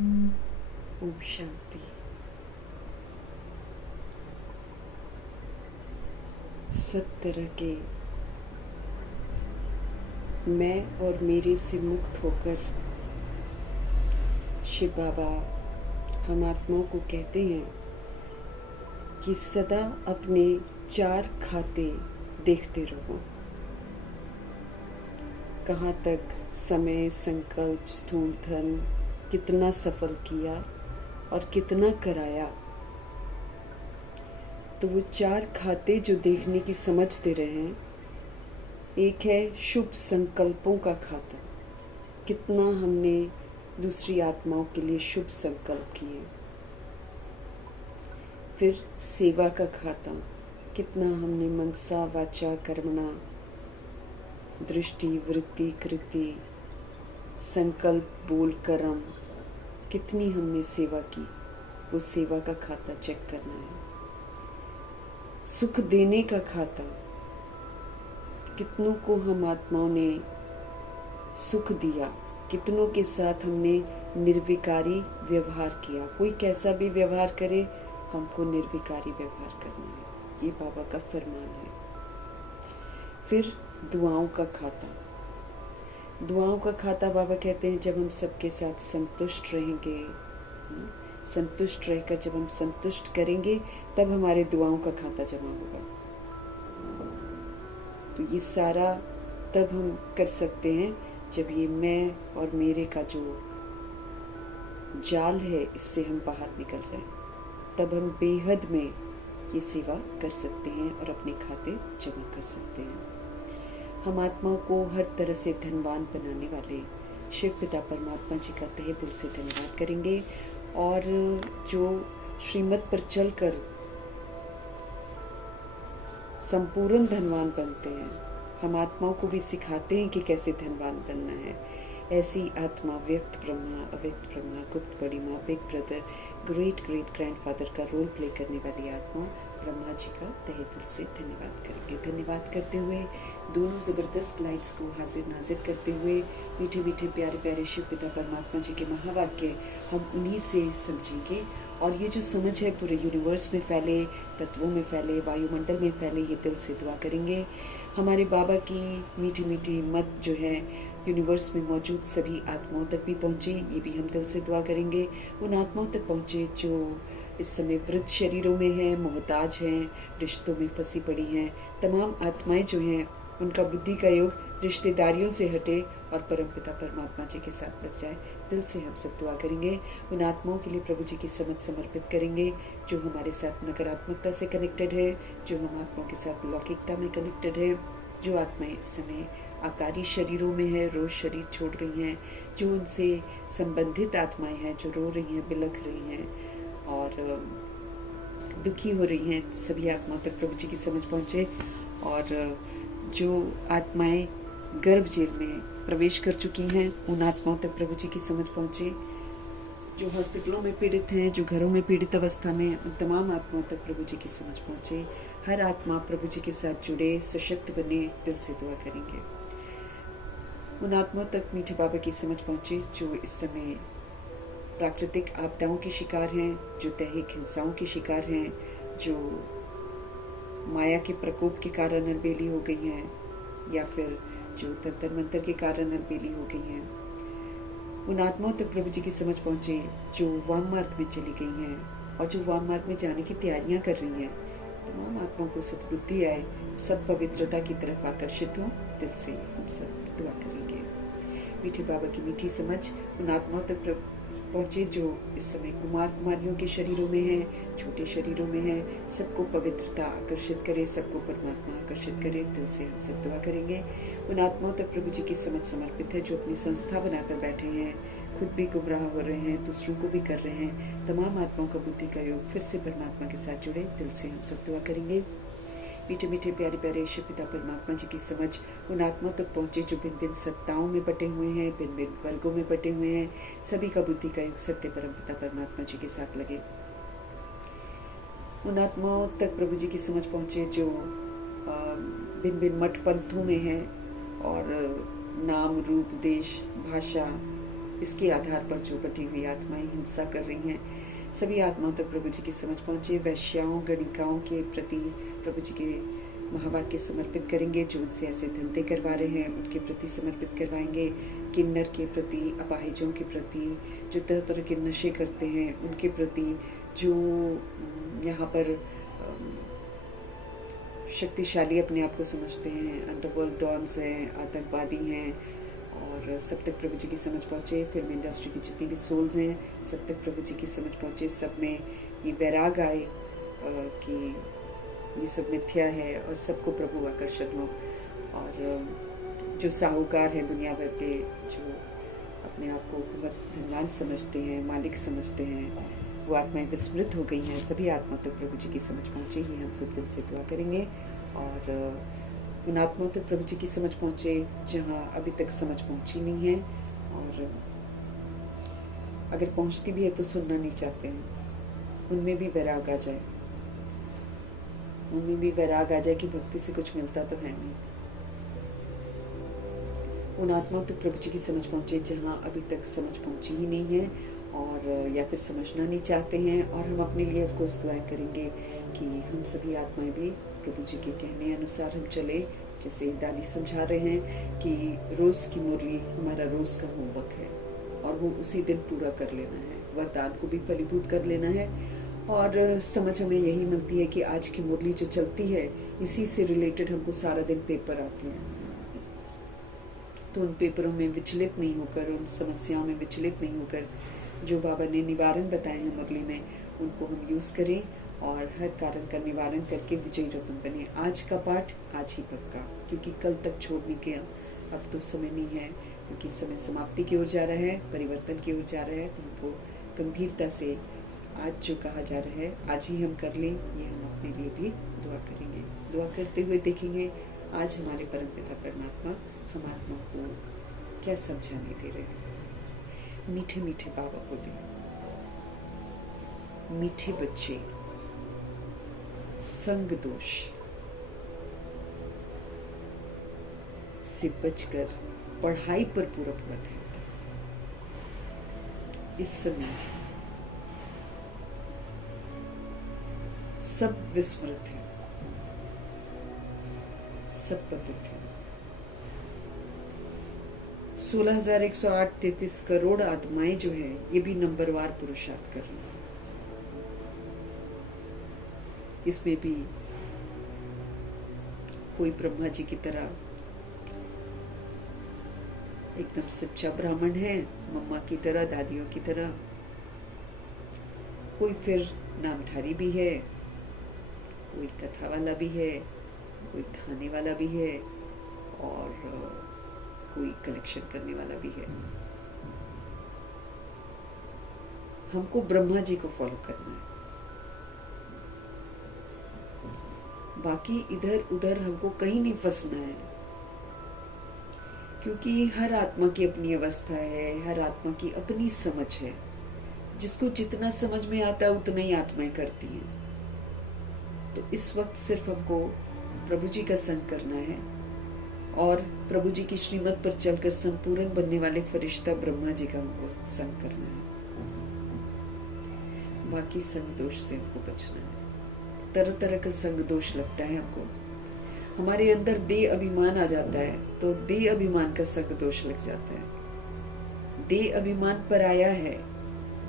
ओम शांति। सब तरह के मैं और मेरे से मुक्त होकर शिव बाबा हम आत्माओं को कहते हैं कि सदा अपने चार खाते देखते रहो। कहाँ तक समय, संकल्प, स्थूल धन कितना सफल किया और कितना कराया। तो वो चार खाते जो देखने की समझ दे रहे हैं, एक है शुभ संकल्पों का खाता, कितना हमने दूसरी आत्माओं के लिए शुभ संकल्प किए। फिर सेवा का खाता, कितना हमने मनसा वाचा कर्मणा दृष्टि वृत्ति कृति संकल्प बोल कर्म कितनी हमने सेवा की, वो सेवा का खाता चेक करना है। सुख देने का खाता, कितनों को हम आत्माओं ने सुख दिया, कितनों के साथ हमने निर्विकारी व्यवहार किया। कोई कैसा भी व्यवहार करे, हमको निर्विकारी व्यवहार करना है, ये बाबा का फरमान है। फिर दुआओं का खाता, दुआओं का खाता बाबा कहते हैं जब हम सबके साथ संतुष्ट रहेंगे, संतुष्ट रहकर जब हम संतुष्ट करेंगे तब हमारे दुआओं का खाता जमा होगा। तो ये सारा तब हम कर सकते हैं जब ये मैं और मेरे का जो जाल है इससे हम बाहर निकल जाएं, तब हम बेहद में ये सेवा कर सकते हैं और अपने खाते जमा कर सकते हैं। हम आत्माओं को हर तरह से धनवान बनाने वाले शिव पिता परमात्मा जी का तहे दिल से धन्यवाद करेंगे। और जो श्रीमत पर चलकर संपूर्ण धनवान बनते हैं, हम आत्माओं को भी सिखाते हैं कि कैसे धनवान बनना है। ऐसी आत्मा व्यक्त ब्रह्मा, अव्यक्त ब्रह्मा, गुप्त बड़ी माँ, big brother, great great grandfather का रोल प्ले करने वाली आत्मा ब्रह्मा जी का तहे दिल से धन्यवाद करेंगे। धन्यवाद करते हुए दोनों ज़बरदस्त लाइट्स को हाजिर नाजिर करते हुए मीठे मीठे प्यारे प्यारे शिव पिता परमात्मा जी के महावाक्य हम उन्हीं से समझेंगे। और ये जो समझ है पूरे यूनिवर्स में फैले, तत्वों में फैले, वायुमंडल में फैले, ये दिल से दुआ करेंगे। हमारे बाबा की मीठी मीठी मत जो है यूनिवर्स में मौजूद सभी आत्माओं तक भी पहुँचे, ये भी हम दिल से दुआ करेंगे। उन आत्माओं तक पहुँचे जो इस समय वृद्ध शरीरों में हैं, मोहताज हैं, रिश्तों में फंसी पड़ी हैं। तमाम आत्माएं जो हैं उनका बुद्धि का योग रिश्तेदारियों से हटे और परमपिता परमात्मा जी के साथ लग जाए। दिल से हम सब दुआ करेंगे। उन आत्माओं के लिए प्रभु जी की समझ समर्पित करेंगे जो हमारे साथ नकारात्मकता से कनेक्टेड है, जो हम आत्माओं के साथ लौकिकता में कनेक्टेड है, जो आत्माएं इस समय आकारी शरीरों में है, रोज शरीर छोड़ रही हैं, जो उनसे संबंधित आत्माएं हैं, जो रो रही हैं, बिलख रही हैं और दुखी हो रही हैं, सभी आत्माओं तक प्रभु जी की समझ पहुँचे। और जो आत्माएं गर्भ जेल में प्रवेश कर चुकी हैं, उन आत्माओं तक प्रभु जी की समझ पहुँचे। जो हॉस्पिटलों में पीड़ित हैं, जो घरों में पीड़ित अवस्था में, उन तमाम आत्माओं तक प्रभु जी की समझ पहुँचे। हर आत्मा प्रभु जी के साथ जुड़े, सशक्त बने, दिल से दुआ करेंगे। उन आत्माओं तक मीठे बाबा की समझ पहुँचे जो इस समय प्राकृतिक आपदाओं के शिकार हैं, जो दैहिक हिंसाओं के शिकार हैं, जो माया के प्रकोप के कारण अलबेली हो गई हैं, या फिर जो तंत्र मंत्र के कारण अलबेली हो गई हैं। उन आत्माओं तक प्रभु जी की समझ पहुँचे जो वाम मार्ग में चली गई हैं और जो वाम मार्ग में जाने की तैयारियां कर रही हैं। तमाम आत्माओं को सद्बुद्धि आए, सब पवित्रता की तरफ आकर्षित हों। दिल से हम सब दुआ करेंगे। मीठे बाबा की मीठी समझ उन आत्माओं तक पहुँचे जो इस समय कुमार कुमारियों के शरीरों में हैं, छोटे शरीरों में हैं। सबको पवित्रता आकर्षित करे, सबको परमात्मा आकर्षित करे। दिल से हम सब दुआ करेंगे। उन आत्माओं तक प्रभु जी की समझ समर्पित है जो अपनी संस्था बनाकर बैठे हैं, खुद भी गुमराह हो रहे हैं, दूसरों को भी कर रहे हैं। तमाम आत्माओं का बुद्धि का योग फिर से परमात्मा के साथ जुड़े। दिल से हम सब दुआ करेंगे। मीठे मीठे प्यारे प्यारे शिव पिता परमात्मा जी की समझ उन आत्माओं तक पहुँचे जो भिन्न भिन्न सत्ताओं में बटे हुए हैं, भिन्न भिन्न वर्गों में बटे हुए हैं। सभी का बुद्धि का योग सत्य परम पिता परमात्मा जी के साथ लगे। उन आत्माओं तक प्रभु जी की समझ पहुँचे जो भिन्न भिन्न मठ पंथों में हैं और नाम रूप देश भाषा इसके आधार पर जो बटी हुई आत्माएं हिंसा कर रही हैं, सभी आत्माओं तक प्रभु जी की समझ पहुंचे। वैश्याओं गणिकाओं के प्रति प्रभु जी के महावाक्य समर्पित करेंगे। जो उनसे ऐसे धंधे करवा रहे हैं उनके प्रति समर्पित करवाएंगे। किन्नर के प्रति, अपाहिजों के प्रति, जो तरह तरह के नशे करते हैं उनके प्रति, जो यहाँ पर शक्तिशाली अपने आप को समझते हैं, अंडरवर्ल्ड डॉन्स हैं, आतंकवादी हैं, और सब तक प्रभु जी की समझ पहुँचे। फिल्म इंडस्ट्री की जितनी भी सोल्स हैं सब तक प्रभु जी की समझ पहुँचे। सब में ये वैराग आए कि ये सब मिथ्या है और सबको प्रभु आकर्षण हो। और जो साहूकार हैं दुनिया भर के, जो अपने आप को बहुत धनवान समझते हैं, मालिक समझते हैं, वो आत्माएं विस्मृत हो गई हैं। सभी आत्मा तक प्रभु जी की समझ पहुँचे ही हम सब दिल से दुआ करेंगे। और उन आत्माओं तक प्रभु जी की समझ पहुँचे जहाँ अभी तक समझ पहुँची नहीं है, और अगर पहुँचती भी है तो सुनना नहीं चाहते हैं। उनमें भी वैराग आ जाए, उनमें भी वैराग आ जाए कि भक्ति से कुछ मिलता तो है नहीं। उन आत्माओं तक प्रभु जी की समझ पहुँचे जहाँ अभी तक समझ पहुँची ही नहीं है, और या फिर समझना नहीं चाहते हैं। और हम अपने लिए अफकोर्स दुआएं करेंगे कि हम सभी आत्माएं भी प्रभु जी के कहने अनुसार हम चले। जैसे दादी समझा रहे हैं कि रोज की मुरली हमारा रोज का होमवर्क है, और वो उसी दिन पूरा कर लेना है। वरदान को भी फलीभूत कर लेना है। और समझ हमें यही मिलती है कि आज की मुरली जो चलती है, इसी से रिलेटेड हमको सारा दिन पेपर आते हैं, तो उन पेपरों में विचलित नहीं होकर, उन समस्याओं में विचलित नहीं होकर, जो बाबा ने निवारण बताए हैं मुरली में, उनको हम यूज़ करें और हर कारण का निवारण करके विजयी रत्न बने। आज का पाठ आज ही पक्का, क्योंकि कल तक छोड़ने के अब तो समय नहीं है, क्योंकि समय समाप्ति की ओर जा रहा है, परिवर्तन की ओर जा रहा है। तो हमको गंभीरता से आज जो कहा जा रहा है आज ही हम कर लें, ये हम अपने लिए भी दुआ करेंगे। दुआ करते हुए देखेंगे आज हमारे परमपिता परमात्मा हम आत्मा को क्या समझाने दे रहे हैं। मीठे मीठे बाबा बोले, मीठे बच्चे संग दोष से बचकर पढ़ाई पर पूरा पूरा ध्यान दें। इस समय सब विस्मृत है, सब पतित है। 16,108-33 करोड़ आत्माएं जो है ये भी नंबरवार पुरुषार्थ कर रही हैं। इसमें भी कोई ब्रह्मा जी की तरह एकदम सच्चा ब्राह्मण है, मम्मा की तरह, दादियों की तरह। कोई फिर नामधारी भी है, कोई कथा वाला भी है, कोई खाने वाला भी है, और कोई कलेक्शन करने वाला भी है। हमको ब्रह्मा जी को फॉलो करना है, बाकी इधर उधर हमको कहीं नहीं फंसना है, क्योंकि हर आत्मा की अपनी अवस्था है, हर आत्मा की अपनी समझ है। जिसको जितना समझ में आता है उतना ही आत्माएं करती हैं। तो इस वक्त सिर्फ हमको प्रभु जी का संग करना है, और प्रभु जी की श्रीमत पर चलकर संपूर्ण बनने वाले फरिश्ता ब्रह्मा जी का हमको संग करना है। बाकी संग दोष से हमको बचना है। तरह तरह का संग दोष लगता है हमको। हमारे अंदर देह अभिमान आ जाता है, तो देह अभिमान का संग दोष लग जाता है। देह अभिमान पराया है,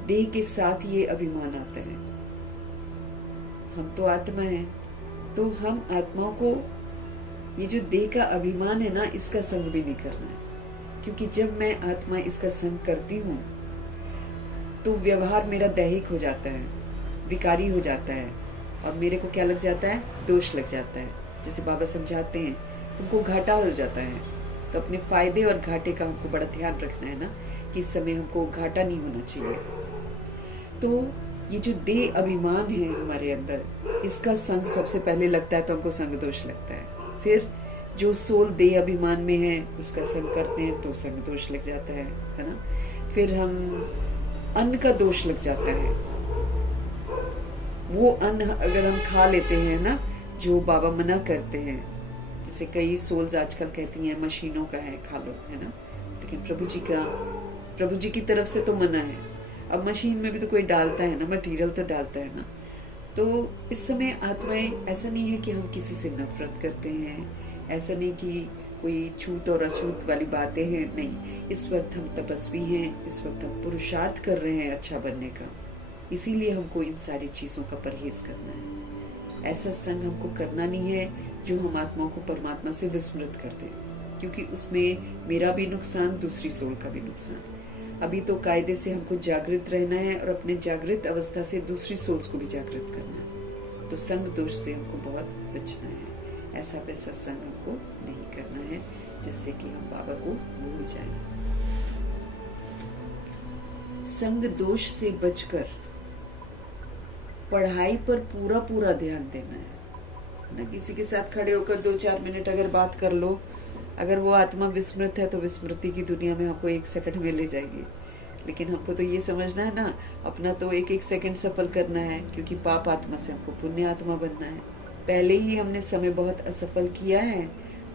देह के साथ ये अभिमान आता है। हम तो आत्मा है, तो हम आत्माओं को ये जो देह का अभिमान है ना, इसका संग भी नहीं करना है। क्योंकि जब मैं आत्मा इसका संग करती हूँ तो व्यवहार मेरा दैहिक हो जाता है, विकारी हो जाता है, और मेरे को क्या लग जाता है? दोष लग जाता है। जैसे बाबा समझाते हैं, तुमको घाटा हो जाता है, तो अपने फायदे और घाटे का हमको बड़ा ध्यान रखना है ना, कि इस समय हमको घाटा नहीं होना चाहिए। तो ये जो देह अभिमान है हमारे अंदर, इसका संग सबसे पहले लगता है, तो हमको संग दोष लगता है। फिर जो सोल देह अभिमान में है उसका संग करते हैं तो संग दोष लग जाता है ना। फिर हम अन्न का दोष लग जाता है। वो अन्न अगर हम खा लेते हैं ना, जो बाबा मना करते हैं, जैसे कई सोल्स आजकल कहती हैं मशीनों का है, खा लो, है ना। लेकिन प्रभु जी का प्रभु जी की तरफ से तो मना है। अब मशीन में भी तो कोई डालता है ना, मटेरियल तो डालता है ना। तो इस समय आत्माएं, ऐसा नहीं है कि हम किसी से नफरत करते हैं, ऐसा नहीं कि कोई छूत और अछूत वाली बातें हैं, नहीं। इस वक्त हम तपस्वी हैं, इस वक्त हम पुरुषार्थ कर रहे हैं अच्छा बनने का, इसीलिए हमको इन सारी चीजों का परहेज करना है। ऐसा संग हमको करना नहीं है जो हम आत्माओं को परमात्मा से विस्मृत कर दे, क्योंकि उसमें मेरा भी नुकसान, दूसरी सोल का भी नुकसान। अभी तो कायदे से हमको जागृत रहना है और अपने जागृत अवस्था से दूसरी सोल्स को भी जागृत करना है। तो संग दोष से हमको बहुत बचना है, ऐसा वैसा संग हमको नहीं करना है जिससे कि हम बाबा को भूल जाएं। संग दोष से बचकर पढ़ाई पर पूरा पूरा ध्यान देना है ना। किसी के साथ खड़े होकर 2-4 मिनट अगर बात कर लो, अगर वो आत्मा विस्मृत है तो विस्मृति की दुनिया में आपको 1 सेकंड में ले जाएगी। लेकिन हमको तो ये समझना है ना, अपना तो 1-1 सेकंड सफल करना है, क्योंकि पाप आत्मा से हमको पुण्य आत्मा बनना है। पहले ही हमने समय बहुत असफल किया है,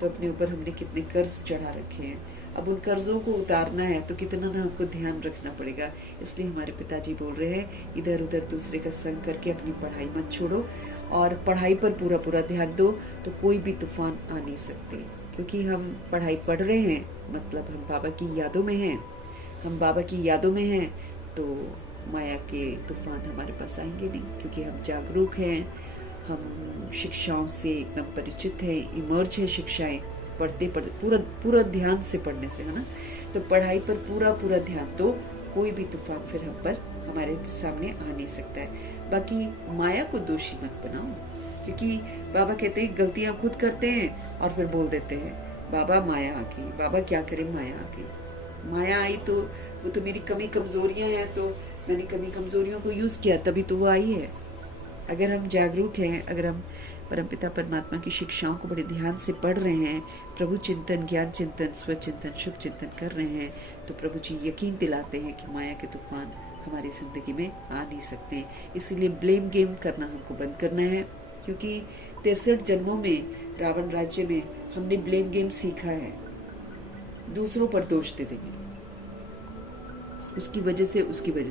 तो अपने ऊपर हमने कितने कर्ज चढ़ा रखे हैं। अब उन कर्जों को उतारना है तो कितना ना हमको ध्यान रखना पड़ेगा। इसलिए हमारे पिताजी बोल रहे हैं, इधर उधर दूसरे का संग करके अपनी पढ़ाई मत छोड़ो, और पढ़ाई पर पूरा पूरा ध्यान दो, तो कोई भी तूफान आ नहीं सकते। क्योंकि हम पढ़ाई पढ़ रहे हैं, मतलब हम बाबा की यादों में हैं। हम बाबा की यादों में हैं तो माया के तूफान हमारे पास आएंगे नहीं, क्योंकि हम जागरूक हैं, हम शिक्षाओं से एकदम परिचित हैं, इमर्ज है शिक्षाएं, पढ़ते पूरा पूरा ध्यान से पढ़ने से, है ना। तो पढ़ाई पर पूरा पूरा ध्यान दो, कोई भी तूफान फिर हम पर हमारे सामने आ नहीं सकता है। बाकी माया को दोषी मत बनाओ, क्योंकि बाबा कहते हैं गलतियां खुद करते हैं और फिर बोल देते हैं बाबा माया आ गई, बाबा क्या करे माया आ गई। माया आई तो वो तो मेरी कमी कमजोरियां हैं, तो मैंने कमी कमजोरियों को यूज किया, तभी तो वो आई है। अगर हम जागरूक हैं, अगर हम परमपिता परमात्मा की शिक्षाओं को बड़े ध्यान से पढ़ रहे हैं, प्रभु चिंतन, ज्ञान चिंतन, स्वचिंतन, शुभ चिंतन कर रहे हैं, तो प्रभु जी यकीन दिलाते हैं कि माया के तूफान हमारी जिंदगी में आ नहीं सकते। इसीलिए ब्लेम गेम करना हमको बंद करना है, क्योंकि 63 जन्मों में रावण राज्य में हमने ब्लेम गेम सीखा है, दूसरों पर दोष दे देंगे, उसकी वजह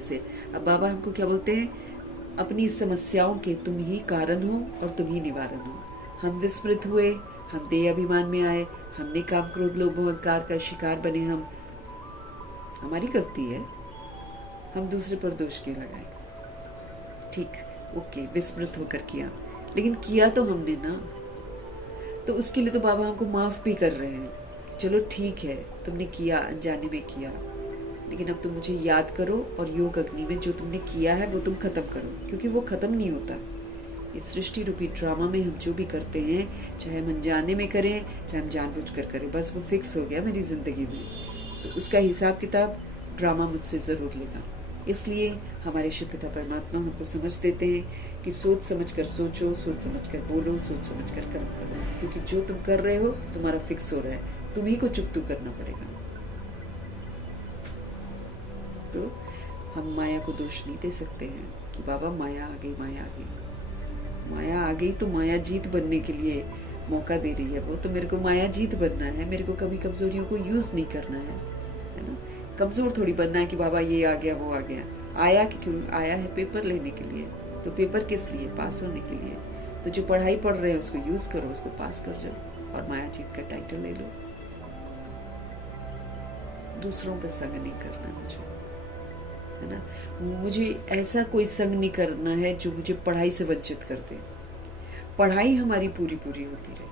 से। अब बाबा हमको क्या बोलते हैं, अपनी समस्याओं के तुम ही कारण हो और तुम ही निवारण हो। हम विस्मृत हुए, हम देह अभिमान में आए, हमने काम क्रोध लोभ अहंकार का शिकार बने, हम हमारी गलती है, हम दूसरे पर दोष क्यों लगाए। ठीक, ओके, विस्मृत होकर किया, लेकिन किया तो हमने ना, तो उसके लिए तो बाबा हमको माफ भी कर रहे हैं। चलो ठीक है, तुमने किया, अनजाने में किया, लेकिन अब तुम मुझे याद करो और योग अग्नि में जो तुमने किया है वो तुम खत्म करो, क्योंकि वो खत्म नहीं होता। इस सृष्टि रूपी ड्रामा में हम जो भी करते हैं, चाहे हम अनजाने में करें चाहे हम जानबूझकर करें, बस वो फिक्स हो गया मेरी जिंदगी में, तो उसका हिसाब किताब ड्रामा मुझसे जरूर लेगा। इसलिए हमारे शिव पिता परमात्मा हमको समझ देते हैं कि सोच समझ कर सोचो, सोच समझ कर बोलो, सोच समझ कर कर्म करो, क्योंकि जो तुम कर रहे हो तुम्हारा फिक्स हो रहा है, तुम्ही को चुकतू करना पड़ेगा। तो हम माया को दोष नहीं दे सकते हैं कि बाबा माया आ गई, माया आ गई। माया आ गई तो माया जीत बनने के लिए मौका दे रही है, वो तो मेरे को माया जीत बनना है, मेरे को कभी कमजोरियों को यूज नहीं करना है ना। कमजोर थोड़ी बनना है कि बाबा ये आ गया वो आ गया। आया कि क्यों आया है, पेपर लेने के लिए, तो पेपर किस लिए, पास होने के लिए। तो जो पढ़ाई पढ़ रहे हैं उसको यूज करो, उसको पास कर जाओ और माया जीत का टाइटल ले लो। दूसरों पर संग नहीं करना मुझे, है ना। मुझे ऐसा कोई संग नहीं करना है जो मुझे पढ़ाई से वंचित कर दे। पढ़ाई हमारी पूरी पूरी होती रहे,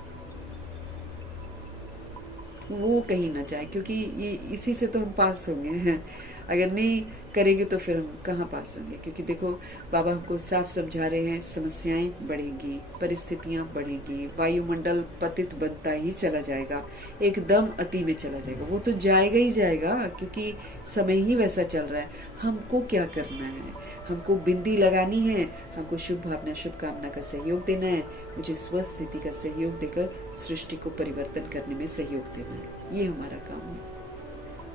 वो कहीं ना जाए, क्योंकि ये इसी से तो हम पास होंगे हैं। अगर नहीं करेंगे तो फिर हम कहाँ पास होंगे। क्योंकि देखो बाबा हमको साफ समझा रहे हैं, समस्याएं बढ़ेंगी, परिस्थितियां बढ़ेंगी, वायुमंडल पतित बनता ही चला जाएगा, एकदम अति में चला जाएगा, वो तो जाएगा ही जाएगा, क्योंकि समय ही वैसा चल रहा है। हमको क्या करना है, हमको बिंदी लगानी है, हमको शुभ भावना शुभ कामना का सहयोग देना है, मुझे स्वस्थिति का सहयोग देकर सृष्टि को परिवर्तन करने में सहयोग देना है, ये हमारा काम है।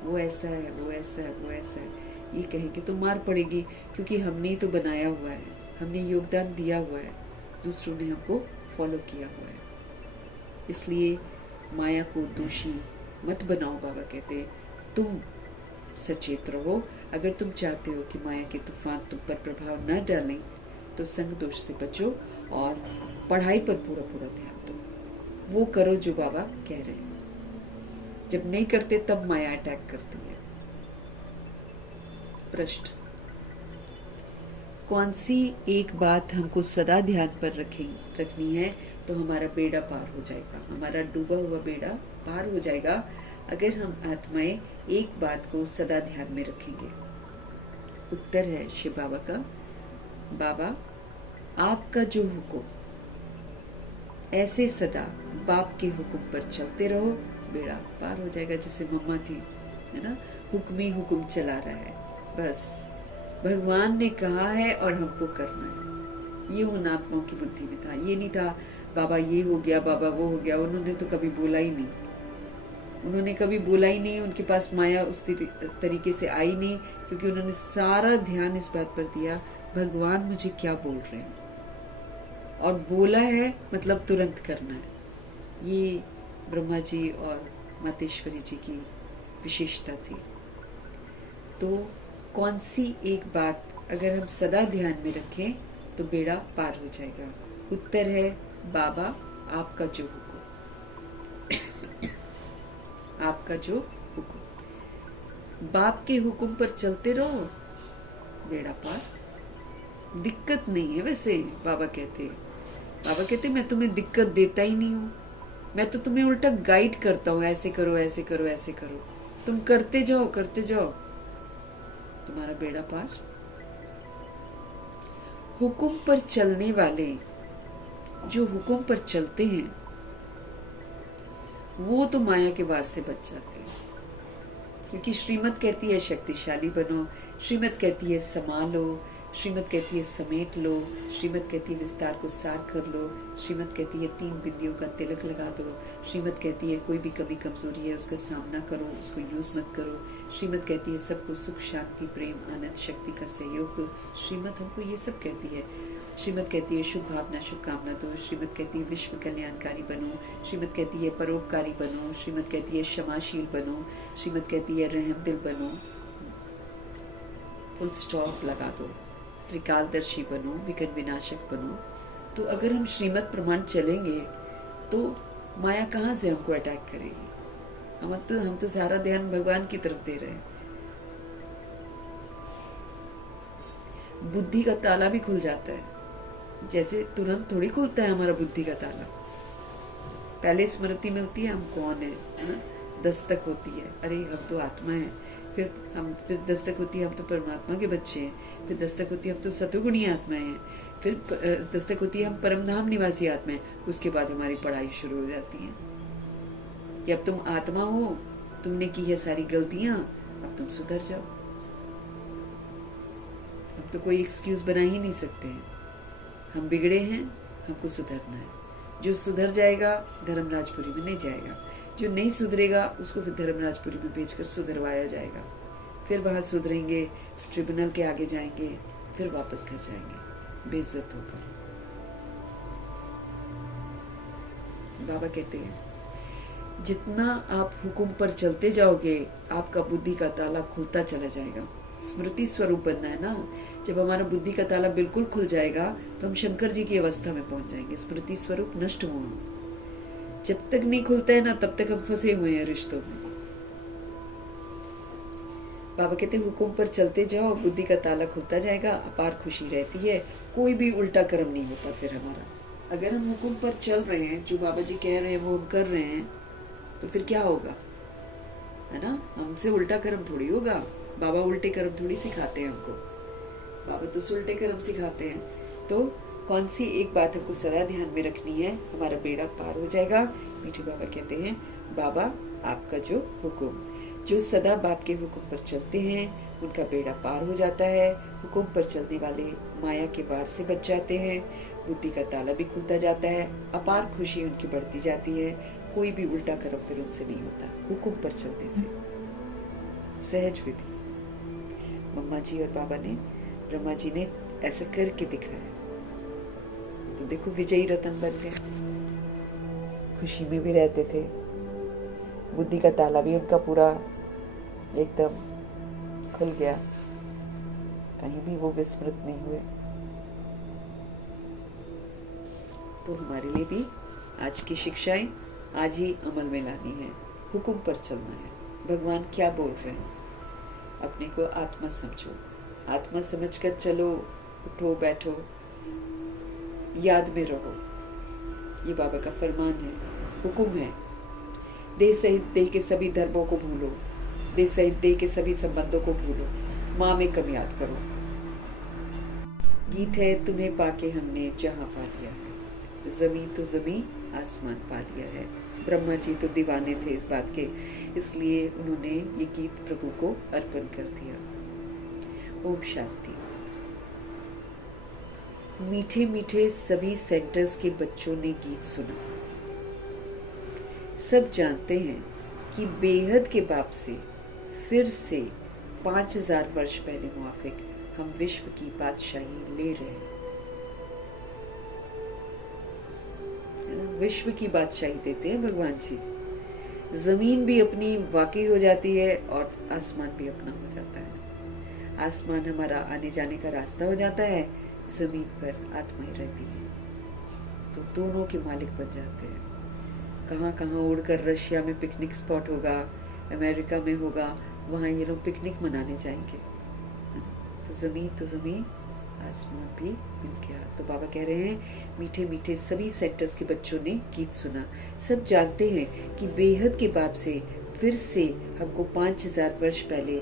वो ऐसा है, वो ऐसा है, वो ऐसा है, ये कहेंगे तो मार पड़ेगी, क्योंकि हमने ही तो बनाया हुआ है, हमने योगदान दिया हुआ है, दूसरों ने हमको फॉलो किया हुआ है। इसलिए माया को दोषी मत बनाओ। बाबा कहते तुम सचेत रहो। अगर तुम चाहते हो कि माया के तूफान तुम पर प्रभाव न डालें तो संग दोष से बचो और पढ़ाई पर पूरा पूरा ध्यान दो। वो करो जो बाबा कह रहे हैं। जब नहीं करते तब माया अटैक करती है। प्रश्न, कौन सी एक बात हमको सदा ध्यान पर रखनी है तो हमारा बेड़ा पार हो जाएगा, हमारा डूबा हुआ बेड़ा पार हो जाएगा अगर हम आत्माएं एक बात को सदा ध्यान में रखेंगे? उत्तर है शिव बाबा का, बाबा आपका जो हुक्म, ऐसे सदा बाप के हुक्म पर चलते रहो, बेड़ा पार हो जाएगा। जैसे मम्मा थी, है ना, हुक्म ही हुक्म चला रहा है, बस भगवान ने कहा है और हमको करना है। ये उन आत्माओं की बुद्धि में था। ये नहीं था बाबा ये हो गया, बाबा वो हो गया। उन्होंने तो कभी बोला ही नहीं, उन्होंने कभी बोला ही नहीं। उनके पास माया उस तरीके से आई नहीं, क्योंकि उन्होंने सारा ध्यान इस बात पर दिया, भगवान मुझे क्या बोल रहे हैं, और बोला है मतलब तुरंत करना है। ये ब्रह्मा जी और मातेश्वरी जी की विशेषता थी। तो कौन सी एक बात अगर हम सदा ध्यान में रखें तो बेड़ा पार हो जाएगा? उत्तर है बाबा आपका जो हुक्म, आपका जो हुक्म, बाप के हुक्म पर चलते रहो, बेड़ा पार। दिक्कत नहीं है। वैसे बाबा कहते मैं तुम्हें दिक्कत देता ही नहीं हूँ, मैं तो तुम्हें उल्टा गाइड करता हूँ, ऐसे करो ऐसे करो ऐसे करो, तुम करते जाओ तुम्हारा बेड़ा पार। हुक्म पर चलने वाले जो हुक्म पर चलते हैं वो तो माया के वार से बच जाते हैं, क्योंकि श्रीमत कहती है शक्तिशाली बनो, श्रीमत कहती है संभालो, श्रीमत कहती है समेट लो, श्रीमत कहती है विस्तार को सार कर लो, श्रीमत कहती है 3 बिंदियों का तिलक लगा दो, श्रीमत कहती है कोई भी कमी कमजोरी है उसका सामना करो, उसको यूज मत करो, श्रीमत कहती है सबको सुख शांति प्रेम आनंद शक्ति का सहयोग दो, श्रीमत हमको ये सब कहती है। श्रीमत कहती है शुभ भावना शुभ कामना दो, श्रीमत कहती है विश्व कल्याणकारी बनो, श्रीमत कहती है परोपकारी बनो, श्रीमत कहती है क्षमाशील बनो, श्रीमत कहती है रहम दिल बनो, फुल स्टॉप लगा दो, त्रिकालदर्शी बनो, विघ्न विनाशक बनो। तो अगर हम श्रीमत प्रमाण चलेंगे तो माया कहाँ से हमको अटैक करेगी? हम तो सारा ध्यान भगवान की तरफ दे रहे हैं। बुद्धि का ताला भी खुल जाता है, जैसे तुरंत थोड़ी खुलता है हमारा बुद्धि का ताला। पहले स्मृति मिलती है हम कौन है ना, दस्तक होती है, अरे हम तो आत्मा है, फिर दस्तक होती है हम तो परमात्मा के बच्चे हैं, फिर दस्तक होती है हम तो सतुगुणी आत्माएं हैं, फिर दस्तक होती है हम परमधाम निवासी आत्मा हैं। उसके बाद हमारी पढ़ाई शुरू हो जाती है कि अब तुम आत्मा हो, तुमने की है सारी गलतियां, अब तुम सुधर जाओ। अब तो कोई एक्सक्यूज बना ही नहीं सकते हैं, हम बिगड़े हैं, हमको सुधरना है। जो सुधर जाएगा धर्मराजपुरी में नहीं जाएगा, जो नहीं सुधरेगा उसको फिर धर्मराजपुरी में भेजकर सुधरवाया जाएगा, फिर वहां सुधरेंगे, ट्रिब्यूनल के आगे जाएंगे, फिर वापस घर जाएंगे बेइज्जत होकर। बाबा कहते हैं जितना आप हुक्म पर चलते जाओगे आपका बुद्धि का ताला खुलता चला जाएगा। स्मृति स्वरूप बनना है ना, जब हमारा बुद्धि का ताला बिल्कुल खुल जाएगा तो हम शंकर जी की अवस्था में पहुंच जाएंगे, स्मृति स्वरूप नष्ट हुआ। जब तक नहीं खुलता है ना तब तक हम फंसे हुए हैं रिश्तों में। बाबा कहते हुक्म पर चलते जाओ, बुद्धि का ताला खुलता जाएगा, अपार खुशी रहती है, कोई भी उल्टा कर्म नहीं होता फिर हमारा। अगर हम हुक्म पर चल रहे हैं, जो बाबा जी कह रहे हैं वो हम कर रहे हैं, तो फिर क्या होगा, है ना, हमसे उल्टा कर्म थोड़ी होगा। बाबा उल्टे कर्म थोड़ी सिखाते हैं हमको, बाबा तो उल्टे कर्म सिखाते हैं। तो कौन सी एक बात हमको सदा ध्यान में रखनी है, हमारा बेड़ा पार हो जाएगा। मीठे बाबा कहते हैं बाबा आपका जो हुक्म, जो सदा बाप के हुक्म पर चलते हैं उनका बेड़ा पार हो जाता है। हुक्म पर चलने वाले माया के वार से बच जाते हैं, बुद्धि का ताला भी खुलता जाता है, अपार खुशी उनकी बढ़ती जाती है, कोई भी उल्टा कर्म फिर उनसे नहीं होता हुक्म पर चलने से। सहज विधि मम्मा जी और बाबा ने, ब्रह्मा जी ने ऐसा करके दिखाया, तो देखो विजयी रतन बन गए, खुशी में भी रहते थे, बुद्धि का ताला भी उनका पूरा एकदम खुल गया, कहीं भी वो विस्मृत नहीं हुए। तो हमारे लिए भी आज की शिक्षाएं आज ही अमल में लानी है, हुक्म पर चलना है। भगवान क्या बोल रहे हैं, अपने को आत्मा समझो, आत्मा समझकर चलो, उठो बैठो, याद में रहो। ये बाबा का फरमान है, हुक्म है। देह सहित देह के सभी धर्मों को भूलो, देह सहित देह के सभी संबंधों को भूलो, माँ में कम याद करो। गीत है, तुम्हें पाके हमने जहां पा लिया है, जमीन तो जमीन आसमान पा लिया है। ब्रह्मा जी तो दीवाने थे इस बात के, इसलिए उन्होंने ये गीत प्रभु को अर्पण कर दिया। ओम शांति। मीठे मीठे सभी सेंटर्स के बच्चों ने गीत सुना। सब जानते हैं कि बेहद के बाप से फिर से 5000 वर्ष पहले मुआफिक हम विश्व की बादशाही ले रहे हैं। विश्व की बादशाही देते हैं भगवान जी। जमीन भी अपनी वाकई हो जाती है और आसमान भी अपना हो जाता है। आसमान हमारा आने जाने का रास्ता हो जाता है, जमीन पर आत्मा ही रहती है। तो दोनों के मालिक बन जाते हैं। कहाँ कहाँ उड़कर, रशिया में पिकनिक स्पॉट होगा, अमेरिका में होगा, वहाँ ये लोग पिकनिक मनाने जाएंगे। तो जमीन आसमान भी मिल गया। तो बाबा कह रहे हैं, मीठे मीठे सभी सेक्टर्स के बच्चों ने गीत सुना। सब जानते हैं कि बेहद के बाप से फिर से हमको 5000 वर्ष पहले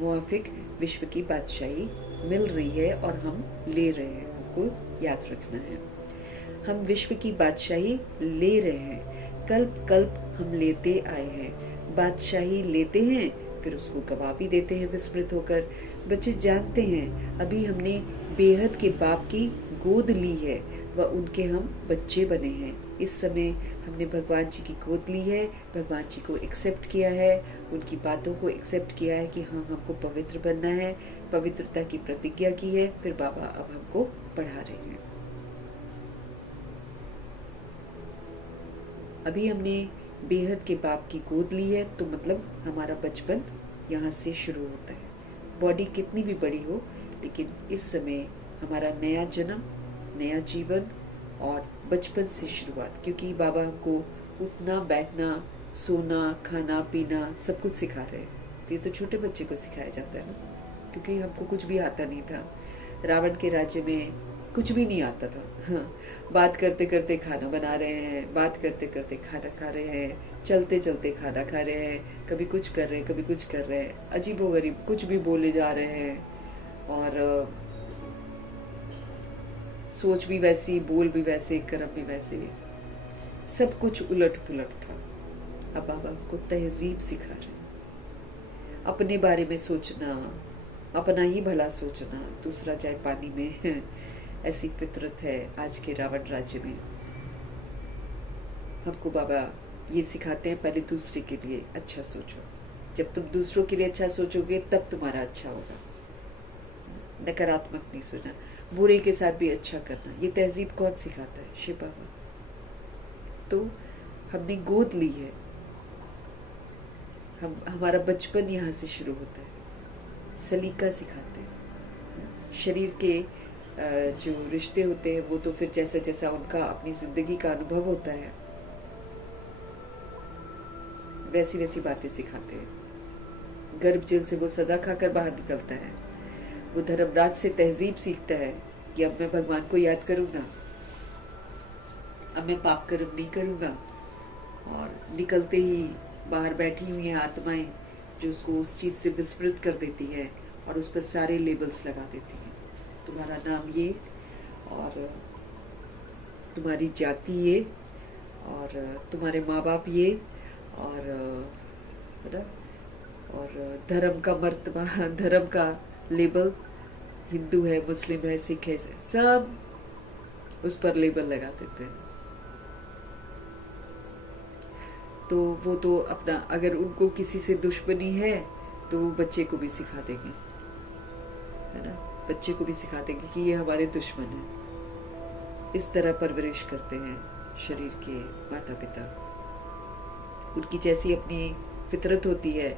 मुआफिक विश्व की बादशाही मिल रही है और हम ले रहे हैं। हमको याद रखना है, हम विश्व की बादशाही ले रहे हैं। कल्प कल्प हम लेते आए हैं, बादशाही लेते हैं, फिर उसको गवा भी देते हैं विस्मृत होकर। बच्चे जानते हैं अभी हमने बेहद के बाप की गोद ली है व उनके हम बच्चे बने हैं। इस समय हमने भगवान जी की गोद ली है, भगवान जी को एक्सेप्ट किया है, उनकी बातों को एक्सेप्ट किया है कि हाँ हमको पवित्र बनना है, पवित्रता की प्रतिज्ञा की है। फिर बाबा अब हमको पढ़ा रहे हैं। अभी हमने बेहद के बाप की गोद ली है, तो मतलब हमारा बचपन यहाँ से शुरू होता है। बॉडी कितनी भी बड़ी हो, लेकिन इस समय हमारा नया जन्म, नया जीवन और बचपन से शुरुआत। क्योंकि बाबा हमको उठना, बैठना, सोना, खाना पीना सब कुछ सिखा रहे हैं। तो ये तो छोटे बच्चे को सिखाया जाता है ना, क्योंकि हमको कुछ भी आता नहीं था। रावण के राज्य में कुछ भी नहीं आता था। हाँ, बात करते करते खाना बना रहे हैं, बात करते करते खाना खा रहे हैं, चलते चलते खाना खा रहे हैं, कभी कुछ कर रहे हैं, कभी कुछ कर रहे हैं, अजीबोगरीब कुछ भी बोले जा रहे हैं और सोच भी वैसी, बोल भी वैसे, कर्म भी वैसे, सब कुछ उलट पुलट था। अब बाबा को तहजीब सिखा रहे हैं, अपने बारे में सोचना, अपना ही भला सोचना, दूसरा जाए पानी में, ऐसी फितरत है आज के रावण राज्य में। हमको बाबा ये सिखाते हैं, पहले दूसरे के लिए अच्छा सोचो। जब तुम दूसरों के लिए अच्छा सोचोगे तब तुम्हारा अच्छा होगा। नकारात्मक नहीं सोचना, बुरे के साथ भी अच्छा करना। ये तहजीब कौन सिखाता है? शिव बाबा। तो हमने गोद ली है, हमारा बचपन यहाँ से शुरू होता है। सलीका सिखाते हैं। शरीर के जो रिश्ते होते हैं वो तो फिर जैसा जैसा उनका अपनी जिंदगी का अनुभव होता है वैसी वैसी बातें सिखाते हैं। गर्भ जेल से वो सजा खाकर बाहर निकलता है, वो धर्मराज से तहजीब सीखता है कि अब मैं भगवान को याद करूंगा, अब मैं पाप कर्म नहीं करूंगा। और निकलते ही बाहर बैठी हुई हैं आत्माएं जो उसको उस चीज से विस्मृत कर देती है और उस पर सारे लेबल्स लगा देती है। तुम्हारा नाम ये, और तुम्हारी जाति ये, और तुम्हारे माँ बाप ये, और धर्म का मर्तबा, धर्म का लेबल, हिंदू है, मुस्लिम है, सिख है, सब उस पर लेबल लगा देते हैं। तो वो तो अपना, अगर उनको किसी से दुश्मनी है तो बच्चे को भी सिखा देंगे, है ना, बच्चे को भी सिखा देंगे कि ये हमारे दुश्मन है। इस तरह परवरिश करते हैं शरीर के माता पिता। उनकी जैसी अपनी फितरत होती है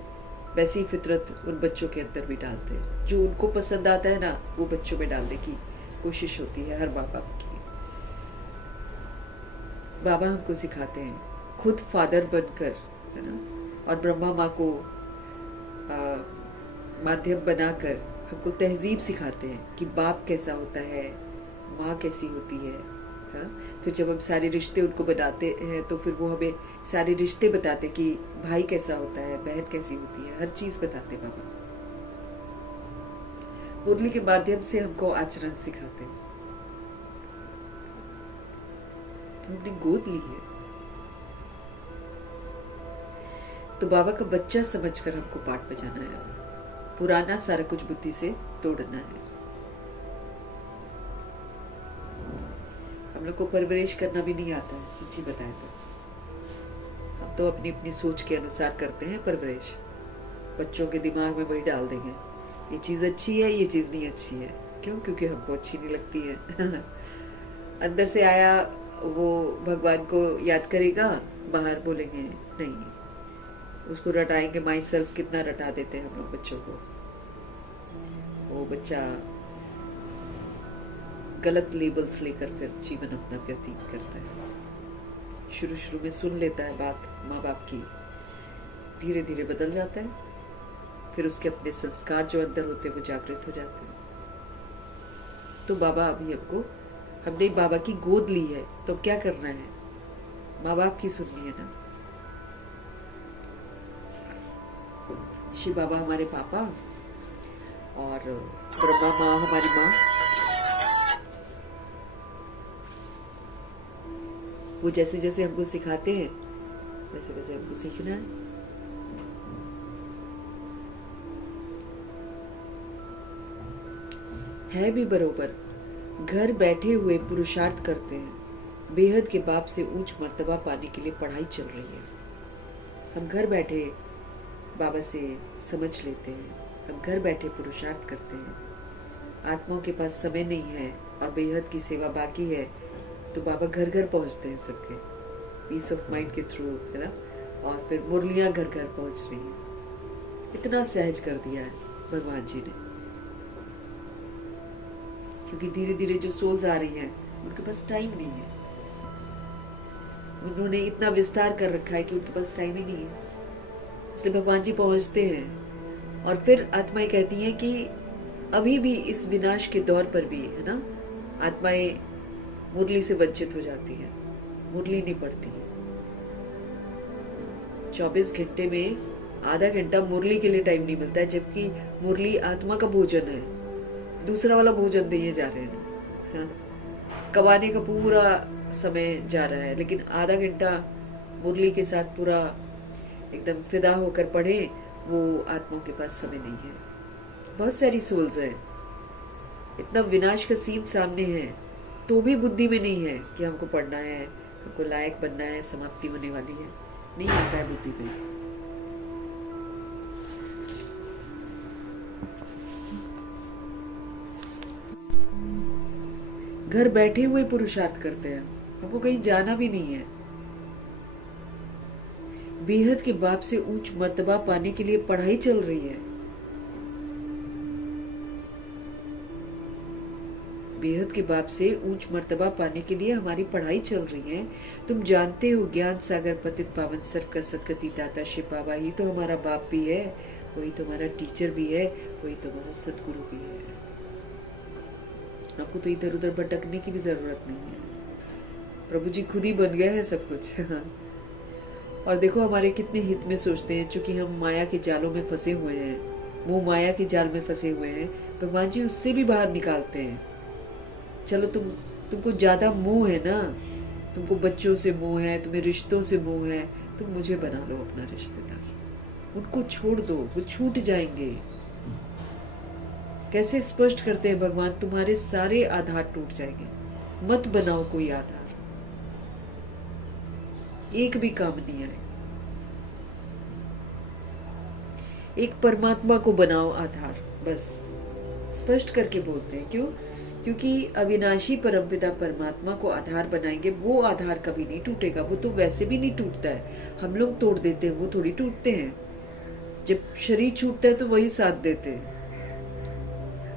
वैसी फितरत उन बच्चों के अंदर भी डालते हैं। जो उनको पसंद आता है ना, वो बच्चों में डालने की कोशिश होती है हर माँ बाप की। बाबा हमको सिखाते हैं खुद फादर बनकर, है ना, और ब्रह्मा माँ को माध्यम बनाकर हमको तहजीब सिखाते हैं कि बाप कैसा होता है, माँ कैसी होती है। हाँ, फिर जब हम सारे रिश्ते उनको बनाते हैं तो फिर वो हमें सारे रिश्ते बताते कि भाई कैसा होता है, बहन कैसी होती है, हर चीज बताते बाबा। मुरली के माध्यम से हमको आचरण सिखाते हैं। हमने गोद ली है तो बाबा का बच्चा समझकर हमको पाठ बजाना है, पुराना सारा कुछ बुद्धि से तोड़ना है। हम लोग को परवरिश करना भी नहीं आता है, सच्ची बताए तो। हम तो अपनी अपनी सोच के अनुसार करते हैं परवरिश। बच्चों के दिमाग में वही डाल देंगे, ये चीज अच्छी है, ये चीज नहीं अच्छी है। क्यों? क्योंकि हमको अच्छी नहीं लगती है। अंदर से आया वो भगवान को याद करेगा, बाहर बोलेंगे नहीं। उसको रटाएंगे, माई सेल्फ कितना रटा देते हैं हम लोग बच्चों को। वो बच्चा गलत लेबल्स लेकर फिर जीवन अपना व्यतीत करता है। शुरू शुरू में सुन लेता है बात माँ बाप की, धीरे धीरे बदल जाता है। फिर उसके अपने संस्कार जो अंदर होते हैं वो जागृत हो जाते हैं। तो बाबा अभी हमने बाबा की गोद ली है, तो अब क्या करना है? माँ बाप की सुननी है ना। शिव बाबा हमारे पापा और ब्रह्मा माँ हमारी माँ। वो जैसे जैसे हमको सिखाते हैं वैसे वैसे हमको सीखना है भी बरोबर। घर बैठे हुए पुरुषार्थ करते हैं। बेहद के बाप से ऊंच मर्तबा पाने के लिए पढ़ाई चल रही है। हम घर बैठे बाबा से समझ लेते हैं, हम घर बैठे पुरुषार्थ करते हैं। आत्माओं के पास समय नहीं है और बेहद की सेवा बाकी है, तो बाबा घर घर पहुंचते हैं सबके, पीस ऑफ माइंड के थ्रू, है ना। और फिर मुरलियां घर घर पहुंच रही हैं। इतना सहज कर दिया है भगवान जी ने, क्योंकि धीरे धीरे जो सोल्स आ रही हैं उनके पास टाइम नहीं है। उन्होंने इतना विस्तार कर रखा है कि उनके पास टाइम ही नहीं है। इसलिए भगवान जी पहुंचते हैं और फिर आत्माएं कहती हैं कि अभी भी इस विनाश के दौर पर भी, है ना, आत्माएं मुरली से वंचित हो जाती है, मुरली नहीं पड़ती है। 24 घंटे में आधा घंटा मुरली के लिए टाइम नहीं मिलता है, जबकि मुरली आत्मा का भोजन है। दूसरा वाला भोजन दिए जा रहे हैं, हाँ? कमाने का पूरा समय जा रहा है, लेकिन आधा घंटा मुरली के साथ पूरा एकदम फिदा होकर पढ़े, वो आत्माओं के पास समय नहीं है। बहुत सारी सोल्स है, इतना विनाश का सीन सामने है, तो भी बुद्धि में नहीं है कि हमको पढ़ना है, हमको लायक बनना है, समाप्ति होने वाली है, नहीं आता है बुद्धि में। घर बैठे हुए पुरुषार्थ करते हैं, हमको कहीं जाना भी नहीं है। बेहद के बाप से ऊंच मर्तबा पाने के लिए पढ़ाई चल रही है। बेहद के बाप से ऊंच मर्तबा पाने के लिए हमारी पढ़ाई चल रही है। तुम जानते हो ज्ञान सागर पतित पावन सर्व का सदगति दाता शिव बाबा ही तो हमारा बाप भी है, वही तो हमारा टीचर भी है, वही तो हमारा सदगुरु भी है। आपको तो इधर उधर भटकने की भी जरूरत नहीं है, प्रभु जी खुद ही बन गए हैं सब कुछ। और देखो हमारे कितने हित में सोचते हैं, चूंकि हम माया के जालों में फंसे हुए हैं, मोह माया के जाल में फंसे हुए हैं, भगवान जी उससे भी बाहर निकालते हैं। चलो तुमको ज्यादा मोह है ना, तुमको बच्चों से मोह है, तुम्हें रिश्तों से मोह है, तुम मुझे बना लो अपना रिश्तेदार। उनको छोड़ दो, वो छूट जाएंगे। कैसे स्पष्ट करते हैं भगवान, तुम्हारे सारे आधार टूट जाएंगे, मत बनाओ कोई आधार, एक भी काम नहीं आए। एक परमात्मा को बनाओ आधार, बस स्पष्ट करके बोलते हैं। क्यों? क्योंकि अविनाशी परमपिता परमात्मा को आधार बनाएंगे, वो आधार कभी नहीं टूटेगा। वो तो वैसे भी नहीं टूटता है, हम लोग तोड़ देते हैं, वो थोड़ी टूटते हैं। जब शरीर छूटता है तो वही साथ देते हैं।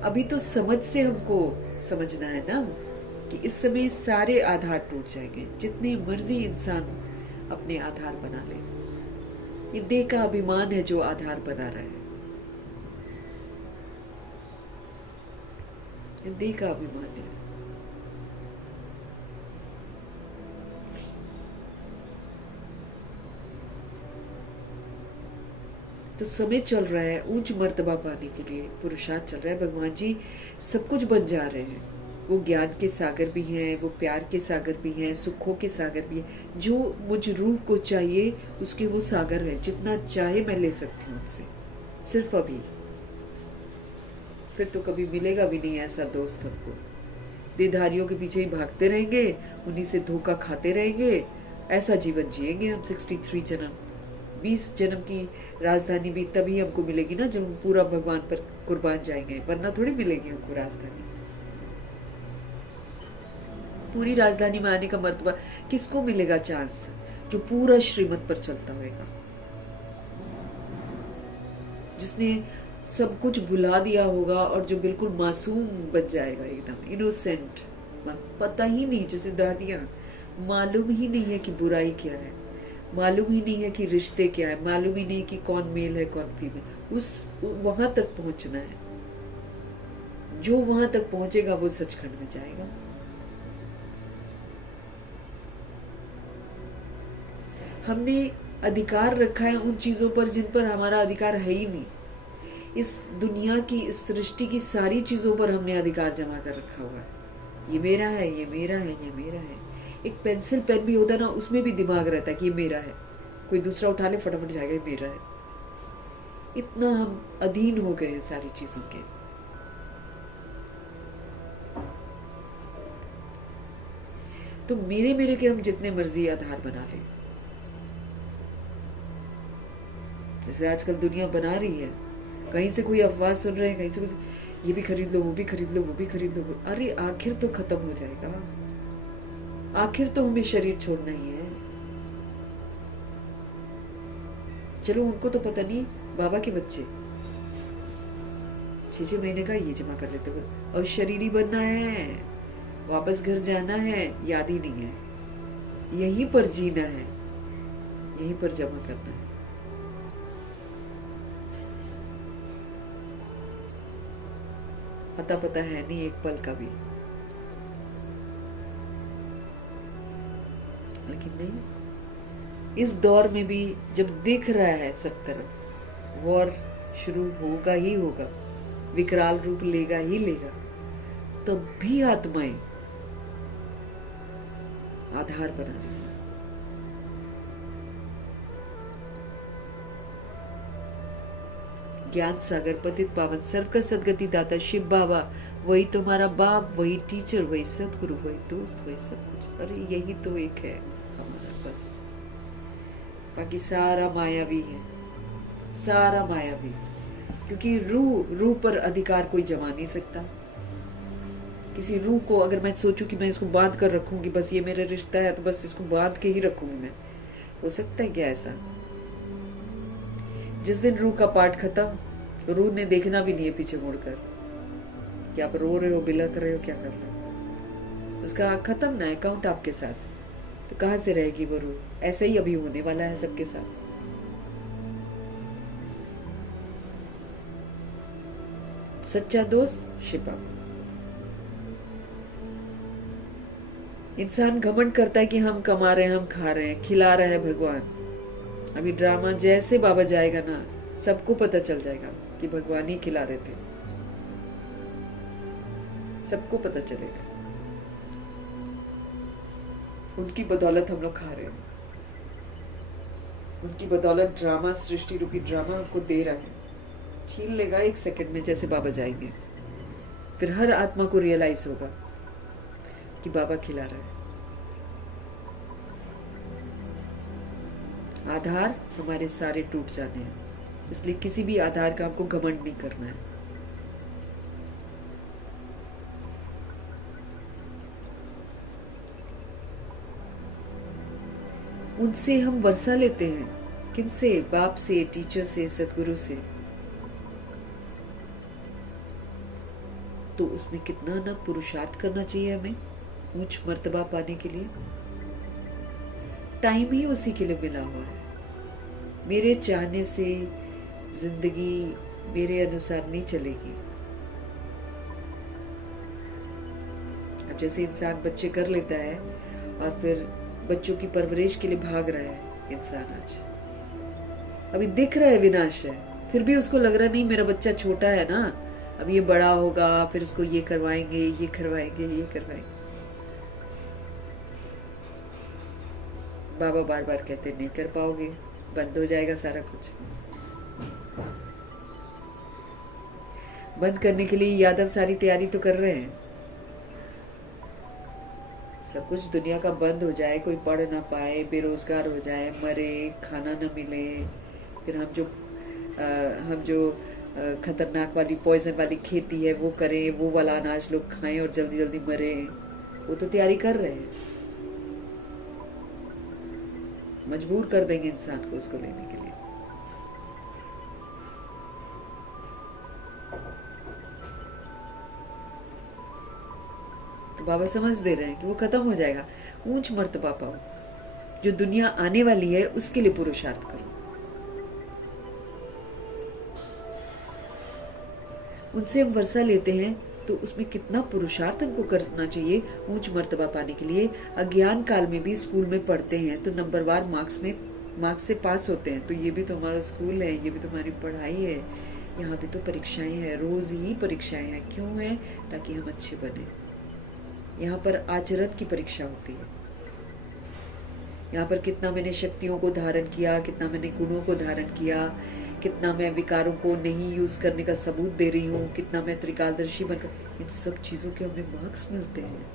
अभी तो समझ से हमको समझना है ना कि इस समय सारे आधार टूट जाएंगे, जितने मर्जी इंसान अपने आधार बना ले। ये देह का अभिमान है जो आधार बना रहा है, ये देह का अभिमान है। तो समय चल रहा है ऊंच मर्तबा पाने के लिए, पुरुषार्थ चल रहा है। भगवान जी सब कुछ बन जा रहे हैं, वो ज्ञान के सागर भी हैं, वो प्यार के सागर भी हैं, सुखों के सागर भी हैं। जो मुझ रूह को चाहिए उसके वो सागर है, जितना चाहे मैं ले सकती हूँ उनसे, सिर्फ अभी। फिर तो कभी मिलेगा भी नहीं ऐसा दोस्त हमको। देहधारियों के पीछे ही भागते रहेंगे, उन्हीं से धोखा खाते रहेंगे, ऐसा जीवन जिएंगे हम 63 जन्म। 20 जन्म की राजधानी भी तभी हमको मिलेगी ना जब हम पूरा भगवान पर कुर्बान जाएंगे, वरना थोड़ी मिलेगी हमको राजधानी। पूरी राजधानी में आने का मर्तबा किसको मिलेगा चांस? जो पूरा श्रीमत पर चलता होगा, जिसने सब कुछ भुला दिया होगा और जो बिल्कुल मासूम बच जाएगा, एकदम इनोसेंट। पता ही नहीं, जैसे दादियां, मालूम ही नहीं है कि बुराई क्या है, मालूम ही नहीं है कि रिश्ते क्या है, मालूम ही नहीं कि कौन मेल है कौन फीमेल। उस वहां तक पहुंचना है। जो वहां तक पहुंचेगा वो सचखंड में जाएगा। हमने अधिकार रखा है उन चीजों पर जिन पर हमारा अधिकार है ही नहीं। इस दुनिया की, इस सृष्टि की सारी चीजों पर हमने अधिकार जमा कर रखा हुआ है। ये मेरा है, ये मेरा है, ये मेरा है। एक पेंसिल पेन भी होता है ना, उसमें भी दिमाग रहता है कि ये मेरा है, कोई दूसरा उठा ले फटाफट जाएगा, ये मेरा है। इतना हम अधीन हो गए हैं सारी चीजों के। तो मेरे मेरे के हम जितने मर्जी आधार बना लें, जैसे आजकल दुनिया बना रही है। कहीं से कोई अफवाह सुन रहे हैं, कहीं से कुछ, ये भी खरीद लो, वो भी खरीद लो, वो भी खरीद लो। अरे आखिर तो खत्म हो जाएगा, आखिर तो हमें शरीर छोड़ना ही है। चलो उनको तो पता नहीं, बाबा के बच्चे 6-6 महीने का ये जमा कर लेते हैं, और शरीर ही बनना है, वापस घर जाना है, याद ही नहीं है। यहीं पर जीना है, यहीं पर जमा करना है। अता पता है नहीं एक पल का भी। लेकिन नहीं, इस दौर में भी जब दिख रहा है सब तरफ वॉर शुरू होगा ही होगा, विकराल रूप लेगा ही लेगा, तब भी आत्माएं आधार बना रही है। ज्ञान सागर पतित पावन सर्व का सदगति दाता शिव बाबा, वही तुम्हारा बाप, वही टीचर, वही सदगुरु, वही दोस्त, वही सब कुछ। अरे यही तो एक है हमारा, बस। बाकी सारा मायावी है, सारा मायावी। क्योंकि रूह पर अधिकार कोई जमा नहीं सकता। किसी रूह को अगर मैं सोचूं कि मैं इसको बांध कर रखूंगी, बस ये मेरा रिश्ता है तो बस इसको बांध के ही रखूंगी मैं, हो सकता है क्या ऐसा? जिस दिन रूह का पाठ खत्म, रूह ने देखना भी नहीं है पीछे मुड़कर कि आप रो रहे हो, बिलक रहे हो, क्या कर रहे हो। उसका खत्म ना अकाउंट आपके साथ, तो कहां से रहेगी वो रूह? ऐसे ही अभी होने वाला है सबके साथ। सच्चा दोस्त शिव बाबा। इंसान घमंड करता है कि हम कमा रहे हैं, हम खा रहे हैं, खिला रहे हैं भगवान। अभी ड्रामा जैसे बाबा जाएगा ना, सबको पता चल जाएगा कि भगवान ही खिला रहे थे, सबको पता चलेगा। उनकी बदौलत हम लोग खा रहे हैं, उनकी बदौलत ड्रामा, सृष्टि रूपी ड्रामा हमको दे रहा है। छीन लेगा 1 सेकंड में जैसे बाबा जाएंगे। फिर हर आत्मा को रियलाइज होगा कि बाबा खिला रहा है। आधार हमारे सारे टूट जाने हैं, इसलिए किसी भी आधार का आपको घमंड नहीं करना है। उनसे हम वर्षा लेते हैं, किनसे? बाप से, टीचर से, सदगुरु से। तो उसमें कितना ना पुरुषार्थ करना चाहिए हमें ऊंच मर्तबा पाने के लिए। टाइम ही उसी के लिए मिला हुआ है। मेरे चाहने से जिंदगी मेरे अनुसार नहीं चलेगी। अब जैसे इंसान बच्चे कर लेता है और फिर बच्चों की परवरिश के लिए भाग रहा है इंसान, आज अभी दिख रहा है विनाश है, फिर भी उसको लग रहा नहीं मेरा बच्चा छोटा है ना, अब ये बड़ा होगा, फिर इसको ये करवाएंगे, ये करवाएंगे, ये करवाएंगे। बाबा बार बार कहते नहीं कर पाओगे, बंद हो जाएगा सारा कुछ। बंद करने के लिए यादव सारी तैयारी तो कर रहे हैं। सब कुछ दुनिया का बंद हो जाए, कोई पढ़ ना पाए, बेरोजगार हो जाए, मरे, खाना ना मिले, फिर हम जो खतरनाक वाली पॉइजन वाली खेती है वो करें, वो वाला अनाज लोग खाएं और जल्दी जल्दी मरे, वो तो तैयारी कर रहे हैं। मजबूर कर देंगे इंसान को उसको लेने के लिए। तो बाबा समझ दे रहे हैं कि वो खत्म हो जाएगा। ऊंच मर्तबा पाओ, जो दुनिया आने वाली है उसके लिए पुरुषार्थ करो। उनसे हम वर्षा लेते हैं तो उसमें कितना पुरुषार्थ हमको करना चाहिए ऊंच मर्तबा पाने के लिए। अज्ञान काल में भी स्कूल में पढ़ते हैं तो नंबरवार मार्क्स से पास होते हैं। तो ये भी तो हमारा स्कूल है, ये भी तो हमारी पढ़ाई है, यहाँ भी तो परीक्षाएं हैं, रोज ही परीक्षाएं हैं। क्यों है? ताकि हम अच्छे बने। यहाँ पर आचरण की परीक्षा होती है। यहाँ पर कितना मैंने शक्तियों को धारण किया, कितना मैंने गुणों को धारण किया, कितना मैं विकारों को नहीं यूज करने का सबूत दे रही हूँ, कितना मैं त्रिकालदर्शी बनकर, इन सब चीजों के हमें मार्क्स मिलते हैं।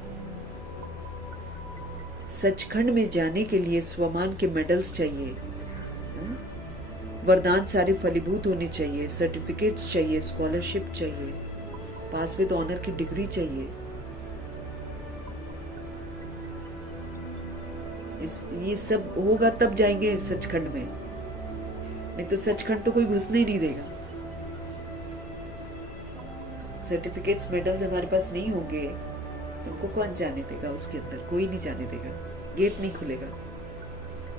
सचखंड में जाने के लिए स्वमान के मेडल्स चाहिए, वरदान सारे फलीभूत होने चाहिए, सर्टिफिकेट्स चाहिए, स्कॉलरशिप चाहिए, पास विद ऑनर की डिग्री चाहिए। ये सब होगा तब जाएंगे सचखंड में, नहीं तो सचखंड तो कोई घुसने ही नहीं देगा। सर्टिफिकेट्स मेडल्स हमारे पास नहीं होंगे तो उनको कौन जाने देगा? उसके अंदर कोई नहीं जाने देगा, गेट नहीं खुलेगा।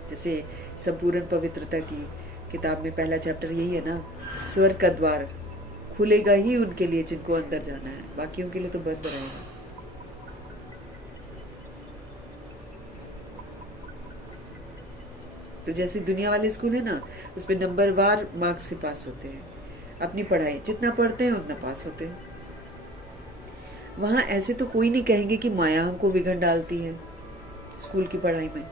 जैसे संपूर्ण पवित्रता की किताब में पहला चैप्टर यही है ना, स्वर्ग का द्वार खुलेगा ही उनके लिए जिनको अंदर जाना है, बाकियों के लिए तो बंद रहेगा। तो जैसे दुनिया वाले स्कूल है ना, उसमें नंबरवार मार्क्स से पास होते हैं। अपनी पढ़ाई जितना पढ़ते हैं उतना पास होते हैं। वहां ऐसे तो कोई नहीं कहेंगे कि माया हमको विघन डालती है। स्कूल की पढ़ाई में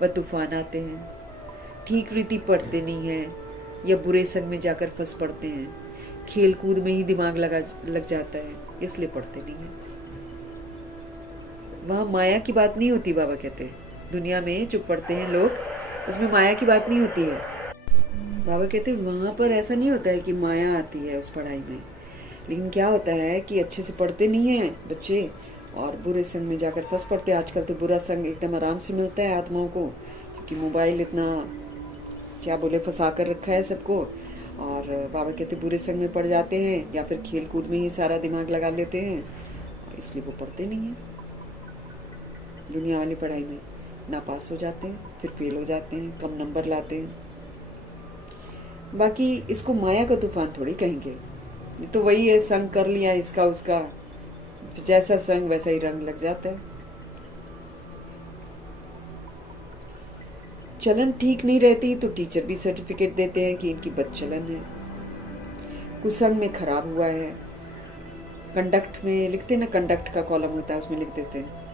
वह तूफान आते हैं, ठीक रीति पढ़ते नहीं है या बुरे संग में जाकर फंस पड़ते हैं, खेल कूद में ही दिमाग लग जाता है, इसलिए पढ़ते नहीं है। वहां माया की बात नहीं होती। बाबा कहते हैं दुनिया में जो पढ़ते हैं लोग, उसमें माया की बात नहीं होती है। बाबा कहते हैं वहां पर ऐसा नहीं होता है कि माया आती है उस पढ़ाई में, लेकिन क्या होता है कि अच्छे से पढ़ते नहीं है बच्चे और बुरे संग में जाकर फंस पड़ते हैं। आजकल तो बुरा संग एकदम आराम से मिलता है आत्माओं को, क्योंकि मोबाइल इतना क्या बोले फंसा कर रखा है सबको। और बाबा कहते बुरे संग में पड़ जाते हैं या फिर खेल कूद में ही सारा दिमाग लगा लेते हैं, इसलिए वो पढ़ते नहीं है। दुनिया वाली पढ़ाई में ना पास हो जाते हैं, फिर फेल हो जाते हैं, कम नंबर लाते हैं। बाकी इसको माया का तूफान थोड़ी कहेंगे, ये तो वही है, संग कर लिया इसका उसका, जैसा संग वैसा ही रंग लग जाता है। चलन ठीक नहीं रहती तो टीचर भी सर्टिफिकेट देते हैं कि इनकी बदचलन है, कुसंग में खराब हुआ है। कंडक्ट में लिखते हैं ना, कंडक्ट का कॉलम होता है उसमें लिख देते हैं।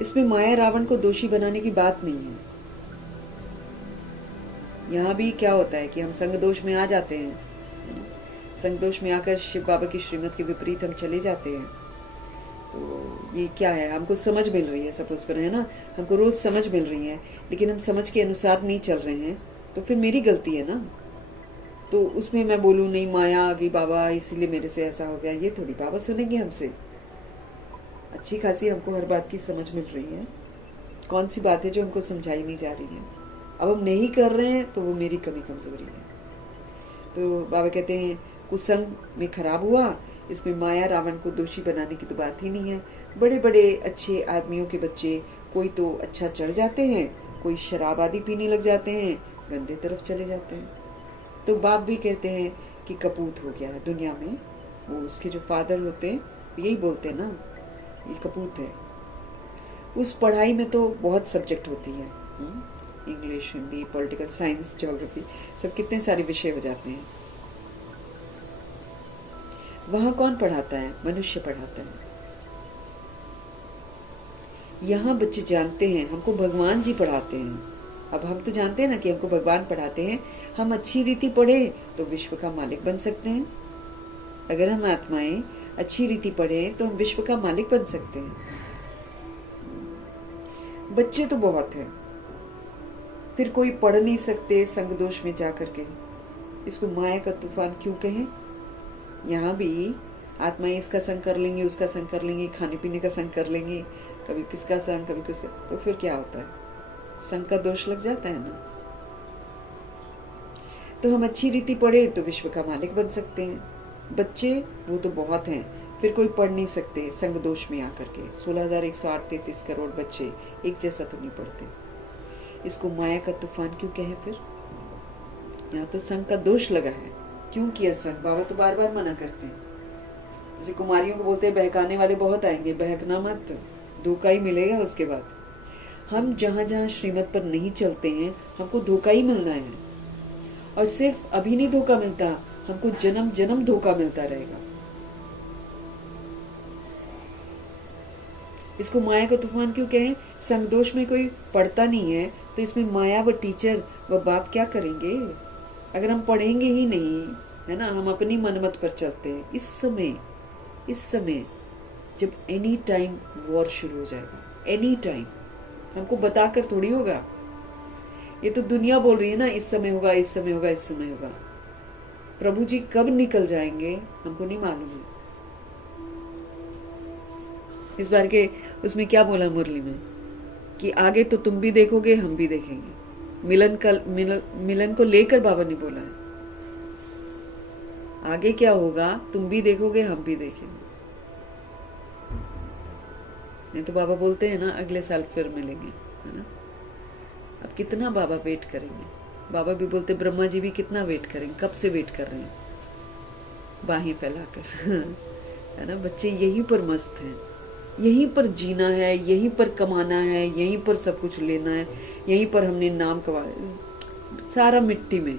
इसमें माया रावण को दोषी बनाने की बात नहीं है। यहाँ भी क्या होता है कि हम संग दोष में आ जाते हैं, संग दोष में आकर शिव बाबा की श्रीमत के विपरीत हम चले जाते हैं। तो ये क्या है, हमको समझ मिल रही है, सपोज करें है ना, हमको रोज समझ मिल रही है, लेकिन हम समझ के अनुसार नहीं चल रहे हैं, तो फिर मेरी गलती है ना। तो उसमें मैं बोलूं नहीं माया आ गई बाबा इसीलिए मेरे से ऐसा हो गया, ये थोड़ी बाबा सुनेंगे हमसे। अच्छी खासी हमको हर बात की समझ मिल रही है, कौन सी बात है जो हमको समझाई नहीं जा रही है। अब हम नहीं कर रहे हैं तो वो मेरी कमी कमजोरी है। तो बाबा कहते हैं कुसंग में खराब हुआ, इसमें माया रावण को दोषी बनाने की तो बात ही नहीं है। बड़े बड़े अच्छे आदमियों के बच्चे कोई तो अच्छा चढ़ जाते हैं, कोई शराब आदि पीने लग जाते हैं, गंदे तरफ चले जाते हैं। तो बाप भी कहते हैं कि कपूत हो गया है दुनिया में। वो उसके जो फादर होते हैं यही बोलते हैं ना, ये कपूत है। उस पढ़ाई में तो बहुत सब्जेक्ट होती है, English, Hindi, political science, geography, सब कितने सारे विषय हो जाते हैं। वहां कौन पढ़ाता है? मनुष्य पढ़ाता है। यहाँ बच्चे जानते हैं हमको भगवान जी पढ़ाते हैं। अब हम तो जानते हैं ना कि हमको भगवान पढ़ाते हैं। हम अच्छी रीति पढ़े तो विश्व का मालिक बन सकते हैं। अगर हम आत्माएं अच्छी रीति पढ़े तो हम विश्व का मालिक बन सकते हैं। बच्चे तो बहुत हैं, फिर कोई पढ़ नहीं सकते संग दोष में जा करके। इसको माया का तूफान क्यों कहें? यहाँ भी आत्माएं इसका संग कर लेंगी, उसका संग कर लेंगी, खाने पीने का संग कर लेंगी, कभी किसका संग कभी किसका, तो फिर क्या होता है? संग का दोष लग जाता है ना। तो हम अच्छी रीति पढ़े तो विश्व का मालिक बन सकते हैं। बच्चे वो तो बहुत हैं, फिर कोई पढ़ नहीं सकते संग दोष में आकर के। 16,133 करोड़ बच्चे एक जैसा तो नहीं पढ़ते। इसको माया का तूफान क्यों कहे? फिर यहाँ तो संग का दोष लगा है। क्यों किया संग? बाबा तो बार बार मना करते हैं। जैसे कुमारियों को बोलते हैं बहकाने वाले बहुत आएंगे, बहकना मत, धोखा ही मिलेगा उसके बाद। हम जहां जहां श्रीमत पर नहीं चलते हैं हमको धोखा ही मिलना है। और सिर्फ अभी नहीं धोखा मिलता, हमको जन्म जन्म धोखा मिलता रहेगा। इसको माया का तूफान क्यों कहें? संगदोष में कोई पढ़ता नहीं है तो इसमें माया व टीचर व बाप क्या करेंगे? अगर हम पढ़ेंगे ही नहीं, है ना, हम अपनी मनमत पर चलते हैं। इस समय जब एनी टाइम वॉर शुरू हो जाएगा, एनी टाइम, हमको बताकर थोड़ी होगा। ये तो दुनिया बोल रही है ना, इस समय होगा, इस समय होगा, इस समय होगा। प्रभु जी कब निकल जाएंगे हमको नहीं मालूम है। इस बार के उसमें क्या बोला मुरली में कि आगे तो तुम भी देखोगे, हम भी देखेंगे। मिलन को लेकर बाबा ने बोला है, आगे क्या होगा तुम भी देखोगे, हम भी देखेंगे। नहीं तो बाबा बोलते हैं ना अगले साल फिर मिलेंगे, है ना। अब कितना बाबा वेट करेंगे? बाबा भी बोलते, ब्रह्मा जी भी कितना वेट करेंगे, कब से वेट कर रहे हैं बाहें फैलाकर है ना। बच्चे यहीं पर मस्त हैं, यहीं पर जीना है, यहीं पर कमाना है, यहीं पर सब कुछ लेना है, यहीं पर हमने नाम कमाया। सारा मिट्टी में,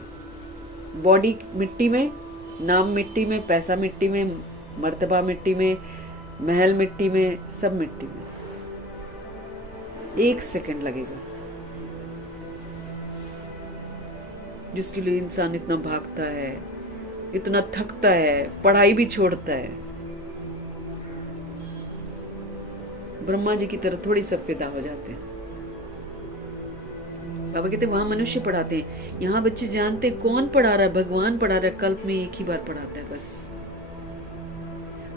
बॉडी मिट्टी में, नाम मिट्टी में, पैसा मिट्टी में, मर्तबा मिट्टी में, महल मिट्टी में, सब मिट्टी में। 1 सेकंड लगेगा जिसके लिए इंसान इतना भागता है, इतना थकता है, पढ़ाई भी छोड़ता है। ब्रह्मा जी की तरह थोड़ी सब फिदा हो जाते हैं। बाबा कहते वहां मनुष्य पढ़ाते हैं, यहाँ बच्चे जानते हैं कौन पढ़ा रहा है, भगवान पढ़ा रहा है। कल्प में एक ही बार पढ़ाता है बस।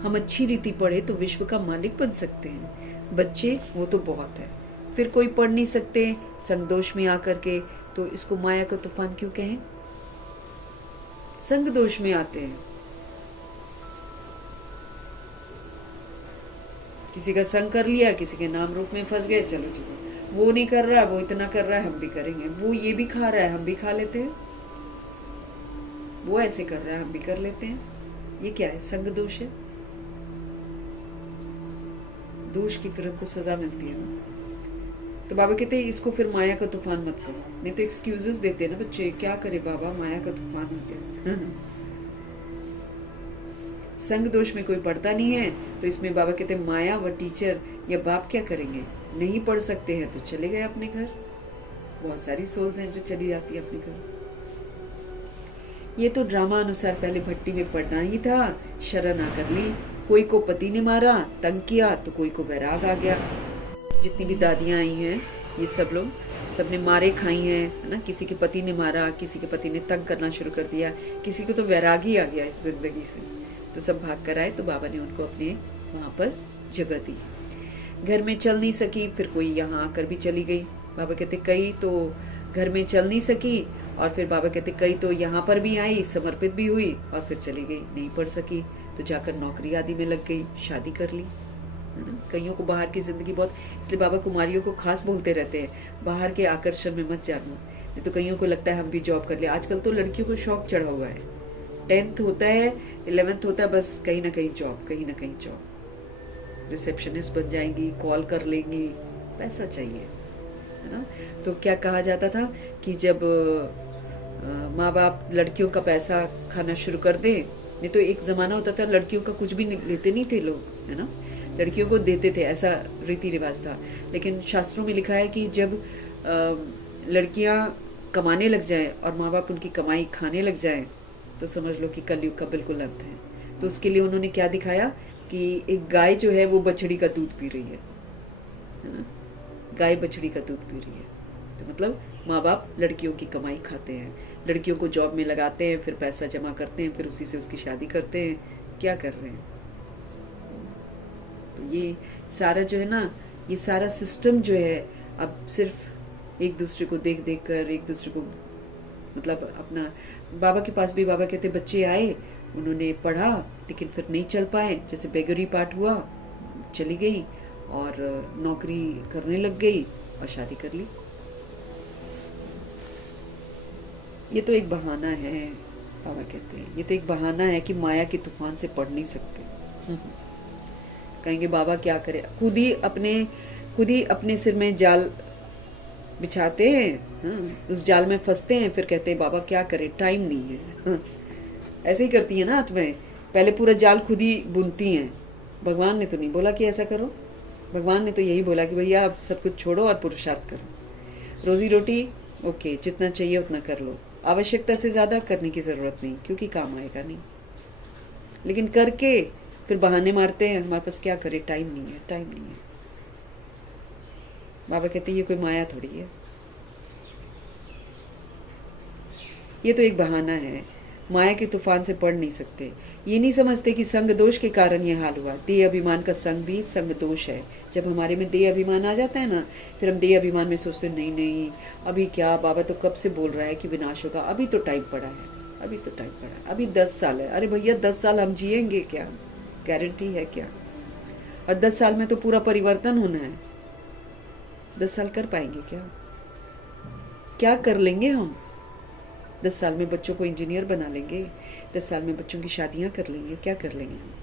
हम अच्छी रीति पढ़े तो विश्व का मालिक बन सकते हैं। बच्चे वो तो बहुत है, फिर कोई पढ़ नहीं सकते संगदोष में आकर के, तो इसको माया का तूफान क्यों कहें? संग दोष में आते हैं। किसी का संग कर लिया, किसी के नाम रूप में फंस गए, चलो चलो, वो नहीं कर रहा, वो इतना कर रहा है, हम भी करेंगे। वो ये भी खा रहा है, हम भी खा लेते हैं। वो ऐसे कर रहा है, हम भी कर लेते हैं। ये क्या है? संग दोष है। दोष की फिर हमको सजा मिलती है ना। तो बाबा कहते हैं इसको फिर माया का तूफान मत करो। नहीं तो एक्सक्यूजेस देते हैं ना बच्चे, क्या करे बाबा, माया का तूफान हो गया। संग दोष में कोई पढ़ता नहीं है तो इसमें बाबा कहते हैं माया व टीचर या बाप क्या करेंगे? नहीं पढ़ सकते हैं तो चले गए अपने घर। बहुत सारी सोल्स हैं जो चली जाती है अपने घर। ये तो ड्रामा अनुसार पहले भट्टी में पढ़ना ही था, शरण आकर ली। कोई को पति ने मारा, तंग किया, तो कोई को वैराग आ गया। जितनी भी दादियां आई हैं, ये सब लोग सबने मारे खाई हैं, है ना। किसी के पति ने मारा, किसी के पति ने तंग करना शुरू कर दिया, किसी को तो वैराग ही आ गया इस जिंदगी से, तो सब भाग कर आए। तो बाबा ने उनको अपने वहां पर जगह दी। घर में चल नहीं सकी, फिर कोई यहाँ आकर भी चली गई। बाबा कहते कई तो घर में चल नहीं सकी, और फिर बाबा कहते कई तो यहाँ पर भी आई, समर्पित भी हुई और फिर चली गई, नहीं पढ़ सकी तो जाकर नौकरी आदि में लग गई, शादी कर ली, है ना। कईयों को बाहर की जिंदगी बहुत, इसलिए बाबा कुमारियों को खास बोलते रहते हैं, बाहर के आकर्षण में मत जाना, नहीं तो कईयों को लगता है हम भी जॉब कर ले। आजकल तो लड़कियों को शौक चढ़ा हुआ है, 10th होता है, 11th होता है, बस कहीं ना कहीं जॉब, कहीं ना कहीं जॉब, रिसेप्शनिस्ट बन जाएंगी, कॉल कर लेंगी, पैसा चाहिए, है ना। तो क्या कहा जाता था कि जब माँ बाप लड़कियों का पैसा खाना शुरू कर दे, नहीं तो एक जमाना होता था लड़कियों का कुछ भी लेते नहीं थे लोग, है ना, लड़कियों को देते थे, ऐसा रीति रिवाज था। लेकिन शास्त्रों में लिखा है कि जब लड़कियां कमाने लग जाएं और माँ बाप उनकी कमाई खाने लग जाएं, तो समझ लो कि कलयुग का बिल्कुल अंत है। तो उसके लिए उन्होंने क्या दिखाया कि एक गाय जो है वो बछड़ी का दूध पी रही है ना, गाय बछड़ी का दूध पी रही है। तो मतलब माँ बाप लड़कियों की कमाई खाते हैं, लड़कियों को जॉब में लगाते हैं, फिर पैसा जमा करते हैं, फिर उसी से उसकी शादी करते हैं। क्या कर रहे हैं? तो ये सारा जो है ना, ये सारा सिस्टम जो है अब सिर्फ एक दूसरे को देख देख कर, एक दूसरे को मतलब अपना, बाबा के पास भी बाबा कहते बच्चे आए, उन्होंने पढ़ा लेकिन फिर नहीं चल पाए, जैसे बेगरी पार्ट हुआ, चली गई और नौकरी करने लग गई और शादी कर ली। ये तो एक बहाना है, बाबा कहते हैं ये तो एक बहाना है कि माया के तूफान से पढ़ नहीं सकते। कहेंगे बाबा क्या करे, खुद ही अपने सिर में जाल बिछाते हैं, उस जाल में फंसते हैं, फिर कहते हैं बाबा क्या करे, टाइम नहीं है। ऐसे ही करती है ना आत्माएं, पहले पूरा जाल खुद ही बुनती हैं। भगवान ने तो नहीं बोला कि ऐसा करो, भगवान ने तो यही बोला कि भैया आप सब कुछ छोड़ो और पुरुषार्थ करो, रोजी रोटी ओके जितना चाहिए उतना कर लो, आवश्यकता से ज्यादा करने की जरूरत नहीं, क्योंकि काम आएगा नहीं। लेकिन करके फिर बहाने मारते हैं, हमारे पास क्या करे, टाइम नहीं है, टाइम नहीं है। बाबा कहते ये कोई माया थोड़ी है, ये तो एक बहाना है, माया के तूफान से पढ़ नहीं सकते। ये नहीं समझते कि संग दोष के कारण ये हाल हुआ। देह अभिमान का संग भी संग दोष है। जब हमारे में देह अभिमान आ जाता है ना, फिर हम देह अभिमान में सोचते नहीं नहीं अभी क्या, बाबा तो कब से बोल रहा है कि विनाश होगा, अभी तो टाइम पड़ा है, अभी तो टाइम पड़ा है, अभी 10 साल है। अरे भैया 10 साल हम जिएंगे क्या, गारंटी है क्या? और 10 साल में तो पूरा परिवर्तन होना है। 10 साल कर पाएंगे क्या? क्या कर लेंगे हम? 10 साल में बच्चों को इंजीनियर बना लेंगे, 10 साल में बच्चों की शादियां कर लेंगे, क्या कर लेंगे हम?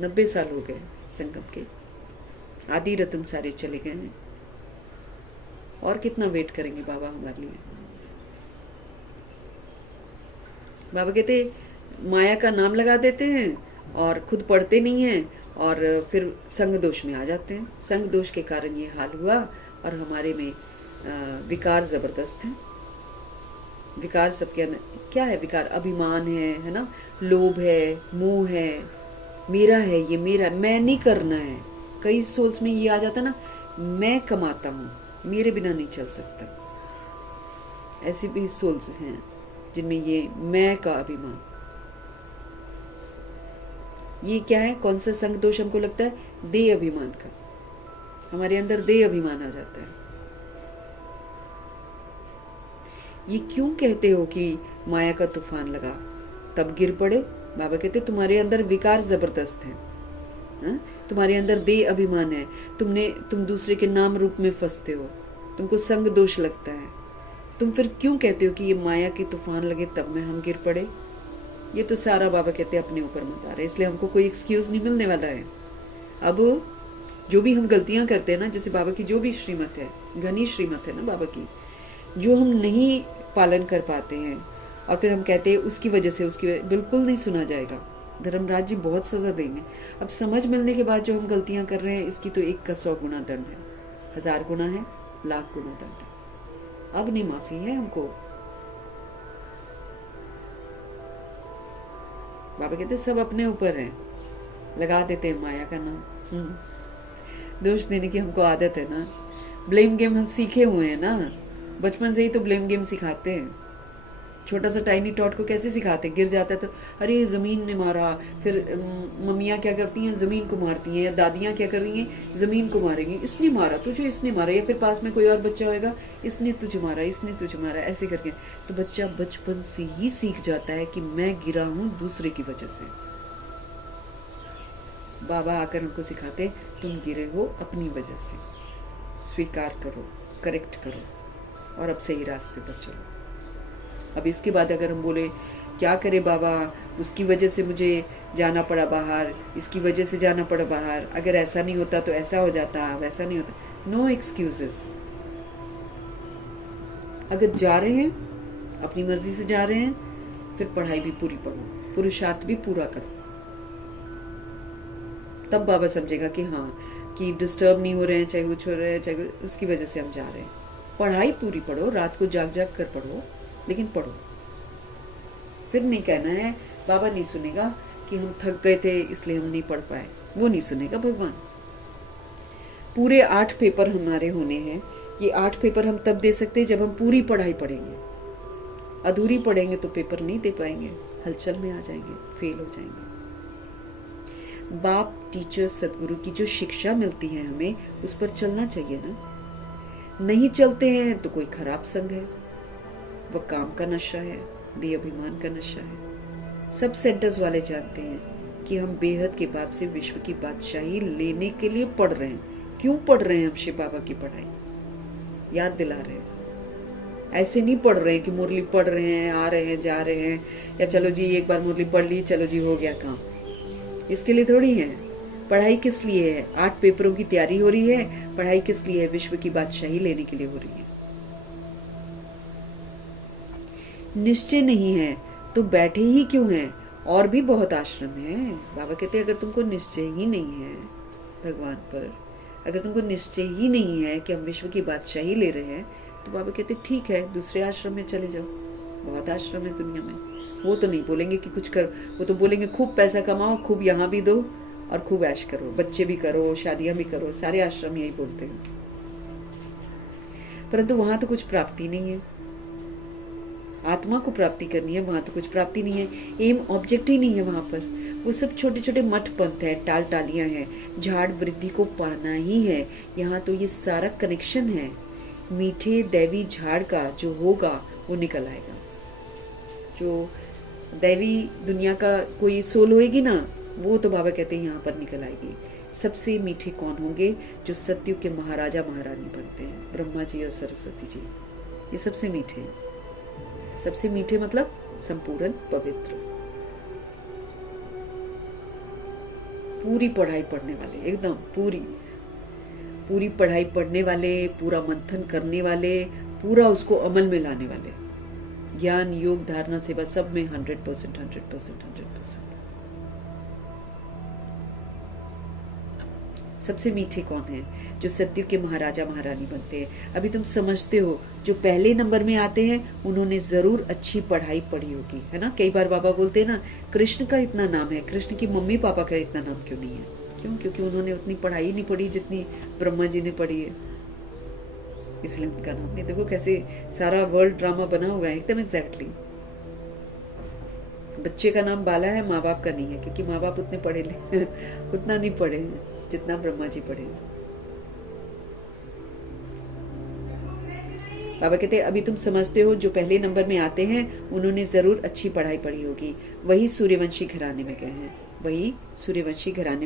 90 साल हो गए संगम के, आदि रतन सारे चले गए हैं, और कितना वेट करेंगे बाबा हमारे लिए? बाबा कहते माया का नाम लगा देते हैं और खुद पढ़ते नहीं हैं, और फिर संग दोष में आ जाते हैं। संग दोष के कारण ये हाल हुआ, और हमारे में विकार जबरदस्त है। विकार सबके अंदर क्या है? विकार अभिमान है ना, लोभ है, मोह है, मेरा है, ये मेरा, मैं नहीं करना है। कई सोल्स में ये आ जाता ना, मैं कमाता हूँ, मेरे बिना नहीं चल सकता। ऐसे भी सोल्स हैं जिनमें ये मैं का अभिमान। ये क्या है? कौन सा संग दोष हमको लगता है? देह अभिमान का। हमारे अंदर देह अभिमान आ जाता है। ये क्यों कहते हो कि माया का तूफान लगा तब गिर पड़े? बाबा कहते तुम्हारे अंदर विकार जबरदस्त है, हा? तुम्हारे अंदर देह अभिमान है, तुम दूसरे के नाम रूप में फंसते हो, तुमको संग दोष लगता है। तुम फिर क्यों कहते हो कि ये माया के तूफान लगे तब में हम गिर पड़े? ये तो सारा बाबा कहते अपने ऊपर मत आ रहा है, इसलिए हमको कोई एक्सक्यूज नहीं मिलने वाला है। अब जो भी हम गलतियां करते हैं ना, जैसे बाबा की जो भी श्रीमत है, घनी श्रीमत है ना बाबा की, जो हम नहीं पालन कर पाते हैं और फिर हम कहते हैं उसकी वजह से बिल्कुल नहीं सुना जाएगा। धर्मराज जी बहुत सजा देंगे। अब समझ मिलने के बाद जो हम गलतियां कर रहे हैं, इसकी तो 1 का 100 गुना दंड है, 1000 गुना है, 1,00,000 गुना दंड है। अब नहीं माफी है हमको। बाबा कहते सब अपने ऊपर है, लगा देते हैं माया का नाम। दोष देने की हमको आदत है ना, ब्लेम गेम हम सीखे हुए हैं ना, बचपन से ही तो ब्लेम गेम सिखाते हैं। छोटा सा टाइनी टॉट को कैसे सिखाते, गिर जाता है तो अरे ज़मीन ने मारा, फिर मम्मियाँ क्या करती हैं, ज़मीन को मारती हैं, या दादियाँ क्या कर रही हैं, ज़मीन को मारेंगी, इसने मारा तुझे, इसने मारा, या फिर पास में कोई और बच्चा होएगा, इसने तुझे मारा, इसने तुझे मारा, ऐसे करके। तो बच्चा बचपन से ही सीख जाता है कि मैं गिरा हूँ दूसरे की वजह से। बाबा आकर उनको सिखाते तुम गिरे हो अपनी वजह से, स्वीकार करो, करेक्ट करो और अब सही रास्ते पर चलो। अब इसके बाद अगर हम बोले क्या करे बाबा, उसकी वजह से मुझे जाना पड़ा बाहर, इसकी वजह से जाना पड़ा बाहर, अगर ऐसा नहीं होता तो ऐसा हो जाता, वैसा नहीं होता, नो एक्सक्यूजेस। अगर जा रहे हैं अपनी मर्जी से जा रहे हैं, फिर पढ़ाई भी पूरी पढ़ो, पुरुषार्थ भी पूरा करो, तब बाबा समझेगा कि हाँ कि डिस्टर्ब नहीं हो रहे हैं, चाहे कुछ हो रहे हैं, चाहे उसकी वजह से हम जा रहे हैं। पढ़ाई पूरी पढ़ो, रात को जाग जाग कर पढ़ो, लेकिन पढ़ो। फिर नहीं कहना है बाबा नहीं सुनेगा कि हम थक गए थे इसलिए हम नहीं पढ़ पाए, वो नहीं सुनेगा भगवान। पूरे 8 पेपर हमारे होने हैं, ये 8 पेपर हम तब दे सकते हैं जब हम पूरी पढ़ाई पढ़ेंगे। अधूरी पढ़ेंगे तो पेपर नहीं दे पाएंगे, हलचल में आ जाएंगे, फेल हो जाएंगे। बाप, टीचर, सदगुरु की जो शिक्षा मिलती है हमें, उस पर चलना चाहिए ना। नहीं चलते हैं तो कोई खराब संग है, वह काम का नशा है, देह अभिमान का नशा है। सब सेंटर्स वाले जानते हैं कि हम बेहद के बाप से विश्व की बादशाही लेने के लिए पढ़ रहे हैं। क्यों पढ़ रहे हैं हम शिव बाबा की पढ़ाई? याद दिला रहे हैं। ऐसे नहीं पढ़ रहे हैं कि मुरली पढ़ रहे हैं, आ रहे हैं, जा रहे हैं, या चलो जी एक बार मुरली पढ़ ली, चलो जी हो गया काम। इसके लिए थोड़ी है पढ़ाई। किस लिए है? 8 पेपरों की तैयारी हो रही है। पढ़ाई किस लिए है? विश्व की बादशाही लेने के लिए हो रही है। निश्चय नहीं है तो बैठे ही क्यों हैं? और भी बहुत आश्रम है। बाबा कहते हैं अगर तुमको निश्चय ही नहीं है भगवान पर, अगर तुमको निश्चय ही नहीं है कि हम विश्व की बादशाही ले रहे हैं, तो बाबा कहते ठीक है दूसरे आश्रम में चले जाओ। बहुत आश्रम है दुनिया में। वो तो नहीं बोलेंगे कि कुछ कर, वो तो बोलेंगे खूब पैसा कमाओ, खूब यहाँ भी दो और खूब ऐश करो, बच्चे भी करो, शादियां भी करो। सारे आश्रम यही बोलते हैं, परंतु वहां तो कुछ प्राप्ति नहीं है। आत्मा को प्राप्ति करनी है, वहां तो कुछ प्राप्ति नहीं है। एम ऑब्जेक्ट ही नहीं है वहां पर। वो सब छोटे छोटे मठ पंथ है, टाल टालियां हैं। झाड़ वृद्धि को पाना ही है। यहाँ तो ये सारा कनेक्शन है। मीठे दैवी झाड़ का जो होगा वो निकल आएगा। जो दैवी दुनिया का कोई सोल होएगी ना, वो तो बाबा कहते हैं यहाँ पर निकल आएगी। सबसे मीठे कौन होंगे? जो सत्युग के महाराजा महारानी बनते हैं, ब्रह्मा जी और सरस्वती जी। ये सबसे मीठे हैं। सबसे मीठे मतलब संपूर्ण पवित्र, पूरी पढ़ाई पढ़ने वाले, एकदम पूरी पढ़ाई पढ़ने वाले, पूरा मंथन करने वाले, पूरा उसको अमल में लाने वाले। ज्ञान, योग, धारणा, सेवा सब में 100%। सबसे मीठे कौन है? जो सत्युग के महाराजा महारानी बनते हैं। अभी तुम समझते हो जो पहले नंबर में आते हैं उन्होंने जरूर अच्छी पढ़ाई पढ़ी होगी, है ना। कई बार बाबा बोलते हैं ना, कृष्ण का इतना नाम है, कृष्ण की मम्मी पापा का इतना नाम क्यों नहीं है? क्यों? क्योंकि उन्होंने उतनी पढ़ाई नहीं पढ़ी जितनी ब्रह्मा जी ने पढ़ी है, इसलिए उनका नाम नहीं। देखो कैसे सारा वर्ल्ड ड्रामा बना हुआ है, एकदम एग्जैक्टली। बच्चे का नाम बाला है, माँ बाप का नहीं है, क्योंकि माँ बाप उतने पढ़े उतना नहीं पढ़े हैं जितना ब्रह्मा जी पढ़े। बाबा कहते हैं अभी तुम समझते हो जो पहले नंबर में आते हैं उन्होंने जरूर अच्छी पढ़ाई पढ़ी होगी। वही सूर्यवंशी घराने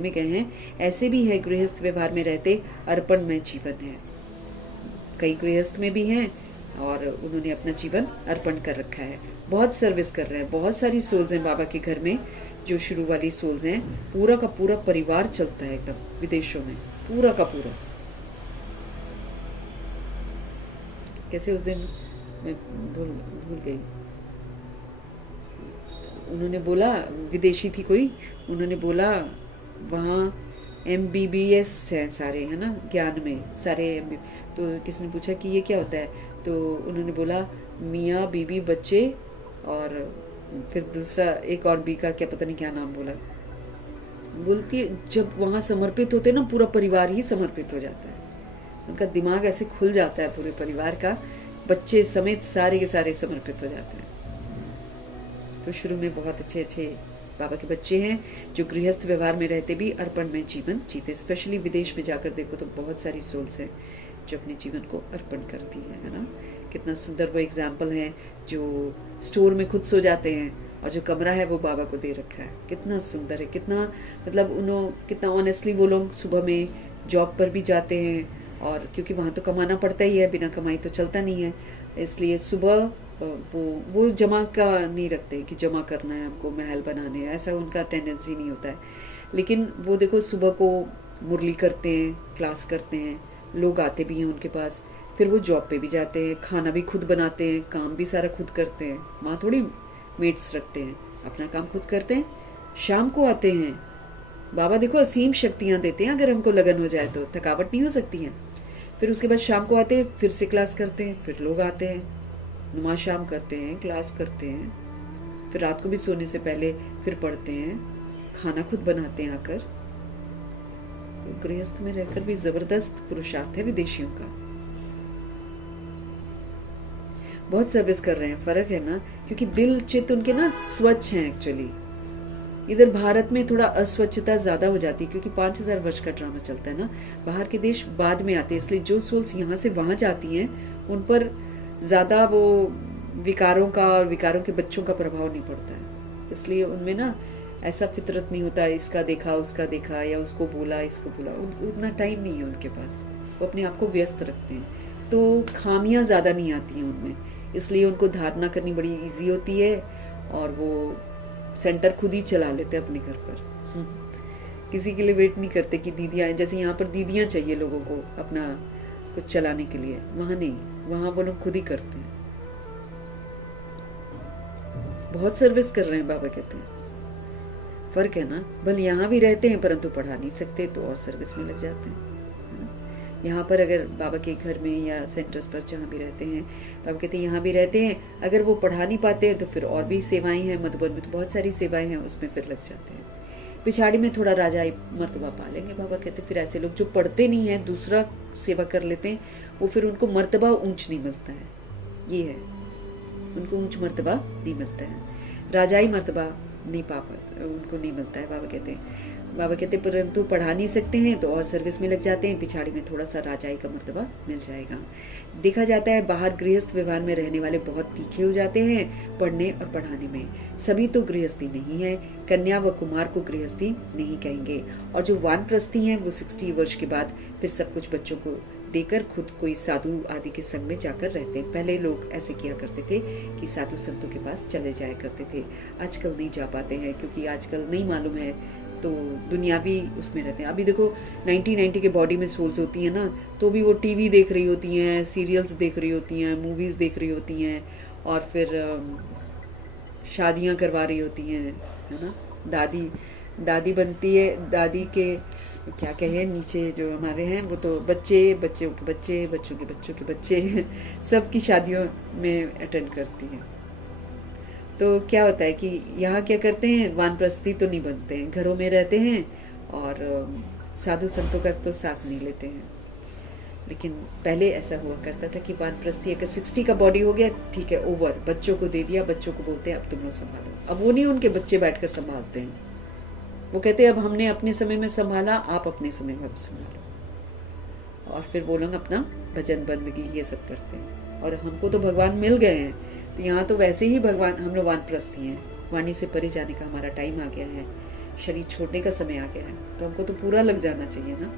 में गए हैं, ऐसे भी है गृहस्थ व्यवहार में रहते, अर्पण में जीवन है। कई गृहस्थ में भी हैं और उन्होंने अपना जीवन अर्पण कर रखा है। बहुत सर्विस कर रहे हैं। बहुत सारी सोल्स हैं बाबा के घर में, जो शुरू वाली सोल्स हैं। पूरा का पूरा परिवार चलता है एकदम विदेशों में, पूरा का पूरा। कैसे उस दिन मैं भूल गई, उन्होंने बोला, विदेशी थी कोई, उन्होंने बोला वहाँ MBBS है सारे, है ना, ज्ञान में सारे। तो किसी ने पूछा कि ये क्या होता है, तो उन्होंने बोला मियाँ बीबी बच्चे, और फिर दूसरा एक और बी का क्या पता नहीं क्या नाम बोला। बोलती जब वहाँ समर्पित होते ना, पूरा परिवार ही समर्पित हो जाता है। उनका दिमाग ऐसे खुल जाता है पूरे परिवार का, बच्चे समेत सारे के सारे समर्पित हो जाते हैं। तो शुरू में बहुत अच्छे अच्छे बाबा के बच्चे हैं जो गृहस्थ व्यवहार में रहते भी अर्पण में जीवन जीते। स्पेशली विदेश में जाकर देखो तो बहुत सारी सोल्स हैं जो अपने जीवन को अर्पण करती है ना। कितना सुंदर वो एग्जाम्पल है, जो स्टोर में खुद सो जाते हैं और जो कमरा है वो बाबा को दे रखा है। कितना सुंदर है, कितना मतलब कितना ऑनेस्टली वो लोग सुबह में जॉब पर भी जाते हैं, और क्योंकि वहाँ तो कमाना पड़ता ही है, बिना कमाई तो चलता नहीं है, इसलिए सुबह वो जमा का नहीं रखते कि जमा करना है हमको, महल बनाने है, ऐसा उनका टेंडेंसी नहीं होता है। लेकिन वो देखो सुबह को मुरली करते हैं, क्लास करते हैं, लोग आते भी हैं उनके पास, फिर वो जॉब पे भी जाते हैं, खाना भी खुद बनाते हैं, काम भी सारा खुद करते हैं। वहाँ थोड़ी मेट्स रखते हैं, अपना काम खुद करते हैं। शाम को आते हैं, बाबा देखो असीम शक्तियाँ देते हैं, अगर हमको लगन हो जाए तो थकावट नहीं हो सकती है। फिर उसके बाद शाम को आते हैं, फिर से क्लास करते हैं, फिर लोग आते हैं, नमाज शाम करते हैं, क्लास करते हैं, फिर रात को भी सोने से पहले फिर पढ़ते हैं, खाना खुद बनाते हैं आकर। तो गृहस्थ में रहकर भी जबरदस्त पुरुषार्थ है विदेशियों का। बहुत सर्विस कर रहे हैं, फर्क है ना, क्योंकि दिल चित्त उनके ना स्वच्छ हैं एक्चुअली। इधर भारत में थोड़ा अस्वच्छता ज्यादा हो जाती है क्योंकि 5000 वर्ष का ड्रामा चलता है ना। बाहर के देश बाद में आते हैं, इसलिए जो सोल्स यहाँ से वहां जाती हैं उन पर ज्यादा वो विकारों का और विकारों के बच्चों का प्रभाव नहीं पड़ता है, इसलिए उनमें ना ऐसा फितरत नहीं होता, इसका देखा उसका देखा या उसको बोला इसको बोला, उतना टाइम नहीं है उनके पास, वो अपने आप को व्यस्त रखते हैं, तो खामियां ज्यादा नहीं आती हैं उनमें, इसलिए उनको धारणा करनी बड़ी इजी होती है और वो सेंटर खुद ही चला लेते हैं अपने घर पर। किसी के लिए वेट नहीं करते कि दीदियां, जैसे यहाँ पर दीदियां चाहिए लोगों को अपना कुछ चलाने के लिए, वहां नहीं, वहां वो लोग खुद ही करते हैं। बहुत सर्विस कर रहे हैं बाबा कहते हैं। फर्क है ना, भले यहाँ भी रहते हैं परंतु पढ़ा नहीं सकते तो और सर्विस में लग जाते हैं। यहाँ पर अगर बाबा के घर में या सेंटर्स पर जहाँ भी रहते हैं, बाबा कहते हैं यहाँ भी रहते हैं, अगर वो पढ़ा नहीं पाते हैं तो फिर और भी सेवाएं हैं, मधुबन में तो बहुत सारी सेवाएं हैं, उसमें फिर लग जाते हैं। पिछाड़ी में थोड़ा राजाई मर्तबा पा लेंगे बाबा कहते, फिर ऐसे लोग जो पढ़ते नहीं है दूसरा सेवा कर लेते हैं, वो फिर उनको मर्तबा ऊंच नहीं मिलता है, ये है, उनको ऊंच मर्तबा नहीं मिलता है, राजाई मर्तबा नहीं उनको नहीं मिलता है। बाबा कहते परंतु पढ़ा नहीं सकते हैं तो और सर्विस में लग जाते हैं, पिछाड़ी में थोड़ा सा राजाई का मर्तबा मिल जाएगा। देखा जाता है बाहर गृहस्थ व्यवहार में रहने वाले बहुत तीखे हो जाते हैं पढ़ने और पढ़ाने में, सभी तो गृहस्थी नहीं है, कन्या व कुमार को गृहस्थी नहीं कहेंगे, और जो वानप्रस्थी हैं वो 60 वर्ष के बाद फिर सब कुछ बच्चों को देकर खुद कोई साधु आदि के संग में जाकर रहते हैं। पहले लोग ऐसे किया करते थे कि साधु संतों के पास चले जाया करते थे, आजकल नहीं जा पाते हैं क्योंकि आजकल नहीं मालूम है तो दुनियावी उसमें रहते हैं। अभी देखो 90 के बॉडी में सोल्स होती हैं ना, तो भी वो टीवी देख रही होती हैं, सीरियल्स देख रही होती हैं, मूवीज देख रही होती हैं, और फिर शादियां करवा रही होती हैं, है ना। दादी बनती है, दादी के क्या कहे नीचे जो हमारे हैं वो तो बच्चों के बच्चे, बच्चों के बच्चों के बच्चे सबकी शादियों में अटेंड करती हैं। तो क्या होता है कि यहाँ क्या करते हैं, वानप्रस्थी तो नहीं बनते हैं, घरों में रहते हैं और साधु संतों का तो साथ नहीं लेते हैं। लेकिन पहले ऐसा हुआ करता था कि वानप्रस्थी अगर 60 का बॉडी हो गया ठीक है, ओवर, बच्चों को दे दिया, बच्चों को बोलते हैं अब तुम लोग संभालो। अब वो नहीं उनके बच्चे बैठकर संभालते हैं, वो कहते हैं अब हमने अपने समय में संभाला, आप अपने समय में संभालो, और फिर वो लोग अपना भजन बंदगी ये सब करते हैं। और हमको तो भगवान मिल गए हैं, तो यहाँ तो वैसे ही भगवान, हम लोग वानप्रस्थी हैं, वाणी से परे जाने का हमारा टाइम आ गया है, शरीर छोड़ने का समय आ गया है, तो हमको तो पूरा लग जाना चाहिए ना।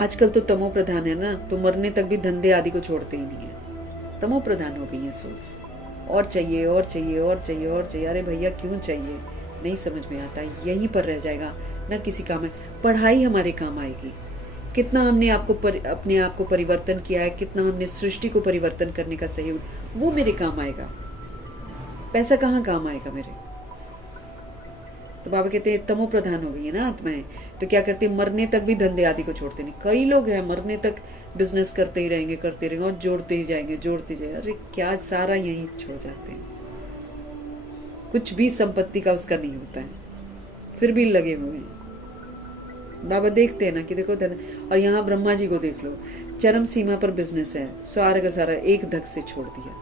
आजकल तो तमो प्रधान है ना, तो मरने तक भी धंधे आदि को छोड़ते ही नहीं है, तमो प्रधान हो गई है सोल्स, और चाहिए और चाहिए और चाहिए और चाहिए। अरे भैया क्यों चाहिए, नहीं समझ में आता, यहीं पर रह जाएगा ना, किसी काम में। पढ़ाई हमारे काम आएगी, कितना हमने अपने आप को परिवर्तन किया है, कितना हमने सृष्टि को परिवर्तन करने का सहयोग, वो मेरे काम आएगा, पैसा कहाँ काम आएगा मेरे। तो बाबा कहते हैं तमो प्रधान हो गई है ना आत्माएं, तो क्या करते हैं, मरने तक भी धंधे आदि को छोड़ते नहीं। कई लोग हैं मरने तक बिजनेस करते ही रहेंगे और जोड़ते ही जाएंगे। अरे क्या, सारा यही छोड़ जाते हैं, कुछ भी संपत्ति का उसका नहीं होता है, फिर भी लगे हुए हैं। बाबा देखते हैं ना कि देखो धन, और यहाँ ब्रह्मा जी को देख लो, चरम सीमा पर बिजनेस है, सारा का सारा एक धक से छोड़ दिया,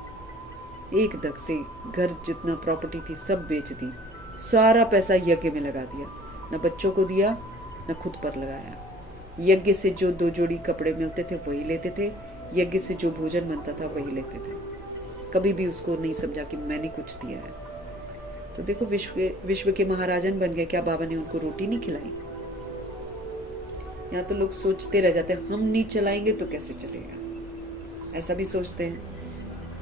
एक धक से घर जितना प्रॉपर्टी थी सब बेच दी, सारा पैसा यज्ञ में लगा दिया, न बच्चों को दिया न खुद पर लगाया। यज्ञ से जो 2 जोड़ी कपड़े मिलते थे वही लेते थे, यज्ञ से जो भोजन बनता था वही लेते थे। कभी भी उसको नहीं समझा कि मैंने कुछ दिया है। तो देखो विश्व के महाराजन बन गए, क्या बाबा ने उनको रोटी नहीं खिलाई? यहाँ तो लोग सोचते रह जाते हैं, हम नहीं चलाएंगे तो कैसे चलेगा, ऐसा भी सोचते हैं,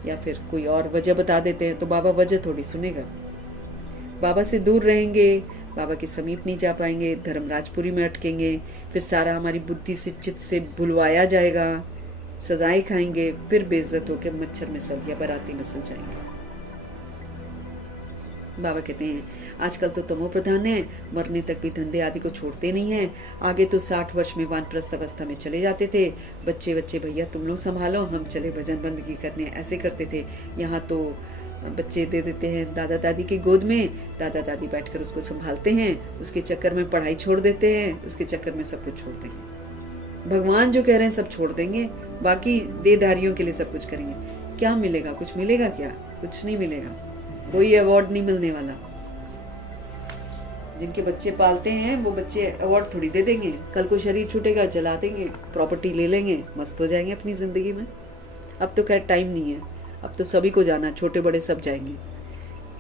या फिर कोई और वजह बता देते हैं। तो बाबा वजह थोड़ी सुनेगा। बाबा से दूर रहेंगे, बाबा के समीप नहीं जा पाएंगे, धर्मराजपुरी में अटकेंगे, फिर सारा हमारी बुद्धि से चित्त से भुलवाया जाएगा, सजाएं खाएंगे, फिर बेइज्जत होकर मच्छर में सल या बराती में सल जाएंगे। बाबा कहते हैं आजकल तो तमो प्रधान है, मरने तक भी धंधे आदि को छोड़ते नहीं है। आगे तो 60 वर्ष में वानप्रस्थ अवस्था में चले जाते थे, बच्चे बच्चे भैया तुम लोग संभालो, हम चले भजन बंदगी करने, ऐसे करते थे। यहाँ तो बच्चे दे देते हैं दादा दादी की गोद में, दादा दादी बैठकर उसको संभालते हैं, उसके चक्कर में पढ़ाई छोड़ देते हैं, उसके चक्कर में सब कुछ छोड़ देंगे। भगवान जो कह रहे हैं सब छोड़ देंगे, बाकी देहधारियों के लिए सब कुछ करेंगे। क्या मिलेगा? कुछ मिलेगा क्या? कुछ नहीं मिलेगा, कोई अवार्ड नहीं मिलने वाला। जिनके बच्चे पालते हैं वो बच्चे अवार्ड थोड़ी दे देंगे, कल को शरीर छूटेगा जला देंगे, प्रॉपर्टी ले लेंगे, मस्त हो जाएंगे अपनी जिंदगी में। अब तो खैर टाइम नहीं है, अब तो सभी को जाना, छोटे बड़े सब जाएंगे,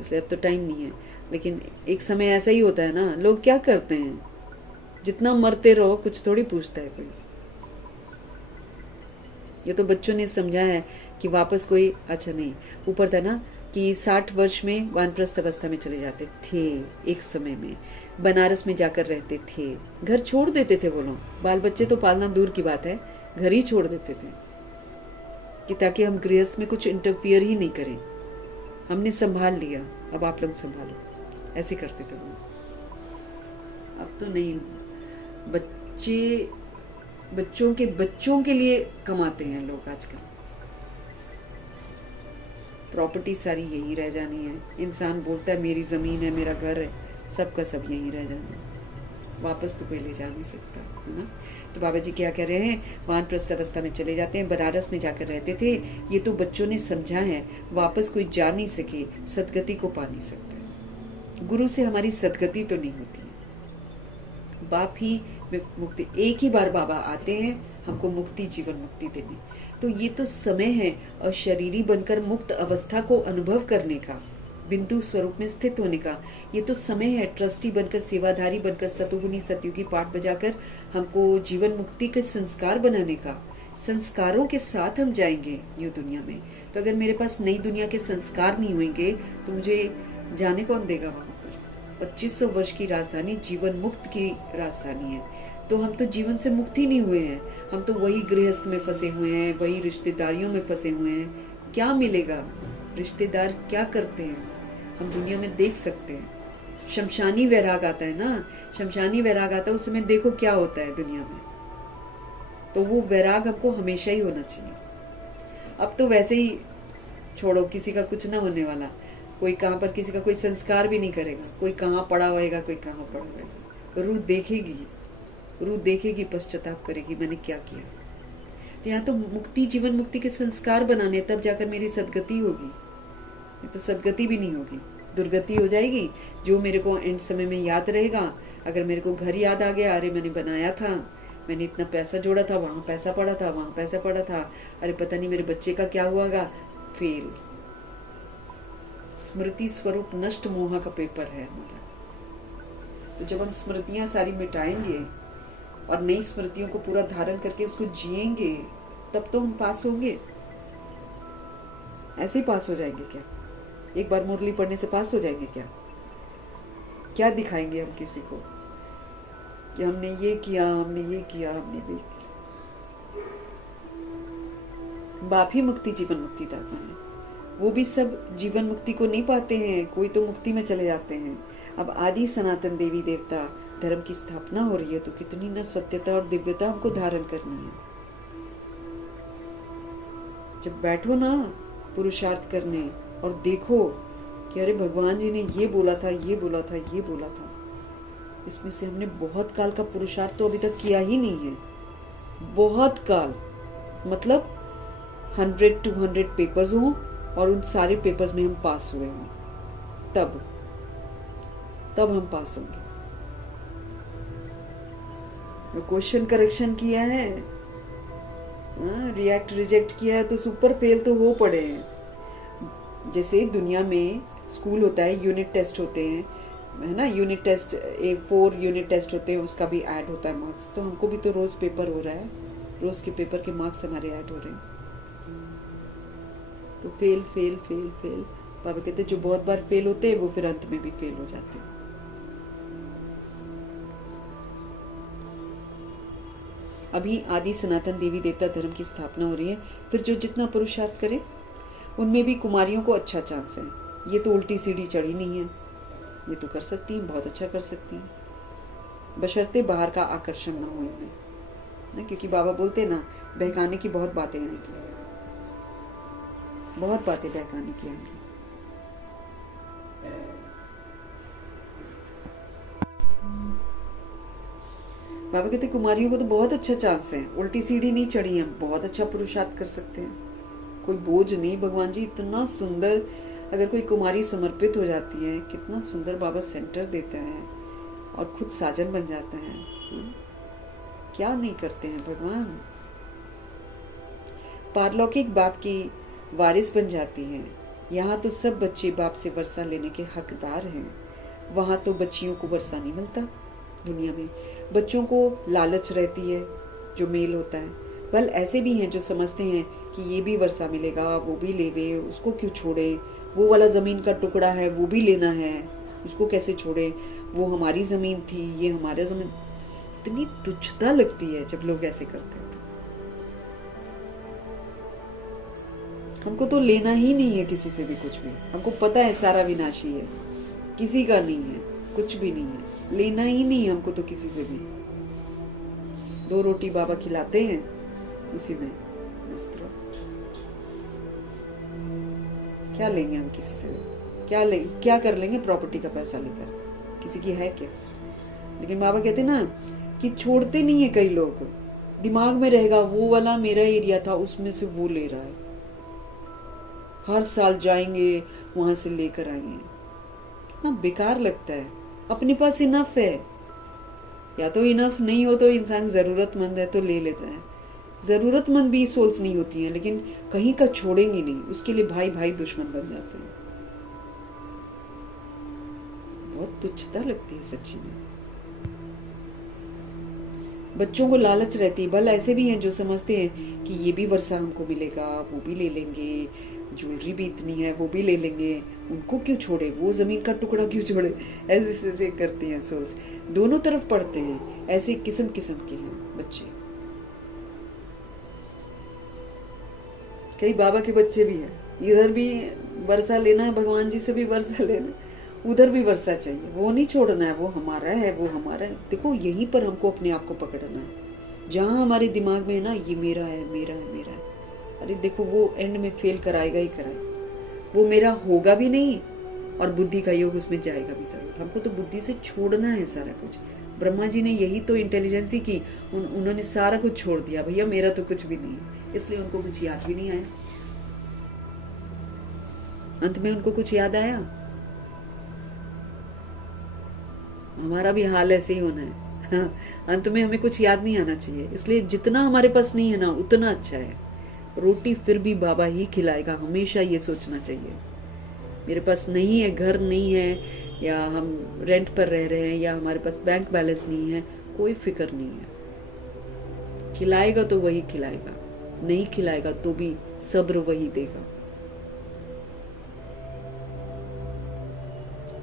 इसलिए अब तो टाइम नहीं है। लेकिन एक समय ऐसा ही होता है ना, लोग क्या करते हैं, जितना मरते रहो कुछ थोड़ी पूछता है कोई। ये तो बच्चों ने समझा है कि वापस कोई, अच्छा नहीं, ऊपर था ना कि 60 वर्ष में वानप्रस्थ अवस्था में चले जाते थे, एक समय में बनारस में जाकर रहते थे, घर छोड़ देते थे वो लोग, बाल बच्चे तो पालना दूर की बात है, घर ही छोड़ देते थे कि ताकि हम गृहस्थ में कुछ इंटरफियर ही नहीं करें, हमने संभाल लिया, अब आप लोग संभालो, ऐसे करते थे वो। अब तो नहीं, बच्चों के लिए कमाते हैं लोग आजकल। प्रॉपर्टी सारी यही रह जानी है। इंसान बोलता है मेरी जमीन है, मेरा घर है, सबका सब यही रह जाना है, वापस तो कोई ले जा नहीं सकता, है ना। तो बाबा जी क्या कह रहे हैं, वानप्रस्थ अवस्था में चले जाते हैं, बनारस में जाकर रहते थे। ये तो बच्चों ने समझा है, वापस कोई जा नहीं सके, सदगति को पा नहीं सकते। गुरु से हमारी सदगति तो नहीं होती है, बाप ही मुक्ति, एक ही बार बाबा आते हैं हमको मुक्ति, जीवन मुक्ति देने। तो ये तो समय है अशरीरी बनकर मुक्त अवस्था को अनुभव करने का, बिंदु स्वरूप में स्थित होने का। ये तो समय है ट्रस्टी बनकर, सेवाधारी बनकर, सतुगुनी सतयुगी पाठ बजाकर हमको जीवन मुक्ति के संस्कार बनाने का। संस्कारों के साथ हम जाएंगे यूं दुनिया में। तो अगर मेरे पास नई दुनिया के संस्कार नहीं होंगे तो मुझे जाने कौन देगा वहां पर। 2500 वर्ष की राजधानी जीवन मुक्त की राजधानी है, तो हम तो जीवन से मुक्त ही नहीं हुए हैं, हम तो वही गृहस्थ में फंसे हुए हैं, वही रिश्तेदारियों में फंसे हुए हैं। क्या मिलेगा? रिश्तेदार क्या करते हैं हम दुनिया में देख सकते हैं। शमशानी वैराग आता है ना, शमशानी वैराग आता है, उस समय देखो क्या होता है दुनिया में। तो वो वैराग हमको हमेशा ही होना चाहिए। अब तो वैसे ही छोड़ो, किसी का कुछ ना होने वाला, कोई कहाँ पर किसी का कोई संस्कार भी नहीं करेगा, कोई कहाँ पड़ा होएगा, कोई कहाँ पड़ा होएगा। रूह देखेगी, पश्चाताप करेगी, मैंने क्या किया। तो यहाँ तो मुक्ति, जीवन मुक्ति के संस्कार बनाने, तब जाकर मेरी सदगति होगी। तो सदगति भी नहीं होगी, दुर्गति हो जाएगी। जो मेरे को एंड समय में याद रहेगा, अगर मेरे को घर याद आ गया, अरे मैंने बनाया था, मैंने इतना पैसा जोड़ा था, वहां पैसा पड़ा था, वहां पैसा पड़ा था, अरे पता नहीं मेरे बच्चे का क्या हुआगा, फेल। स्मृति स्वरूप नष्ट मोह का पेपर है हमारा। तो जब हम स्मृतियां सारी मिटाएंगे और नई स्मृतियों को पूरा धारण करके उसको जिएंगे, तब तो हम पास होंगे। ऐसे ही पास हो जाएंगे क्या? एक बार मुरली पढ़ने से पास हो जाएंगे क्या? क्या दिखाएंगे हम किसी को कि हमने ये किया, हमने ये किया, हमने ये किया। बाप ही मुक्ति, जीवन मुक्ति दाता है। वो भी सब जीवन मुक्ति को नहीं पाते हैं, कोई तो मुक्ति में चले जाते हैं। अब आदि सनातन देवी देवता धर्म की स्थापना हो रही है, तो कितनी न सत्यता और दिव्यता हमको धारण करनी है। जब बैठो ना पुरुषार्थ करने और देखो कि अरे भगवान जी ने ये बोला था, ये बोला था, ये बोला था, इसमें से हमने बहुत काल का पुरुषार्थ तो अभी तक किया ही नहीं है। बहुत काल मतलब 100-200 पेपर्स हों और उन सारे पेपर्स में हम पास हुए हों, तब हम पास होंगे। क्वेश्चन करेक्शन किया है, रिएक्ट रिजेक्ट किया है तो सुपर फेल तो हो पड़े हैं। जैसे दुनिया में स्कूल होता है, यूनिट टेस्ट होते हैं, है ना, यूनिट टेस्ट 4 यूनिट टेस्ट होते हैं, उसका भी ऐड होता है मार्क्स। तो हमको भी तो रोज पेपर हो रहा है, रोज के पेपर के मार्क्स हमारे ऐड हो रहे हैं। तो फेल फेल फेल फेल, बाबा कहते हैं जो बहुत बार फेल होते हैं वो फिर अंत में भी फेल हो जाते हैं। अभी आदि सनातन देवी देवता धर्म की स्थापना हो रही है, फिर जो जितना पुरुषार्थ करे उनमें भी कुमारियों को अच्छा चांस है। ये तो उल्टी सीढ़ी चढ़ी नहीं है, ये तो कर सकती हैं, बहुत अच्छा कर सकती हैं, बशर्ते बाहर का आकर्षण ना हो इनमें ना, क्योंकि बाबा बोलते हैं ना, बहकाने की बहुत बातें हैं, बहुत बातें बहकाने की हैं। बाबा कहते कुमारियों को तो बहुत अच्छा चांस है, उल्टी सीढ़ी नहीं चढ़ी है, बहुत अच्छा पुरुषार्थ कर सकते हैं, कोई बोझ नहीं। भगवान जी इतना सुंदर, अगर कोई कुमारी समर्पित हो जाती है, कितना सुंदर बाबा सेंटर देते हैं और खुद साजन बन जाते हैं। क्या नहीं करते हैं भगवान। पारलौकिक बाप की वारिस बन जाती हैं। यहाँ तो सब बच्चे बाप से वर्षा लेने के हकदार हैं, वहां तो बच्चियों को वर्षा नहीं मिलता। दुनिया में बच्चों को लालच रहती है, जो मेल होता है। बल ऐसे भी हैं जो समझते हैं कि ये भी वर्षा मिलेगा, वो भी लेवे, उसको क्यों छोड़े, वो वाला जमीन का टुकड़ा है वो भी लेना है, उसको कैसे छोड़े, वो हमारी जमीन थी, ये हमारा जमीन। इतनी तुच्छता लगती है जब लोग ऐसे करते हैं। हमको तो लेना ही नहीं है किसी से भी कुछ भी, हमको पता है सारा विनाशी है, किसी का नहीं है, कुछ भी नहीं है, लेना ही नहीं है हमको तो किसी से भी। 2 रोटी बाबा खिलाते हैं, उसी में वस्त्र। क्या लेंगे हम किसी से, क्या कर लेंगे प्रॉपर्टी का पैसा लेकर, किसी की है क्या। लेकिन बाबा कहते ना कि छोड़ते नहीं है कई लोग, दिमाग में रहेगा वो वाला मेरा एरिया था, उसमें से वो ले रहा है, हर साल जाएंगे वहां से लेकर आएंगे। कितना बेकार लगता है। अपने पास इनफ है, या तो इनफ नहीं हो तो इंसान जरूरतमंद है तो ले लेता है। जरूरतमंद भी सोल्स नहीं होती हैं, लेकिन कहीं का छोड़ेंगे नहीं, उसके लिए भाई भाई दुश्मन बन जाते हैं। बहुत तुच्छता लगती है सच्ची में। बच्चों को लालच रहती है, बल ऐसे भी हैं जो समझते हैं कि ये भी वर्षा हमको मिलेगा, वो भी ले लेंगे, ज्वेलरी भी इतनी है वो भी ले लेंगे, उनको क्यों छोड़े, वो जमीन का टुकड़ा क्यों छोड़े। ऐसे करती हैं सोल्स, दोनों तरफ पढ़ते हैं। ऐसे किस्म किस्म के हैं बच्चे, कई बाबा के बच्चे भी हैं। इधर भी वर्षा लेना है, भगवान जी से भी वर्षा लेना, उधर भी वर्षा चाहिए, वो नहीं छोड़ना है, वो हमारा है, वो हमारा है। देखो यहीं पर हमको अपने आप को पकड़ना है, जहां हमारे दिमाग में है ना ये मेरा है मेरा है मेरा है, अरे देखो वो एंड में फेल कराएगा ही कराएगा, वो मेरा होगा भी नहीं और बुद्धि का योग उसमें जाएगा भी जरूर। हमको तो बुद्धि से छोड़ना है सारा कुछ। ब्रह्मा जी ने यही तो इंटेलिजेंसी की, उन्होंने सारा कुछ छोड़ दिया, भैया मेरा तो कुछ भी नहीं है, इसलिए उनको कुछ याद भी नहीं आया। अंत में उनको कुछ याद आया। हमारा भी हाल ऐसे ही होना है। हाँ, अंत में हमें कुछ याद नहीं आना चाहिए, इसलिए जितना हमारे पास नहीं है ना उतना अच्छा है। रोटी फिर भी बाबा ही खिलाएगा, हमेशा ये सोचना चाहिए। मेरे पास नहीं है, घर नहीं है, या हम रेंट पर रह रहे हैं, या हमारे पास बैंक बैलेंस नहीं है, कोई फिक्र नहीं है। खिलाएगा तो वही खिलाएगा, नहीं खिलाएगा तो भी सब्र वही देगा।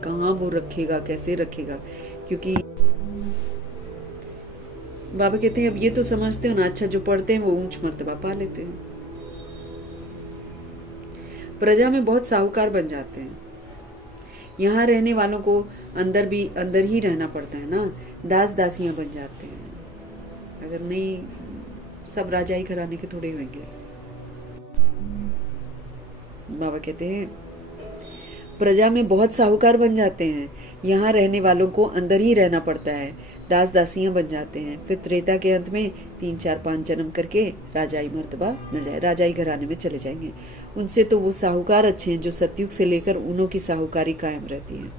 कहाँ वो रखेगा, कैसे रखेगा, क्योंकि बाबा कहते हैं अब ये तो समझते हो ना, अच्छा जो पढ़ते हैं वो ऊंच मर्तबा पा लेते हैं, प्रजा में बहुत साहूकार बन जाते हैं। यहाँ रहने वालों को अंदर ही रहना पड़ता है ना, दास दासियां बन जाते हैं। अगर नहीं, सब राजा ही घराने के थोड़े होंगे। बाबा कहते हैं प्रजा में बहुत साहूकार बन जाते हैं। यहाँ रहने वालों को अंदर ही रहना पड़ता है, दास दासियां बन जाते हैं। फिर त्रेता के अंत में 3 4 5 जन्म करके राजाई मर्तबा मिल जाए, राजाई घराने में चले जाएंगे। उनसे तो वो साहूकार अच्छे हैं जो सतयुग से लेकर उन्हों की साहूकारी कायम रहती है।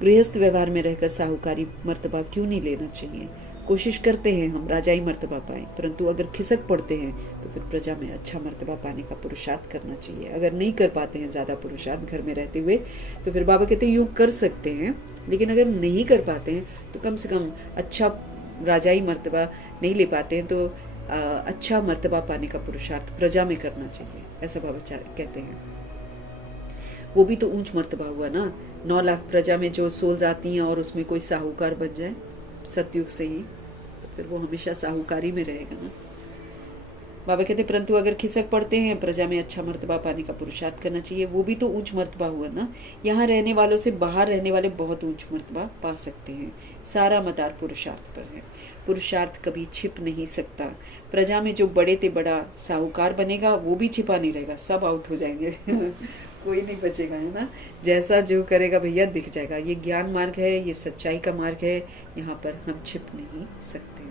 गृहस्थ व्यवहार में रहकर साहूकारी मर्तबा क्यों नहीं लेना चाहिए? कोशिश करते हैं हम राजाई मर्तबा पाएं, परंतु अगर खिसक पड़ते हैं तो फिर प्रजा में अच्छा मर्तबा पाने का पुरुषार्थ करना चाहिए। अगर नहीं कर पाते हैं ज़्यादा पुरुषार्थ घर में रहते हुए, तो फिर बाबा कहते हैं यूँ कर सकते हैं, लेकिन अगर नहीं कर पाते हैं तो कम से कम अच्छा राजाई मर्तबा नहीं ले पाते हैं तो अच्छा मर्तबा पाने का पुरुषार्थ प्रजा में करना चाहिए, ऐसा बाबा कहते हैं। वो भी तो ऊंच मर्तबा हुआ ना। 9 लाख प्रजा में जो सोल्स आती हैं और उसमें कोई साहूकार बन जाए सतयुग से ही, तो फिर वो हमेशा साहूकारी में रहेगा ना। बाबा कहते परंतु अगर खिसक पड़ते हैं प्रजा में अच्छा मर्तबा पाने का पुरुषार्थ करना चाहिए, वो भी तो ऊंच मर्तबा हुआ ना। यहाँ रहने वालों से बाहर रहने वाले बहुत ऊंच मर्तबा पा सकते हैं। सारा मदार पुरुषार्थ पर है, पुरुषार्थ कभी छिप नहीं सकता। प्रजा में जो बड़े ते बड़ा साहूकार बनेगा वो भी छिपा नहीं रहेगा, सब आउट हो जाएंगे कोई नहीं बचेगा, है ना। जैसा जो करेगा भैया दिख जाएगा। ये ज्ञान मार्ग है, ये सच्चाई का मार्ग है, यहाँ पर हम छिप नहीं सकते।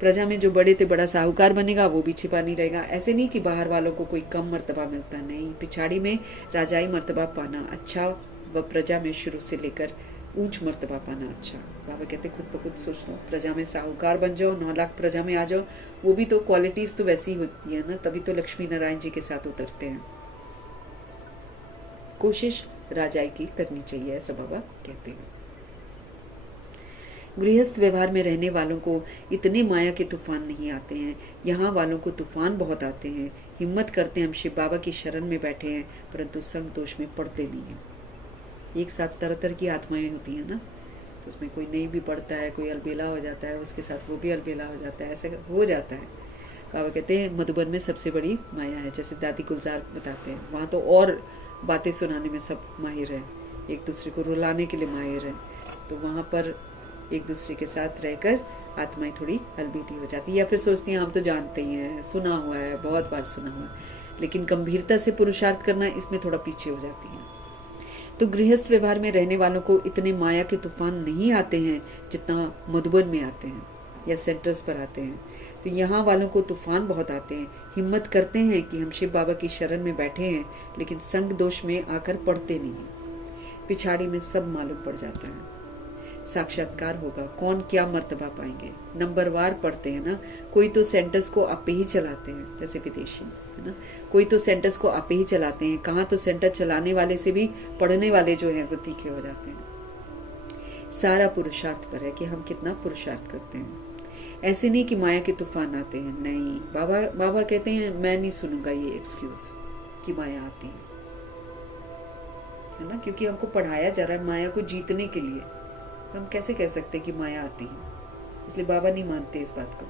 प्रजा में जो बड़े ते बड़ा साहूकार बनेगा वो भी छिपा नहीं रहेगा। ऐसे नहीं कि बाहर वालों को कोई कम मर्तबा मिलता, नहीं। पिछाड़ी में राजाई मर्तबा पाना अच्छा व प्रजा में शुरू से लेकर ऊंच मर्तबा पाना अच्छा। बाबा कहते खुद ब खुद सोच लो, प्रजा में साहूकार बन जाओ, 9 लाख प्रजा में आ जाओ, वो भी तो क्वालिटीज तो वैसी होती है ना, तभी तो लक्ष्मी नारायण जी के साथ उतरते हैं। कोशिश राजाई की करनी चाहिए, ऐसा बाबा कहते हैं। गृहस्थ व्यवहार में रहने वालों को इतने माया के तूफान नहीं आते हैं, यहाँ वालों को तूफान बहुत आते हैं। हिम्मत करते हैं हम शिव बाबा की शरण में बैठे हैं, परंतु संग दोष में पड़ते नहीं हैं। एक साथ तरह तरह की आत्माएं होती हैं ना, तो उसमें कोई नहीं भी पड़ता है, कोई अलबेला हो जाता है, उसके साथ वो भी अलबेला हो जाता है, ऐसा हो जाता है। बाबा कहते हैं मधुबन में सबसे बड़ी माया है, जैसे दादी गुलजार बताते हैं, वहाँ तो और बातें सुनाने में सब माहिर है, एक दूसरे को रुलाने के लिए माहिर है। तो वहाँ पर एक दूसरे के साथ रहकर आत्माएं थोड़ी अलबेली हो जाती है, या फिर सोचती हैं हम तो जानते ही हैं, सुना हुआ है, बहुत बार सुना हुआ है, लेकिन गंभीरता से पुरुषार्थ करना इसमें थोड़ा पीछे हो जाती है। तो गृहस्थ व्यवहार में रहने वालों को इतने माया के तूफान नहीं आते हैं जितना मधुबन में आते हैं या सेंटर्स पर आते हैं। तो यहाँ वालों को तूफान बहुत आते हैं। हिम्मत करते हैं कि हम शिव बाबा की शरण में बैठे हैं, लेकिन संग दोष में आकर पड़ते नहीं हैं। पिछाड़ी में सब मालूम पड़ जाता है, साक्षात्कार होगा, कौन क्या मर्तबा पाएंगे। नंबरवार पढ़ते हैं ना, कोई तो सेंटर्स को आपे ही चलाते हैं, जैसे विदेशी, है ना, कोई तो सेंटर्स को आपे ही चलाते हैं। कहाँ तो सेंटर चलाने वाले से भी पढ़ने वाले जो हैं वो तीखे हो जाते हैं। सारा पुरुषार्थ पर है कि हम कितना पुरुषार्थ करते हैं। ऐसे नहीं कि माया के तूफान आते हैं, नहीं। बाबा कहते हैं मैं नहीं सुनूंगा ये एक्सक्यूज कि माया आती है ना, क्योंकि हमको पढ़ाया जा रहा है माया को जीतने के लिए। हम कैसे कह सकते कि माया आती है, इसलिए बाबा नहीं मानते इस बात को।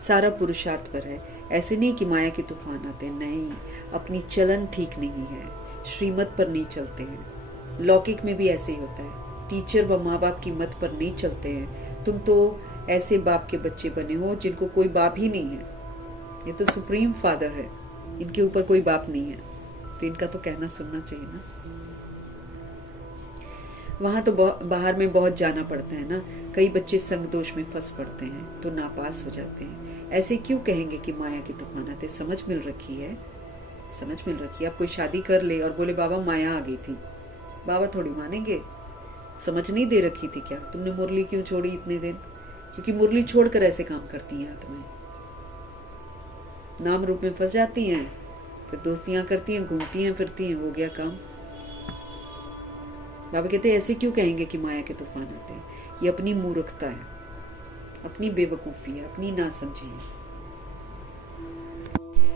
सारा पुरुषार्थ पर है, ऐसे नहीं कि माया के तूफान आते हैं, नहीं। अपनी चलन ठीक नहीं है, श्रीमत पर नहीं चलते हैं। लौकिक में भी ऐसे ही होता है, टीचर व माँ बाप की मत पर नहीं चलते हैं। तुम तो ऐसे बाप के बच्चे बने हो जिनको कोई बाप ही नहीं है। ये तो सुप्रीम फादर है, इनके ऊपर कोई बाप नहीं है, तो इनका तो कहना सुनना चाहिए ना। वहां तो बाहर में बहुत जाना पड़ता है ना। कई बच्चे संग दोष में फंस पड़ते हैं तो नापास हो जाते हैं। ऐसे क्यों कहेंगे कि माया के तूफान आते? समझ मिल रखी है, समझ मिल रखी है। आप कोई शादी कर ले और बोले बाबा माया आ गई थी, बाबा थोड़ी मानेंगे। समझ नहीं दे रखी थी क्या? तुमने मुरली क्यों छोड़ी इतने दिन? क्योंकि मुरली छोड़कर ऐसे काम करती हैं आत्माएं, नाम रूप में फंस जाती हैं, फिर दोस्तियां करती हैं, घूमती हैं, फिरती हैं, हो गया काम। बाबा कहते हैं ऐसे क्यों कहेंगे कि माया के तूफान आते हैं? ये अपनी मूर्खता है, अपनी बेवकूफी है, अपनी नासमझी है।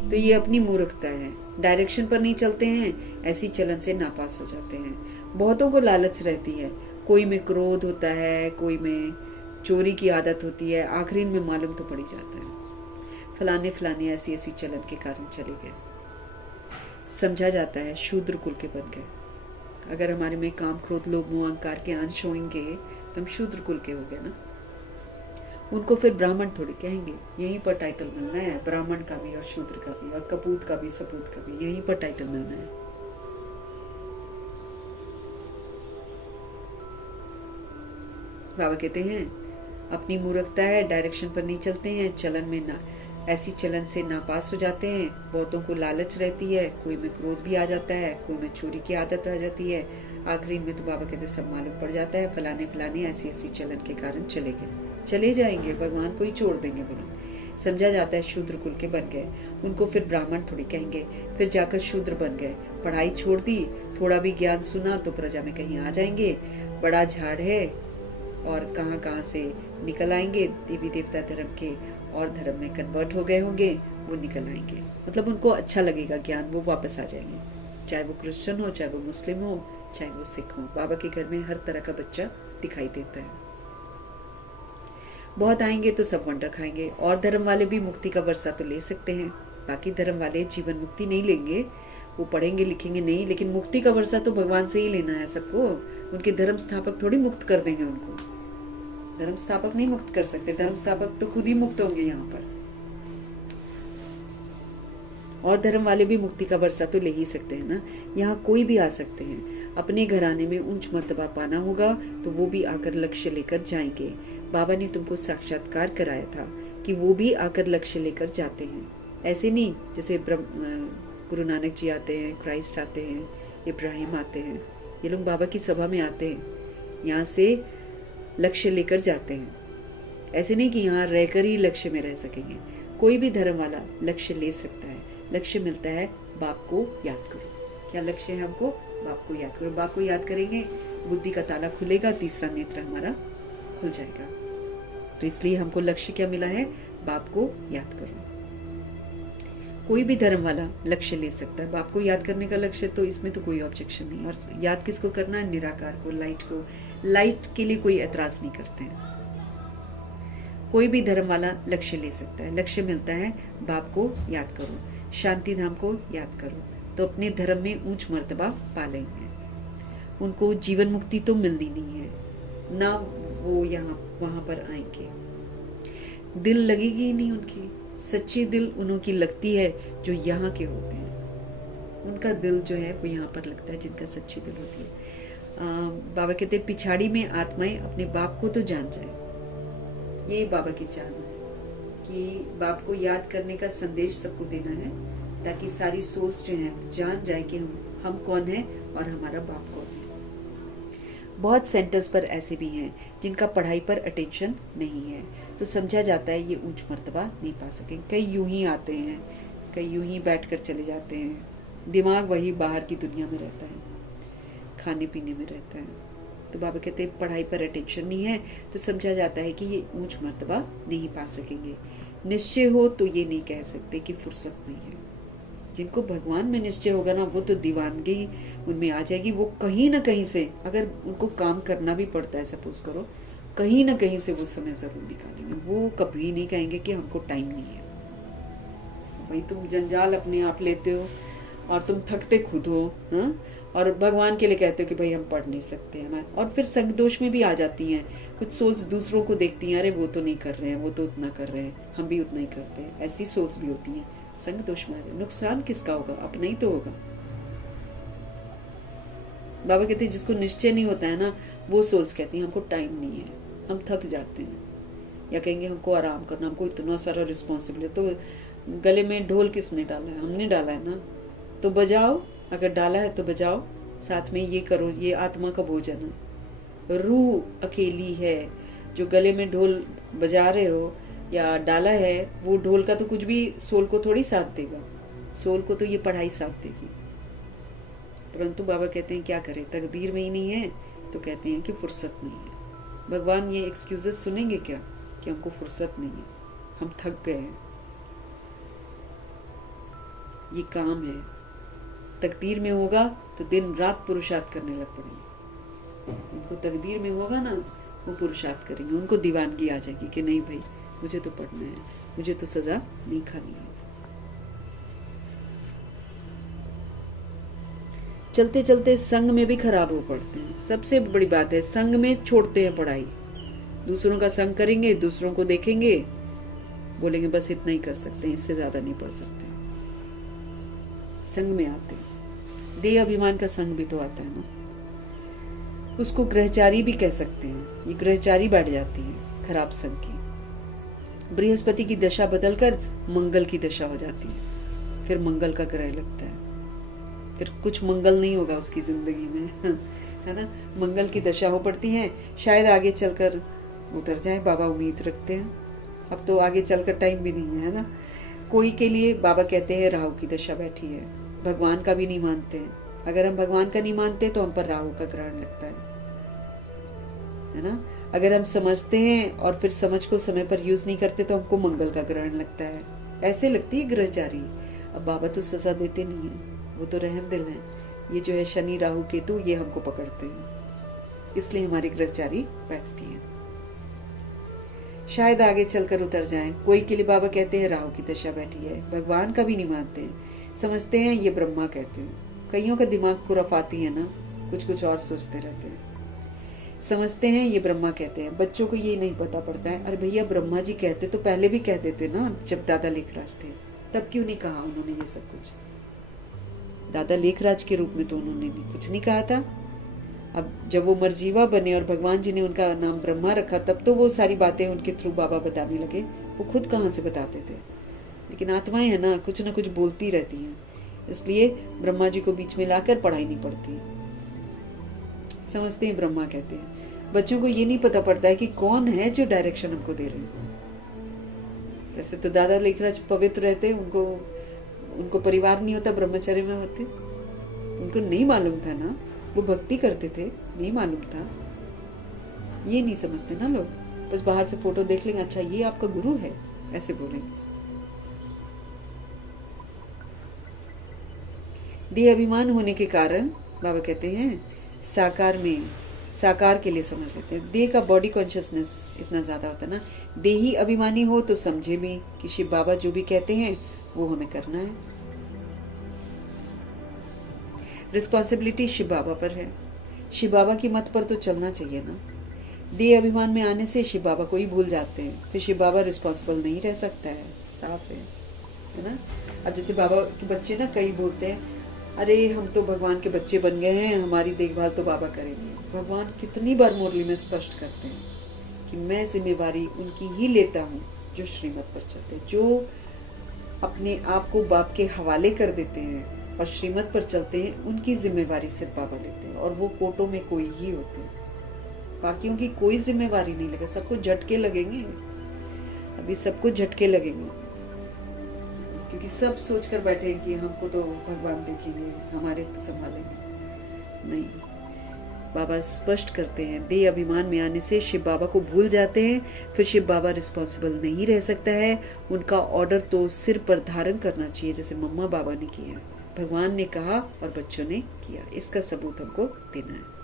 तो ये अपनी मूर्खता है, डायरेक्शन पर नहीं चलते हैं, ऐसी चलन से नापास हो जाते हैं। बहुतों को लालच रहती है, कोई में क्रोध होता है, कोई में चोरी की आदत होती है, आखिरी में मालूम तो पड़ ही जाता है फलाने फलाने ऐसी ऐसी चलन के कारण चले गए। समझा जाता है शूद्र कुल के बन गए। अगर हमारे में काम क्रोध लोभ मोह अहंकार के अंश होंगे तो हम शूद्र कुल के हो गए ना। उनको फिर ब्राह्मण थोड़ी कहेंगे, यहीं पर टाइटल मिलना है, ब्राह्मण का भी और शूद्र का भी और कपूत का भी सपूत का भी, यहीं पर टाइटल मिलना है। बाबा कहते हैं अपनी मूर्खता है, डायरेक्शन पर नहीं चलते हैं, चलन में ना ऐसी चलन से नापास हो जाते हैं। बहुतों को लालच रहती है, कोई में क्रोध भी आ जाता है, कोई में चोरी की आदत आ जाती है। आखिरी में तो बाबा कहते सब मालूम पड़ जाता है, फलाने फलाने ऐसी ऐसी चलन के कारण चले जाएंगे, भगवान को ही छोड़ देंगे बोलो। समझा जाता है शूद्र कुल के बन गए, उनको फिर ब्राह्मण थोड़ी कहेंगे, फिर जाकर शूद्र बन गए, पढ़ाई छोड़ दी, थोड़ा भी ज्ञान सुना तो प्रजा में कहीं आ जाएंगे, बड़ा झाड़ है और कहाँ कहाँ से निकल आएंगे, देवी देवता धर्म के और धर्म में कन्वर्ट हो गए होंगे, वो निकल आएंगे। मतलब उनको अच्छा लगेगा ज्ञान, वो वापस आ जाएंगे, चाहे वो क्रिश्चियन हो, चाहे वो मुस्लिम हो, चाहे वो सिख हो। बाबा के घर में हर तरह का बच्चा दिखाई देता है। बहुत आएंगे तो सब वंडर खाएंगे। और धर्म वाले भी मुक्ति का वर्षा तो ले सकते हैं, बाकी धर्म वाले जीवन मुक्ति नहीं लेंगे, वो पढ़ेंगे लिखेंगे नहीं, लेकिन मुक्ति का वर्षा तो भगवान से ही लेना है सबको। उनके धर्म स्थापक थोड़ी मुक्त कर देंगे उनको, धर्म स्थापक नहीं मुक्त कर सकते, धर्म स्थापक तो खुद ही मुक्त होंगे यहाँ पर। और धर्म वाले भी मुक्ति का वर्षा तो ले ही सकते हैं ना, यहाँ कोई भी आ सकते हैं। अपने घराने में ऊंच मर्तबा पाना होगा तो वो भी आकर लक्ष्य लेकर जाएंगे। बाबा ने तुमको साक्षात्कार कराया था कि वो भी आकर लक्ष्य लेकर जाते हैं। ऐसे नहीं जैसे गुरु नानक जी आते हैं, क्राइस्ट आते हैं, इब्राहिम आते हैं, ये लोग बाबा की सभा में आते हैं, यहाँ से लक्ष्य लेकर जाते हैं। ऐसे नहीं कि यहाँ रहकर ही लक्ष्य में रह सकेंगे। कोई भी धर्म वाला लक्ष्य ले सकता है। लक्ष्य मिलता है बाप को याद करो। क्या लक्ष्य है हमको? बाप को याद करो। बाप को याद करेंगे, बुद्धि का ताला खुलेगा, तीसरा नेत्र हमारा खुल जाएगा। तो इसलिए हमको लक्ष्य क्या मिला है? बाप को याद करो। कोई भी धर्म वाला लक्ष्य ले सकता है। बाप को याद करने का लक्ष्य, तो इसमें तो कोई ऑब्जेक्शन नहीं। और याद किसको करना है? निराकार को, लाइट को। लाइट के लिए कोई एतराज नहीं करते हैं। कोई भी धर्म वाला लक्ष्य ले सकता है। लक्ष्य मिलता है बाप को याद करो, शांति धाम को याद करो, तो अपने धर्म में ऊंच मर्तबा पा लेंगे। उनको जीवन मुक्ति तो मिलनी नहीं है ना, वो यहाँ वहां पर आएंगे। दिल लगेगी ही नहीं उनकी। सच्ची दिल उनकी लगती है जो यहाँ के होते हैं। उनका दिल जो है वो यहाँ पर लगता है जिनका सच्ची दिल होती है। बाबा कहते हैं पिछाड़ी में आत्माएं अपने बाप को तो जान जाए। ये बाबा की चाहना है कि बाप को याद करने का संदेश सबको देना है, ताकि सारी सोल्स जो हैं जान जाए कि हम कौन हैं और हमारा बाप कौन है। बहुत सेंटर्स पर ऐसे भी हैं जिनका पढ़ाई पर अटेंशन नहीं है, तो समझा जाता है ये ऊंच मर्तबा नहीं पा सकेंगे। कई यूं ही आते हैं, कई यूं ही बैठ कर चले जाते हैं। दिमाग वही बाहर की दुनिया में रहता है, खाने पीने में रहता है। तो बाबा कहते हैं पढ़ाई पर अटेंशन नहीं है, तो समझा जाता है कि ये ऊंच मर्तबा नहीं पा सकेंगे। निश्चय हो तो ये नहीं कह सकते कि फुर्सत नहीं है। जिनको भगवान में निश्चय होगा ना, वो तो दीवानगी उनमें आ जाएगी। वो कहीं ना कहीं से, अगर उनको काम करना भी पड़ता है, सपोज करो, कहीं ना कहीं से वो समय जरूर निकालेंगे। वो कभी नहीं कहेंगे कि हमको टाइम नहीं है। भाई तुम जंजाल अपने आप लेते हो और तुम थकते खुद हो, हाँ? और भगवान के लिए कहते हो कि भाई हम पढ़ नहीं सकते हैं। और फिर संग दोष में भी आ जाती हैं। कुछ सोल्स दूसरों को देखती हैं, अरे वो तो नहीं कर रहे हैं, वो तो उतना कर रहे हैं, हम भी उतना ही करते हैं। ऐसी सोल्स भी होती हैं। संग दोष में आ जाए, नुकसान किसका होगा? अपना ही तो होगा। बाबा कहते हैं जिसको निश्चय नहीं होता है ना, वो सोल्स कहती हैं हमको टाइम नहीं है, हम थक जाते हैं, या कहेंगे हमको आराम करना, हमको इतना सारा रिस्पॉन्सिबिलिटी। तो गले में ढोल किसने डाला है? हमने डाला है ना, तो बजाओ। अगर डाला है तो बजाओ, साथ में ये करो, ये आत्मा का भोजन है। रूह अकेली है। जो गले में ढोल बजा रहे हो या डाला है, वो ढोल का तो कुछ भी सोल को थोड़ी साथ देगा। सोल को तो ये पढ़ाई साथ देगी। परंतु बाबा कहते हैं क्या करें, तकदीर में ही नहीं है, तो कहते हैं कि फुर्सत नहीं है। भगवान ये एक्सक्यूजेस सुनेंगे क्या कि हमको फुर्सत नहीं है, हम थक गए हैं, ये काम है। तकदीर में होगा तो दिन रात पुरुषार्थ करने लग पड़ेंगे। उनको तकदीर में होगा ना, वो पुरुषार्थ करेंगे। उनको दीवानगी आ जाएगी कि नहीं भाई, मुझे तो पढ़ना है, मुझे तो सजा नहीं खानी है। चलते चलते संग में भी खराब हो पड़ते हैं। सबसे बड़ी बात है, संग में छोड़ते हैं पढ़ाई। दूसरों का संग करेंगे, दूसरों को देखेंगे, बोलेंगे बस इतना ही कर सकते हैं, इससे ज्यादा नहीं पढ़ सकते। संग में आते हैं, देह अभिमान का संग भी तो आता है ना। उसको ग्रहचारी भी कह सकते हैं। ये ग्रहचारी बैठ जाती है खराब संग की। बृहस्पति की दशा बदलकर मंगल की दशा हो जाती है, फिर मंगल का ग्रह लगता है, फिर कुछ मंगल नहीं होगा उसकी जिंदगी में है ना। मंगल की दशा हो पड़ती है, शायद आगे चलकर उतर जाए, बाबा उम्मीद रखते हैं। अब तो आगे चलकर टाइम भी नहीं है ना। कोई के लिए बाबा कहते हैं राहु की दशा बैठी है, भगवान का भी नहीं मानते हैं। अगर हम भगवान का नहीं मानते तो हम पर राहु का ग्रहण लगता है ना। अगर हम समझते हैं और फिर समझ को समय पर यूज नहीं करते तो हमको मंगल का ग्रहण लगता है। ऐसे लगती है ग्रहचारी। अब बाबा तो सजा देते नहीं है, वो तो रहम दिल है। ये जो है शनि राहु केतु, ये हमको पकड़ते हैं, इसलिए हमारी ग्रहचारी बैठती है। शायद आगे चलकर उतर जाएं। कोई के लिए बाबा कहते हैं राहु की दशा बैठी है, भगवान का भी नहीं मानते हैं, समझते हैं ये ब्रह्मा कहते हैं। कईयों का दिमाग खुराफाती है ना, कुछ कुछ और सोचते रहते हैं। समझते हैं ये ब्रह्मा कहते हैं। बच्चों को ये नहीं पता पड़ता है, अरे भैया ब्रह्मा जी कहते तो पहले भी कहते थे ना, जब दादा लेखराज थे, तब क्यों नहीं कहा उन्होंने ये सब कुछ। दादा लेखराज के रूप में तो उन्होंने कुछ नहीं कहा था। अब जब वो मरजीवा बने और भगवान जी ने उनका नाम ब्रह्मा रखा, तब तो वो सारी बातें उनके थ्रू बाबा बताने लगे। वो खुद कहाँ से बताते थे। लेकिन आत्माएं है ना, कुछ कुछ बोलती रहती हैं, इसलिए ब्रह्मा जी को बीच में लाकर पढ़ाई नहीं पड़ती। समझते हैं ब्रह्मा कहते हैं। बच्चों को ये नहीं पता पड़ता है कि कौन है जो डायरेक्शन हमको दे रहे हैं। जैसे तो दादा लेखराज पवित्र रहते, उनको परिवार नहीं होता, ब्रह्मचर्य में होते, उनको नहीं मालूम था ना, वो भक्ति करते थे, नहीं मालूम था। ये नहीं समझते ना लोग, बस बाहर से फोटो देख लेंगे, अच्छा ये आपका गुरु है, ऐसे बोलेंगे। देह अभिमान होने के कारण बाबा कहते हैं साकार के लिए समझ लेते हैं। देह का बॉडी कॉन्शियसनेस इतना ज्यादा होता है ना। देही अभिमानी हो तो समझे भी कि शिव बाबा जो भी कहते हैं वो हमें करना है। रिस्पॉन्सिबिलिटी शिव बाबा पर है, शिव बाबा की मत पर तो चलना चाहिए ना। देह अभिमान में आने से शिव बाबा को ही भूल जाते हैं, फिर शिव बाबा रिस्पॉन्सिबल नहीं रह सकता है, साफ है ना। अब जैसे बाबा के बच्चे ना कई बोलते हैं, अरे हम तो भगवान के बच्चे बन गए हैं, हमारी देखभाल तो बाबा करेंगे। भगवान कितनी बार मुरली में स्पष्ट करते हैं कि मैं जिम्मेवारी उनकी ही लेता हूँ जो श्रीमत पर चलते हैं, जो अपने आप को बाप के हवाले कर देते हैं और श्रीमत पर चलते हैं, उनकी जिम्मेवारी सिर्फ बाबा लेते हैं। और वो कोटों में कोई ही होते हैं, बाकियों की कोई जिम्मेवारी नहीं लगे। सबको झटके लगेंगे, अभी सबको झटके लगेंगे, क्योंकि सब सोच कर बैठे हैं कि हमको तो भगवान देखेंगे, हमारे तो संभालेंगे। नहीं, बाबा स्पष्ट करते हैं देह अभिमान में आने से शिव बाबा को भूल जाते हैं, फिर शिव बाबा रिस्पॉन्सिबल नहीं रह सकता है। उनका ऑर्डर तो सिर पर धारण करना चाहिए, जैसे मम्मा बाबा ने किया, भगवान ने कहा और बच्चों ने किया। इसका सबूत हमको देना है।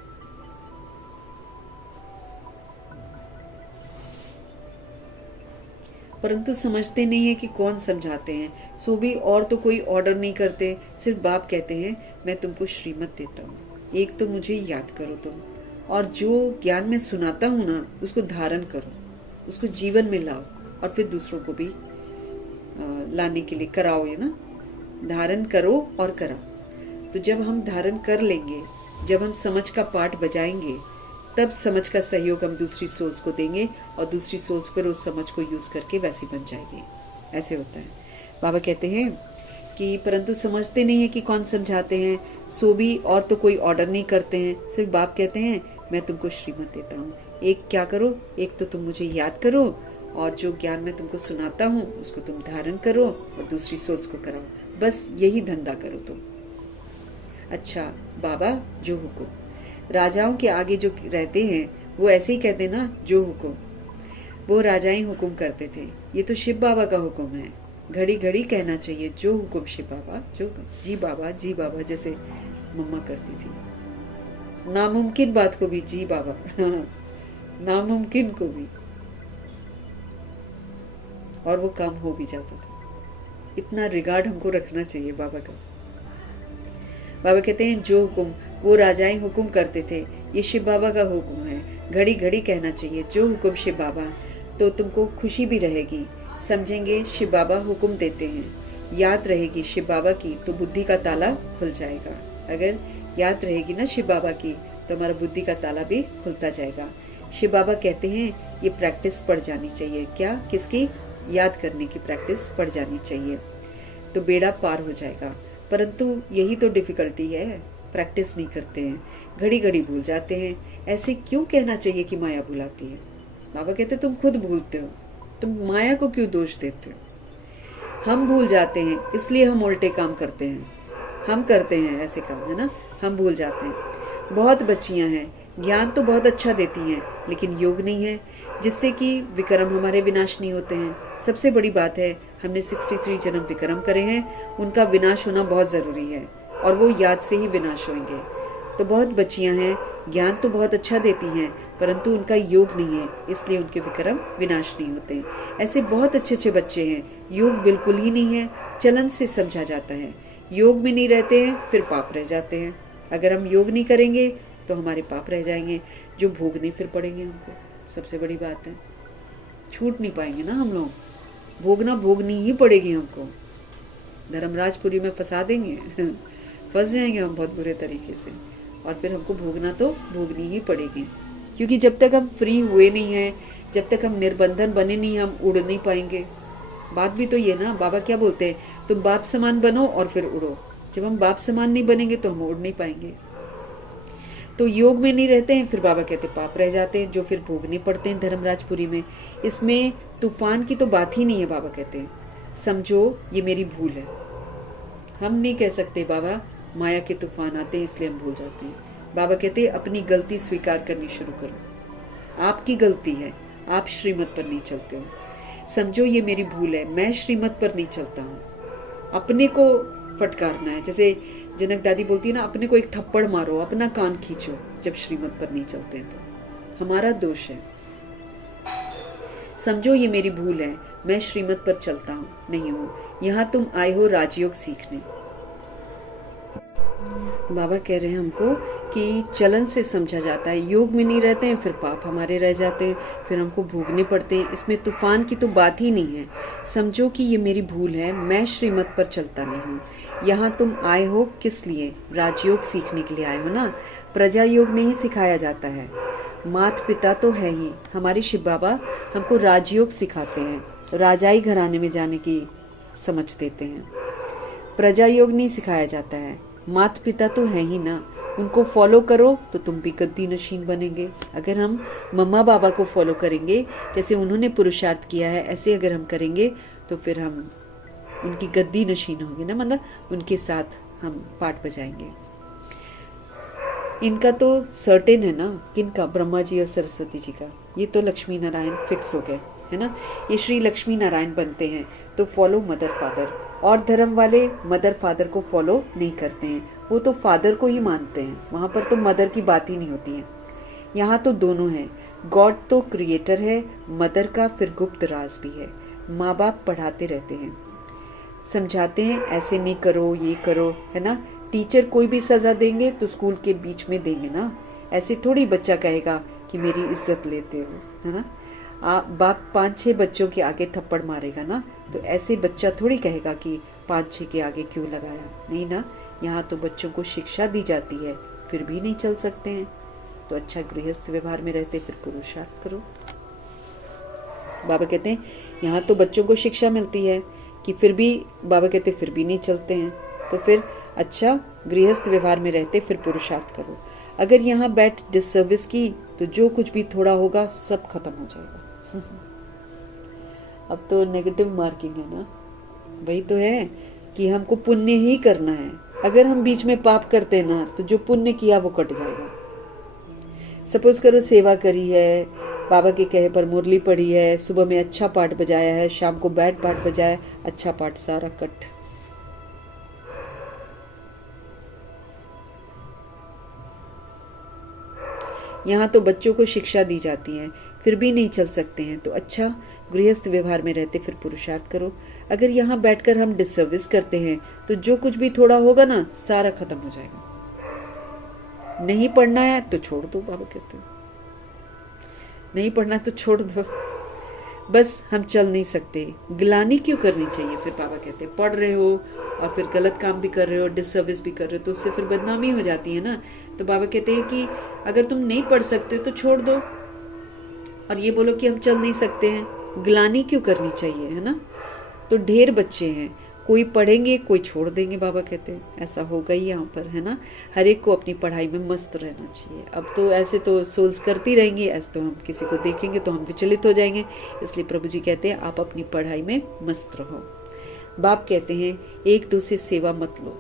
परंतु समझते नहीं है कि कौन समझाते हैं, सो भी और तो कोई ऑर्डर नहीं करते, सिर्फ बाप कहते हैं मैं तुमको श्रीमत देता हूँ, एक तो मुझे याद करो तुम, और जो ज्ञान में सुनाता हूँ ना उसको धारण करो, उसको जीवन में लाओ, और फिर दूसरों को भी लाने के लिए कराओ। ये ना, धारण करो और कराओ। तो जब हम धारण कर लेंगे, जब हम समझ का पाठ बजाएंगे, तब समझ का सहयोग हम दूसरी सोल्स को देंगे और दूसरी सोल्स पर उस समझ को यूज करके वैसी बन जाएगी। ऐसे होता है। बाबा कहते हैं कि परंतु समझते नहीं है कि कौन समझाते हैं, सो भी और तो कोई ऑर्डर नहीं करते हैं, सिर्फ बाप कहते हैं मैं तुमको श्रीमत देता हूँ, एक क्या करो, एक तो तुम मुझे याद करो, और जो ज्ञान मैं तुमको सुनाता हूँ उसको तुम धारण करो और दूसरी सोल्स को कराओ, बस यही धंधा करो तुम। अच्छा बाबा जो हुकुम, राजाओं के आगे जो रहते हैं वो ऐसे ही कहते ना, जो हुकुम, वो राजाएं हुकुम करते थे, ये तो शिव बाबा का हुक्म है। घड़ी घड़ी कहना चाहिए जो हुकुम शिव बाबा, जो जी बाबा जी बाबा, जैसे मम्मा करती थी। नामुमकिन बात को भी जी बाबा नामुमकिन को भी, और वो काम हो भी जाता था। इतना रिगार्ड हमको रखना चाहिए बाबा का। बाबा कहते हैं जो हुकुम वो राजाएं हुकुम करते थे, ये शिव बाबा का हुक्म है। घड़ी घड़ी कहना चाहिए जो हुक्म शिव बाबा, तो तुमको खुशी भी रहेगी। समझेंगे शिव बाबा हुक्म देते हैं, याद रहेगी शिव बाबा की तो बुद्धि का ताला खुल जाएगा। अगर याद रहेगी ना शिव बाबा की तो हमारा बुद्धि का ताला भी खुलता जाएगा। शिव बाबा कहते हैं ये प्रैक्टिस पड़ जानी चाहिए। क्या? किसकी? याद करने की प्रैक्टिस पड़ जानी चाहिए तो बेड़ा पार हो जाएगा। परंतु यही तो डिफिकल्टी है, प्रैक्टिस नहीं करते हैं, घड़ी घड़ी भूल जाते हैं। ऐसे क्यों कहना चाहिए कि माया भुलाती है? बाबा कहते तुम खुद भूलते हो, तुम माया को क्यों दोष देते हो? हम भूल जाते हैं इसलिए हम उल्टे काम करते हैं, हम करते हैं ऐसे काम, है ना, हम भूल जाते हैं। बहुत बच्चियां हैं, ज्ञान तो बहुत अच्छा देती हैं लेकिन योग नहीं है, जिससे कि विक्रम हमारे विनाश नहीं होते हैं। सबसे बड़ी बात है हमने 63 जन्म विक्रम करे हैं, उनका विनाश होना बहुत जरूरी है और वो याद से ही विनाश होंगे। तो बहुत बच्चियां हैं, ज्ञान तो बहुत अच्छा देती हैं परंतु उनका योग नहीं है, इसलिए उनके विक्रम विनाश नहीं होते। ऐसे बहुत अच्छे अच्छे बच्चे हैं, योग बिल्कुल ही नहीं है, चलन से समझा जाता है। योग में नहीं रहते हैं फिर पाप रह जाते हैं। अगर हम योग नहीं करेंगे तो हमारे पाप रह जाएंगे जो भोगने फिर पड़ेंगे हमको। सबसे बड़ी बात है, छूट नहीं पाएंगे ना हम लोग, भोगनी ही पड़ेगी हमको। धर्मराजपुरी में फंसा देंगे फंस जाएंगे हम बहुत बुरे तरीके से, और फिर हमको भोगनी ही पड़ेगी। क्योंकि जब तक हम फ्री हुए नहीं हैं, जब तक हम निर्बंधन बने नहीं, हम उड़ नहीं पाएंगे। बात भी तो ये ना, बाबा क्या बोलते हैं, तुम बाप समान बनो और फिर उड़ो। जब हम बाप समान नहीं बनेंगे तो हम उड़ नहीं पाएंगे। तो योग में नहीं रहते हैं, फिर बाबा कहते पाप रह जाते हैं जो फिर भोगने पड़ते हैं धर्मराजपुरी में। इसमें तूफान की तो बात ही नहीं है। बाबा कहते हैं समझो ये मेरी भूल है। हम नहीं कह सकते बाबा माया के तूफान आते हैं इसलिए हम भूल जाते हैं। बाबा कहते हैं अपनी गलती स्वीकार करनी शुरू करो, आपकी गलती है, आप श्रीमत पर नहीं चलते हो। समझो ये मेरी भूल है, मैं श्रीमत पर नहीं चलता हूँ। अपने को फटकारना है, जैसे जनक दादी बोलती है ना, अपने को एक थप्पड़ मारो, अपना कान खींचो जब श्रीमत पर नहीं चलते हैं तो हमारा दोष है। समझो ये मेरी भूल है, मैं श्रीमत पर चलता हूँ नहीं हूँ, यहाँ तुम आए हो राजयोग सीखने। बाबा कह रहे हैं हमको कि चलन से समझा जाता है, योग में नहीं रहते हैं फिर पाप हमारे रह जाते हैं, फिर हमको भोगने पड़ते हैं। इसमें तूफान की तो बात ही नहीं है। समझो कि ये मेरी भूल है, मैं श्रीमत पर चलता नहीं हूँ। यहाँ तुम आए हो किस लिए? राजयोग सीखने के लिए आए हो ना। प्रजा योग नहीं सिखाया जाता है, माता पिता तो है ही, हमारे शिव बाबा हमको राजयोग सिखाते हैं, राजाई घराने में जाने की समझ देते हैं। प्रजा योग नहीं सिखाया जाता है, माता पिता तो है ही ना, उनको फॉलो करो तो तुम भी गद्दी नशीन बनेंगे। अगर हम मम्मा बाबा को फॉलो करेंगे, जैसे उन्होंने पुरुषार्थ किया है, ऐसे अगर हम करेंगे तो फिर हम उनकी गद्दी नशीन होंगे ना, मतलब उनके साथ हम पाठ बजाएंगे। इनका तो सर्टेन है ना, किनका? ब्रह्मा जी और सरस्वती जी का। ये तो लक्ष्मी नारायण फिक्स हो गए है ना, ये श्री लक्ष्मी नारायण बनते हैं। तो फॉलो मदर फादर। और धर्म वाले मदर फादर को फॉलो नहीं करते हैं, वो तो फादर को ही मानते हैं, वहां पर तो मदर की बात ही नहीं होती है। यहाँ तो दोनों है, गॉड तो क्रिएटर है, मदर का फिर गुप्त राज भी है। माँ बाप पढ़ाते रहते हैं, समझाते हैं ऐसे नहीं करो, ये करो, है ना। टीचर कोई भी सजा देंगे तो स्कूल के बीच में देंगे ना, ऐसे थोड़ी बच्चा कहेगा कि मेरी इज्जत लेते हो, है ना। बाप 5-6 बच्चों के आगे थप्पड़ मारेगा ना, तो ऐसे बच्चा थोड़ी कहेगा कि 5-6 के आगे क्यों लगाया, नहीं ना। यहाँ तो बच्चों को शिक्षा दी जाती है, फिर भी नहीं चल सकते हैं। तो अच्छा गृहस्थ व्यवहार में रहते फिर पुरुषार्थ करो। बाबा कहते हैं यहाँ तो बच्चों को शिक्षा मिलती है कि फिर भी, बाबा कहते फिर भी नहीं चलते हैं, तो फिर अच्छा गृहस्थ व्यवहार में रहते फिर पुरुषार्थ करो। अगर यहाँ बैठ डिसर्विस की तो जो कुछ भी थोड़ा होगा सब खत्म हो जाएगा। अब तो नेगेटिव मार्किंग है ना, वही तो है कि हमको पुण्य ही करना है। अगर हम बीच में पाप करते हैं ना तो जो पुण्य किया वो कट जाएगा। सपोज करो सेवा करी है, बाबा के कहे पर मुरली पढ़ी है, सुबह में अच्छा पाठ बजाया है, शाम को बैड पाठ बजाया, अच्छा पाठ सारा कट। यहाँ तो बच्चों को शिक्षा दी जाती है, फिर भी नहीं चल सकते हैं, तो अच्छा गृहस्थ व्यवहार में रहते फिर पुरुषार्थ करो। अगर यहाँ बैठकर हम डिसर्विस करते हैं तो जो कुछ भी थोड़ा होगा ना सारा खत्म हो जाएगा। नहीं पढ़ना है तो छोड़ दो, बाबा कहते हैं। नहीं पढ़ना तो छोड़ दो, बस हम चल नहीं सकते। गिलानी क्यों करनी चाहिए? फिर बाबा कहते हैं पढ़ रहे हो और फिर गलत काम भी कर रहे हो, डिससर्विस भी कर रहे हो, तो उससे फिर बदनामी हो जाती है ना। तो बाबा कहते हैं कि अगर तुम नहीं पढ़ सकते तो छोड़ दो, और ये बोलो कि हम चल नहीं सकते हैं, गिलानी क्यों करनी चाहिए, है ना। तो ढेर बच्चे हैं, कोई पढ़ेंगे कोई छोड़ देंगे। बाबा कहते हैं ऐसा होगा ही यहाँ पर, है ना। हर एक को अपनी पढ़ाई में मस्त रहना चाहिए। अब तो ऐसे तो सोल्स करती रहेंगी, ऐसे तो हम किसी को देखेंगे तो हम विचलित हो जाएंगे। इसलिए प्रभु जी कहते हैं आप अपनी पढ़ाई में मस्त रहो। बाप कहते हैं एक दूसरे सेवा मत लो।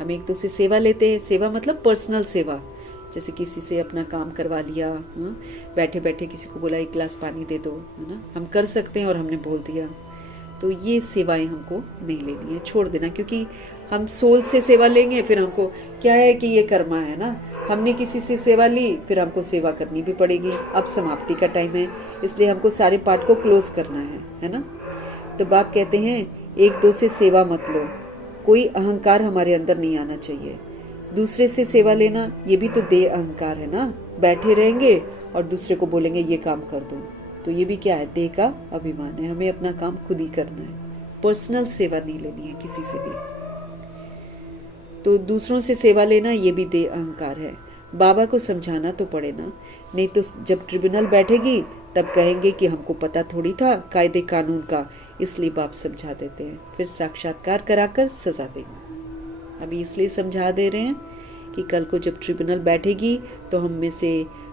हम एक दूसरे सेवा लेते हैं, सेवा मतलब पर्सनल सेवा, जैसे किसी से अपना काम करवा लिया, बैठे बैठे किसी को बोला एक गिलास पानी दे दो, है ना, हम कर सकते हैं और हमने बोल दिया, तो ये सेवाएं हमको नहीं लेनी है, छोड़ देना। क्योंकि हम सोल से सेवा लेंगे, फिर हमको क्या है कि ये कर्मा है ना, हमने किसी से सेवा ली, फिर हमको सेवा करनी भी पड़ेगी। अब समाप्ति का टाइम है, इसलिए हमको सारे पार्ट को क्लोज करना है ना। तो बाप कहते हैं एक दो से सेवा मत लो, कोई अहंकार हमारे अंदर नहीं आना चाहिए। दूसरे से सेवा लेना ये भी तो देह अहंकार है ना, बैठे रहेंगे और दूसरे को बोलेंगे ये काम कर दो, तो ये भी क्या है, देह का अभिमान है। हमें अपना काम खुद ही करना है, पर्सनल सेवा नहीं लेनी है किसी से भी। तो दूसरों से सेवा लेना ये भी देह अहंकार है। बाबा को समझाना तो पड़े ना, नहीं तो जब ट्रिब्यूनल बैठेगी तब कहेंगे कि हमको पता थोड़ी था कायदे कानून का, इसलिए बाप समझा देते हैं, फिर साक्षात्कार कराकर सजा देंगे। अभी इसलिए समझा दे रहे हैं कि कल को जब ट्रिब्यूनल बैठेगी तो हम में से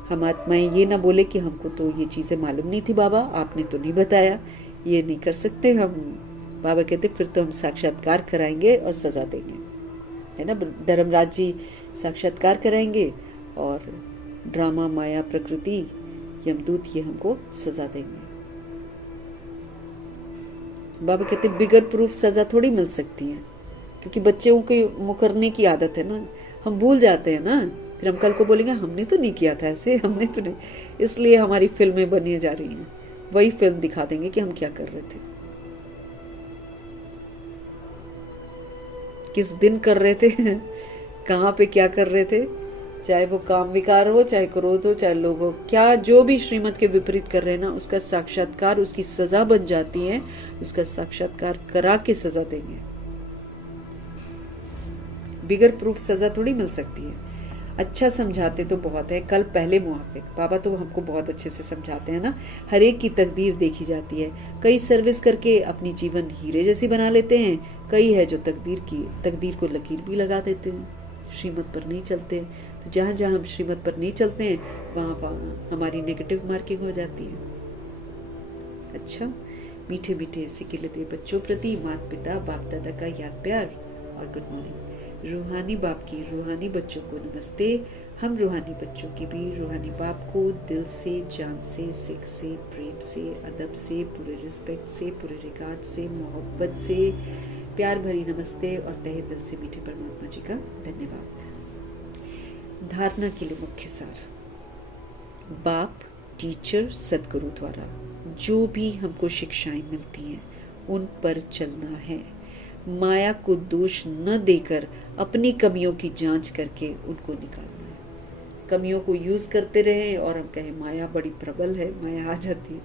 हम आत्माएं ये ना बोले कि हमको तो ये चीज़ें मालूम नहीं थी बाबा, आपने तो नहीं बताया। ये नहीं कर सकते हम। बाबा कहते फिर तो हम साक्षात्कार कराएंगे और सजा देंगे, है ना। धर्मराज जी साक्षात्कार कराएंगे और ड्रामा माया प्रकृति यमदूत ये हमको सजा देंगे। बाबा कहते बिगर प्रूफ सजा थोड़ी मिल सकती है, क्योंकि बच्चों के मुकरने की आदत है ना, हम भूल जाते हैं ना, फिर हम कल को बोलेंगे हमने तो नहीं किया था ऐसे, हमने तो नहीं। इसलिए हमारी फिल्में बनी जा रही हैं, वही फिल्म दिखा देंगे कि हम क्या कर रहे थे, किस दिन कर रहे थे, कहाँ पे क्या कर रहे थे, चाहे वो काम विकार हो, चाहे क्रोध हो, चाहे लोभ हो, क्या जो भी श्रीमत के विपरीत कर रहे हैं ना, उसका साक्षात्कार उसकी सजा बन जाती है। उसका साक्षात्कार करा के सजा देंगे, बिगर प्रूफ सजा थोड़ी मिल सकती है। अच्छा समझाते तो बहुत है, कल पहले मुआफिक बाबा तो हमको बहुत अच्छे से समझाते हैं ना। हर एक की तकदीर देखी जाती है, कई सर्विस करके अपनी जीवन हीरे जैसी बना लेते हैं, कई है जो तकदीर को लकीर भी लगा देते हैं, श्रीमत पर नहीं चलते। तो जहाँ जहाँ हम श्रीमत पर नहीं चलते हैं वहाँ हमारी नेगेटिव मार्किंग हो जाती है। अच्छा, मीठे मीठे सिकिलते बच्चों प्रति माता पिता बाप दादा का याद प्यार और गुड मॉर्निंग। रूहानी बाप की रूहानी बच्चों को नमस्ते। हम रूहानी बच्चों की भी रूहानी बाप को दिल से, जान से, सिख से, प्रेम से, अदब से, पूरे रिस्पेक्ट से, पूरे रिगार्ड से, मोहब्बत से प्यार भरी नमस्ते और तहे दिल से मीठे परमात्मा जी का धन्यवाद। धारणा के लिए मुख्य सार, बाप, टीचर, सदगुरु द्वारा जो भी हमको शिक्षाएं मिलती हैं उन पर चलना है। माया को दोष न देकर अपनी कमियों की जांच करके उनको निकालना है। कमियों को यूज करते रहे और हम कहें माया बड़ी प्रबल है, माया आ जाती है,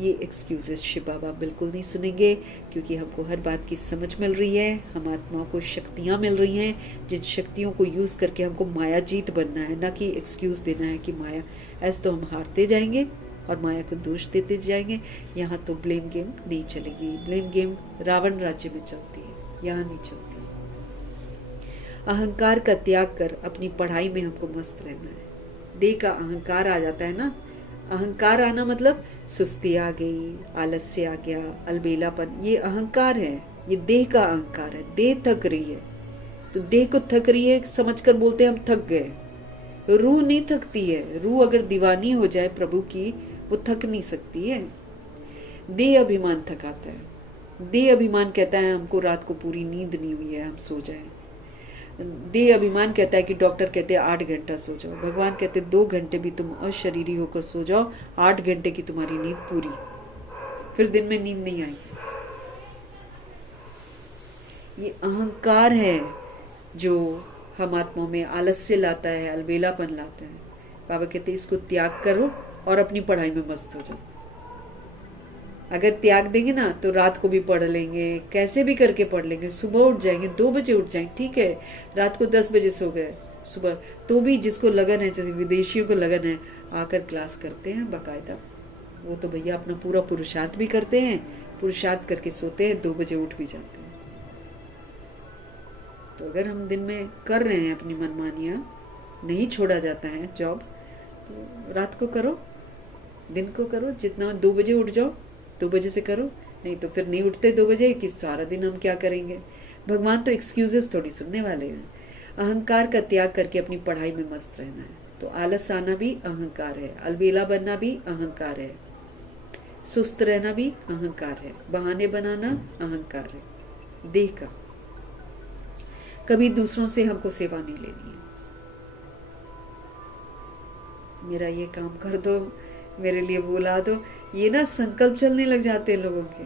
ये एक्सक्यूजेस शिव बाबा बिल्कुल नहीं सुनेंगे, क्योंकि हमको हर बात की समझ मिल रही है। हम आत्माओं को शक्तियां मिल रही हैं, जिन शक्तियों को यूज करके हमको माया जीत बनना है, ना कि एक्सक्यूज देना है कि माया, ऐसे तो हम हारते जाएंगे और माया को दोष देते जाएंगे। यहाँ तो ब्लेम गेम नहीं चलेगी। ब्लेम गेम रावण राज्य में चलती है, यहाँ नहीं चलती। अहंकार का त्याग कर अपनी पढ़ाई में हमको मस्त रहना है। देह का अहंकार आ जाता है ना, अहंकार आना मतलब सुस्ती आ गई, आलस्य आ गया, अलबेलापन, ये अहंकार है, ये देह का अहंकार है। देह थक रही है तो देह को थक रही है समझकर बोलते हैं हम थक गए। रूह नहीं थकती है, रूह अगर दीवानी हो जाए प्रभु की वो थक नहीं सकती है। देह अभिमान थकाता है। देह अभिमान कहता है हमको रात को पूरी नींद नहीं हुई है, हम सो जाएं। देह अभिमान कहता है कि डॉक्टर कहते हैं 8 घंटा सो जाओ, भगवान कहते 2 घंटे भी तुम अशरीरी होकर सो जाओ, 8 घंटे की तुम्हारी नींद पूरी, फिर दिन में नींद नहीं आएगी। ये अहंकार है जो हम आत्माओं में आलस्य लाता है, अलबेलापन लाता है। बाबा कहते इसको त्याग करो और अपनी पढ़ाई में मस्त हो जाओ। अगर त्याग देंगे ना तो रात को भी पढ़ लेंगे, कैसे भी करके पढ़ लेंगे, सुबह उठ जाएंगे, 2 बजे उठ जाएंगे, ठीक है, रात को 10 बजे सो गए, सुबह तो भी जिसको लगन है, जैसे विदेशियों को लगन है, आकर क्लास करते हैं बाकायदा। वो तो भैया अपना पूरा पुरुषार्थ भी करते हैं, पुरुषार्थ करके सोते हैं, 2 बजे उठ भी जाते हैं। तो अगर हम दिन में कर रहे हैं अपनी मनमानियाँ, नहीं छोड़ा जाता है जॉब, तो रात को करो, दिन को करो, जितना 2 बजे उठ जाओ, 2 बजे से करो, नहीं तो फिर नहीं उठते 2 बजे कि सारा दिन हम क्या करेंगे। भगवान तो एक्सक्यूजेस थोड़ी सुनने वाले हैं। अहंकार का त्याग करके अपनी पढ़ाई में मस्त रहना है। तो आलस आना भी अहंकार है, अलबेला बनना भी अहंकार है, सुस्त रहना भी अहंकार है, बहाने बनाना अहंकार है देह का। कभी दूसरों से हमको सेवा नहीं लेनी है। मेरा ये काम कर दो, मेरे लिए बुला दो, ये ना संकल्प चलने लग जाते हैं लोगों के,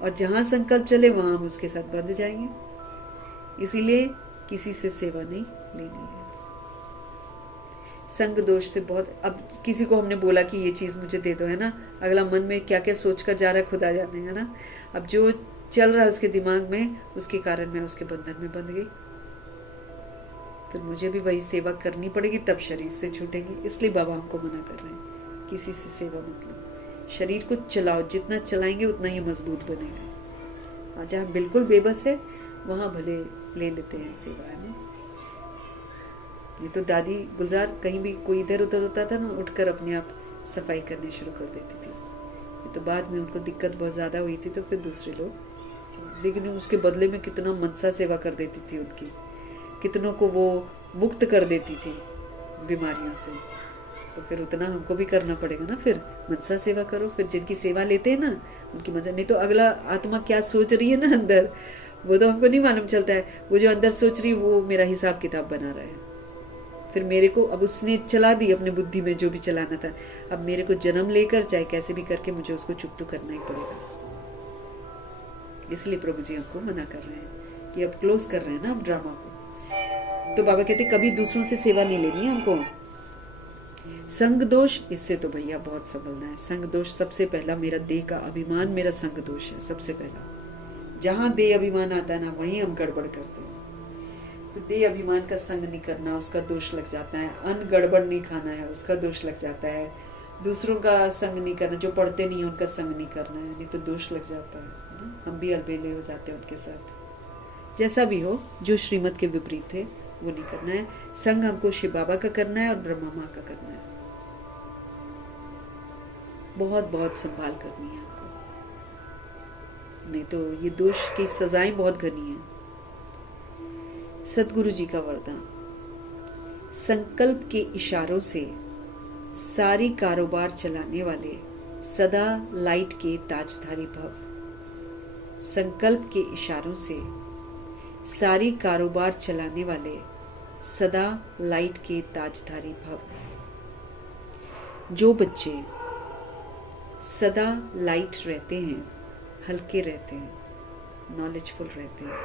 और जहां संकल्प चले वहां हम उसके साथ बंध जाएंगे। इसीलिए किसी से सेवा नहीं लेनी है। संग दोष से बहुत, अब किसी को हमने बोला कि ये चीज मुझे दे दो, है ना, अगला मन में क्या क्या सोच कर जा रहा है खुदा जाने, है ना। अब जो चल रहा है उसके दिमाग में, उसके कारण मैं उसके बंधन में बंध गई, तो मुझे भी वही सेवा करनी पड़ेगी, तब शरीर से छूटेगी। इसलिए बाबा हमको मना कर रहे हैं, किसी से सेवा मतलब शरीर को चलाओ, जितना चलाएंगे उतना ही मजबूत बनेगा। और जहाँ बिल्कुल बेबस है वहां भले ले लेते हैं सेवा, है ना। ये तो दादी गुलजार कहीं भी कोई इधर उधर होता था ना, उठकर अपने आप सफाई करनी शुरू कर देती थी। ये तो बाद में उनको दिक्कत बहुत ज्यादा हुई थी, तो फिर दूसरे लोग, लेकिन उसके बदले में कितना मनसा सेवा कर देती थी उनकी, कितनों को वो मुक्त कर देती थी बीमारियों से। तो फिर उतना हमको भी करना पड़ेगा ना, फिर मनसा सेवा करो। फिर जिनकी सेवा लेते हैं ना उनकी मजा, नहीं तो अगला आत्मा क्या सोच रही है ना अंदर, वो तो हमको नहीं मालूम चलता है। वो जो अंदर सोच रही है वो मेरा हिसाब किताब बना रहा है। फिर मेरे को, अब उसने चला दी अपने बुद्धि में जो भी चलाना था, अब मेरे को जन्म लेकर चाहे कैसे भी करके मुझे उसको चुप तो करना ही पड़ेगा। इसलिए प्रभु जी हमको मना कर रहे हैं कि अब क्लोज कर रहे हैं ना अब ड्रामा को। तो बाबा कहते कभी दूसरों से सेवा नहीं लेनी है हमको। संग दोष, इससे तो भैया बहुत संभलना है। संग दोष सबसे पहला, मेरा देह का अभिमान मेरा संग दोष है सबसे पहला। जहां देह अभिमान आता है ना वहीं हम गड़बड़ करते हैं। तो देह अभिमान का संग नहीं करना, उसका दोष लग जाता है। अन्न गड़बड़ नहीं खाना है, उसका दोष लग जाता है। दूसरों का संग नहीं करना, जो पढ़ते नहीं है उनका संग नहीं करना है, नहीं तो दोष लग जाता है। हम भी अलबेले हो जाते हैं उनके साथ। जैसा भी हो, जो श्रीमत के विपरीत है वो नहीं करना है। संग हमको शिव बाबा का करना है और ब्रह्मा माँ का करना है। बहुत बहुत संभाल करनी है आपको, नहीं तो ये दोष की सजाएं बहुत घनी है। सतगुरु जी का वरदान, संकल्प के इशारों से सारी कारोबार चलाने वाले सदा लाइट के ताजधारी भव। संकल्प के इशारों से सारी कारोबार चलाने वाले सदा लाइट के ताजधारी भव। जो बच्चे सदा लाइट रहते हैं, हल्के रहते हैं, नॉलेजफुल रहते हैं,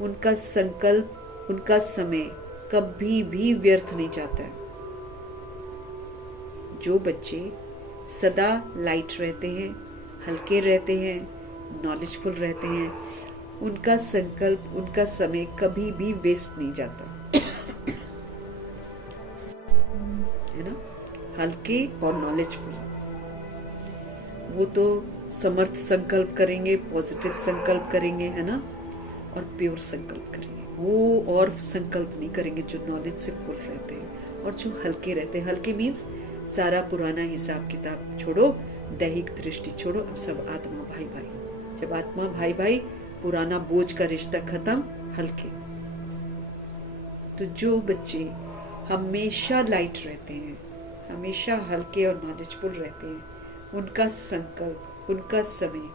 उनका संकल्प, उनका समय कभी भी व्यर्थ नहीं जाता है। जो बच्चे सदा लाइट रहते हैं, हल्के रहते हैं, नॉलेजफुल रहते हैं, उनका संकल्प, उनका समय कभी भी वेस्ट नहीं जाता है ना। हल्के और नॉलेजफुल, वो तो समर्थ संकल्प करेंगे, पॉजिटिव संकल्प करेंगे, है ना, और प्योर संकल्प करेंगे। वो और संकल्प नहीं करेंगे जो नॉलेज से फुल रहते हैं और जो हल्के रहते हैं। हल्के मीन्स सारा पुराना हिसाब किताब छोड़ो, दैहिक दृष्टि छोड़ो, अब सब आत्मा भाई भाई। जब आत्मा भाई भाई, पुराना बोझ का रिश्ता खत्म, हल्के। तो जो बच्चे हमेशा लाइट रहते हैं, हमेशा हल्के और नॉलेजफुल रहते हैं, उनका संकल्प, उनका समय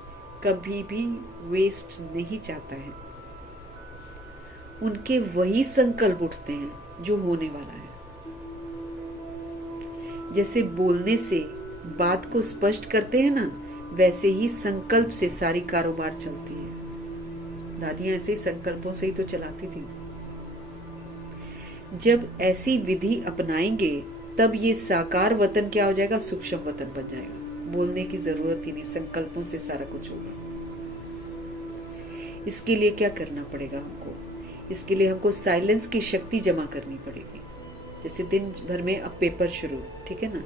कभी भी वेस्ट नहीं जाता है। उनके वही संकल्प उठते हैं जो होने वाला है। जैसे बोलने से बात को स्पष्ट करते हैं ना, वैसे ही संकल्प से सारी कारोबार चलती है। दादियां ऐसे ही संकल्पों से ही तो चलाती थी। जब ऐसी विधि अपनाएंगे तब ये साकार वतन क्या हो जाएगा, सूक्ष्म वतन बन जाएगा। बोलने की जरूरत ही नहीं, संकल्पों से सारा कुछ होगा। इसके लिए क्या करना पड़ेगा हमको, इसके लिए हमको साइलेंस की शक्ति जमा करनी पड़ेगी। जैसे दिन भर में अब पेपर शुरू, ठीक है ना,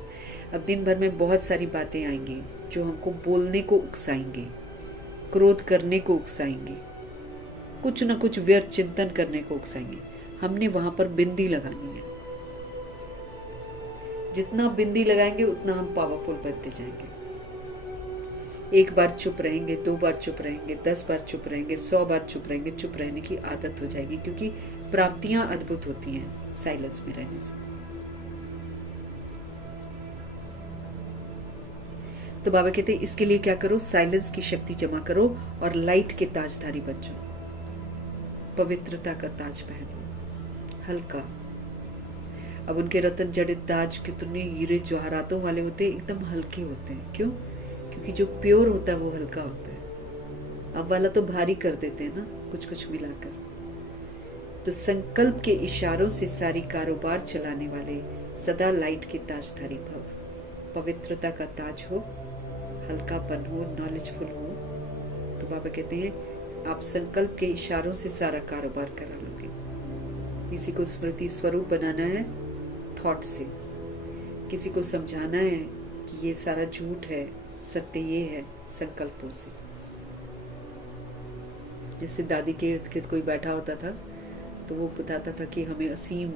अब दिन भर में बहुत सारी बातें आएंगी जो हमको बोलने को उकसाएंगे, क्रोध करने को उकसाएंगे, कुछ ना कुछ व्यर्थ चिंतन करने को उकसाएंगे। हमने वहां पर बिंदी लगानी है। जितना बिंदी लगाएंगे उतना हम पावरफुल बनते जाएंगे। एक बार चुप रहेंगे, 2 बार चुप रहेंगे, 10 बार चुप रहेंगे, 100 बार चुप रहेंगे, चुप रहने की आदत हो जाएगी, क्योंकि प्राप्तियां अद्भुत होती हैं साइलेंस में रहने से। तो बाबा कहते हैं इसके लिए क्या करो, साइलेंस की शक्ति जमा करो और लाइट के ताजधारी बन जाओ। पवित्रता का ताज पहनो, हल्का। अब उनके रतन जड़ित ताज कितने हीरे जवाहरातों वाले होते हैं, एकदम हल्के होते हैं। क्यों? क्योंकि जो प्योर होता है वो हल्का होता है। अब वाला तो भारी कर देते हैं ना, कुछ कुछ मिलाकर। तो संकल्प के इशारों से सारी कारोबार चलाने वाले सदा लाइट के ताजधारी भव। पवित्रता का ताज हो, हल्कापन हो, नॉलेजफुल हो। तो बाबा कहते हैं आप संकल्प के इशारों से सारा कारोबार करा लोगे। किसी को स्मृति स्वरूप बनाना है थॉट से, किसी को समझाना है कि ये सारा झूठ है, सत्य ये है, संकल्पों से। जैसे दादी के इर्द गिर्द कोई बैठा होता था तो वो बताता था कि हमें असीम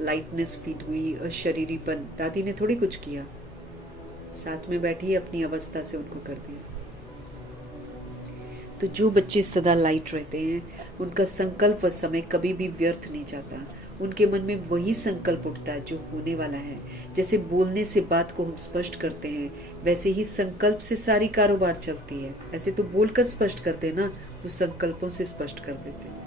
लाइटनेस फील हुई, अशरीरीपन। दादी ने थोड़ी कुछ किया, साथ में बैठी अपनी अवस्था से उनको कर दिया। तो जो बच्चे सदा लाइट रहते हैं उनका संकल्प व समय कभी भी व्यर्थ नहीं जाता। उनके मन में वही संकल्प उठता है जो होने वाला है। जैसे बोलने से बात को हम स्पष्ट करते हैं, वैसे ही संकल्प से सारी कारोबार चलती है। ऐसे तो बोलकर स्पष्ट करते हैं ना, वो संकल्पों से स्पष्ट कर देते हैं।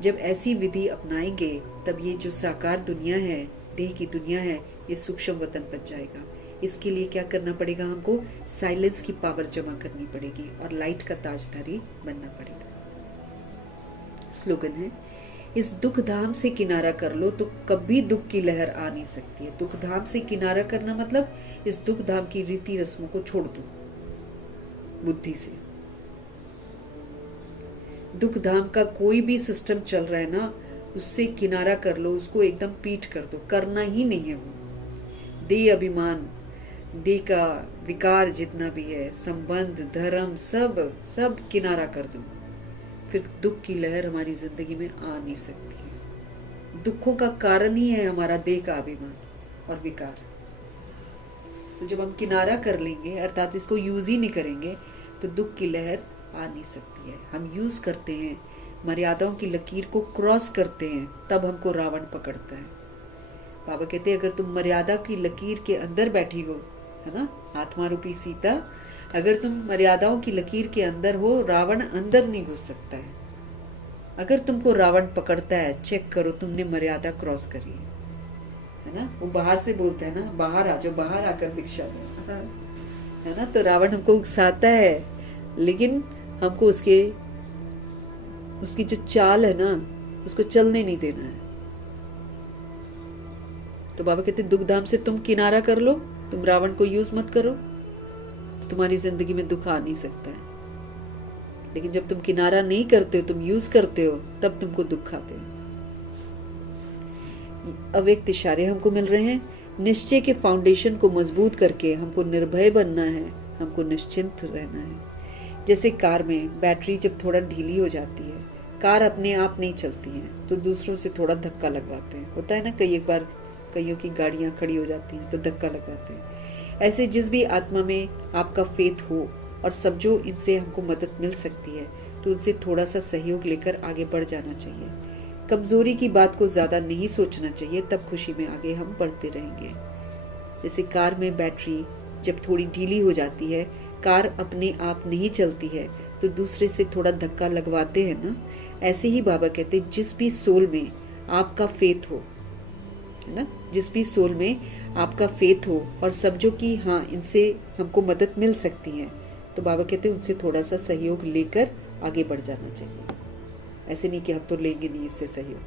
जब ऐसी विधि अपनाएंगे तब ये जो साकार दुनिया है, देह की दुनिया है, ये सूक्ष्म वतन बन जाएगा। इसके लिए क्या करना पड़ेगा हमको, साइलेंस की पावर जमा करनी पड़ेगी और लाइट का ताजधारी बनना पड़ेगा। स्लोगन है, इस दुख धाम से किनारा कर लो तो कभी दुख की लहर आ नहीं सकती है। दुख धाम से किनारा करना मतलब इस दुख धाम की रीति रस्मों को छोड़ दो बुद्धि से। दुख धाम का कोई भी सिस्टम चल रहा है ना, उससे किनारा कर लो, उसको एकदम पीठ कर दो, करना ही नहीं है वो। देह अभिमान, देह का विकार जितना भी है, संबंध, धर्म, सब किनारा कर दो, फिर दुख की लहर हमारी जिंदगी में आ नहीं सकती है। दुखों का कारण ही है हमारा देह का अभिमान और विकार। तो जब हम किनारा कर लेंगे, अर्थात इसको यूज ही नहीं करेंगे, तो दुख की लहर आ नहीं सकती है। हम यूज करते हैं, मर्यादाओं की लकीर को क्रॉस करते हैं, तब हमको रावण पकड़ता है। बाबा कहते हैं अगर तुम मर्यादा की लकीर के अंदर बैठी हो, है ना, आत्मा रूपी सीता, अगर तुम मर्यादाओं की लकीर के अंदर हो, रावण अंदर नहीं घुस सकता है। अगर तुमको रावण पकड़ता है, चेक करो तुमने मर्यादा क्रॉस करी है ना। वो बाहर से बोलता है ना, बाहर आ जाओ, बाहर आकर दीक्षा दो, है ना। तो रावण हमको उकसाता है, लेकिन हमको उसकी जो चाल है ना, उसको चलने नहीं देना है। तो बाबा कहते दुख धाम से तुम किनारा कर लो, तुम रावण को यूज मत करो, तो तुम्हारी जिंदगी में दुख आ नहीं सकता है। लेकिन जब तुम किनारा नहीं करते हो, तुम यूज करते हो, तब तुमको दुख आते हैं। अव्यक्त इशारे हमको मिल रहे हैं। निश्चय के फाउंडेशन को मजबूत करके हमको निर्भय बनना है, हमको निश्चिंत रहना है। जैसे कार में बैटरी जब थोड़ा ढीली हो जाती है, कार अपने आप नहीं चलती है, तो दूसरों से थोड़ा धक्का लगवाते हैं। होता है ना, कई एक बार कईयों की गाड़ियां खड़ी हो जाती हैं तो धक्का लगवाते हैं। ऐसे जिस भी आत्मा में आपका फेथ हो और समझो इनसे हमको मदद मिल सकती है, तो उनसे थोड़ा सा सहयोग लेकर आगे बढ़ जाना चाहिए। कमजोरी की बात को ज्यादा नहीं सोचना चाहिए, तब खुशी में आगे हम बढ़ते रहेंगे। जैसे कार में बैटरी जब थोड़ी ढीली हो जाती है, कार अपने आप नहीं चलती है, तो दूसरे से थोड़ा धक्का लगवाते हैं ना। ऐसे ही बाबा कहते जिस भी सोल में आपका फेथ हो, है ना, जिस भी सोल में आपका फेथ हो और समझो कि हाँ इनसे हमको मदद मिल सकती है, तो बाबा कहते उनसे थोड़ा सा सहयोग लेकर आगे बढ़ जाना चाहिए। ऐसे नहीं कि हम तो लेंगे नहीं इससे सहयोग।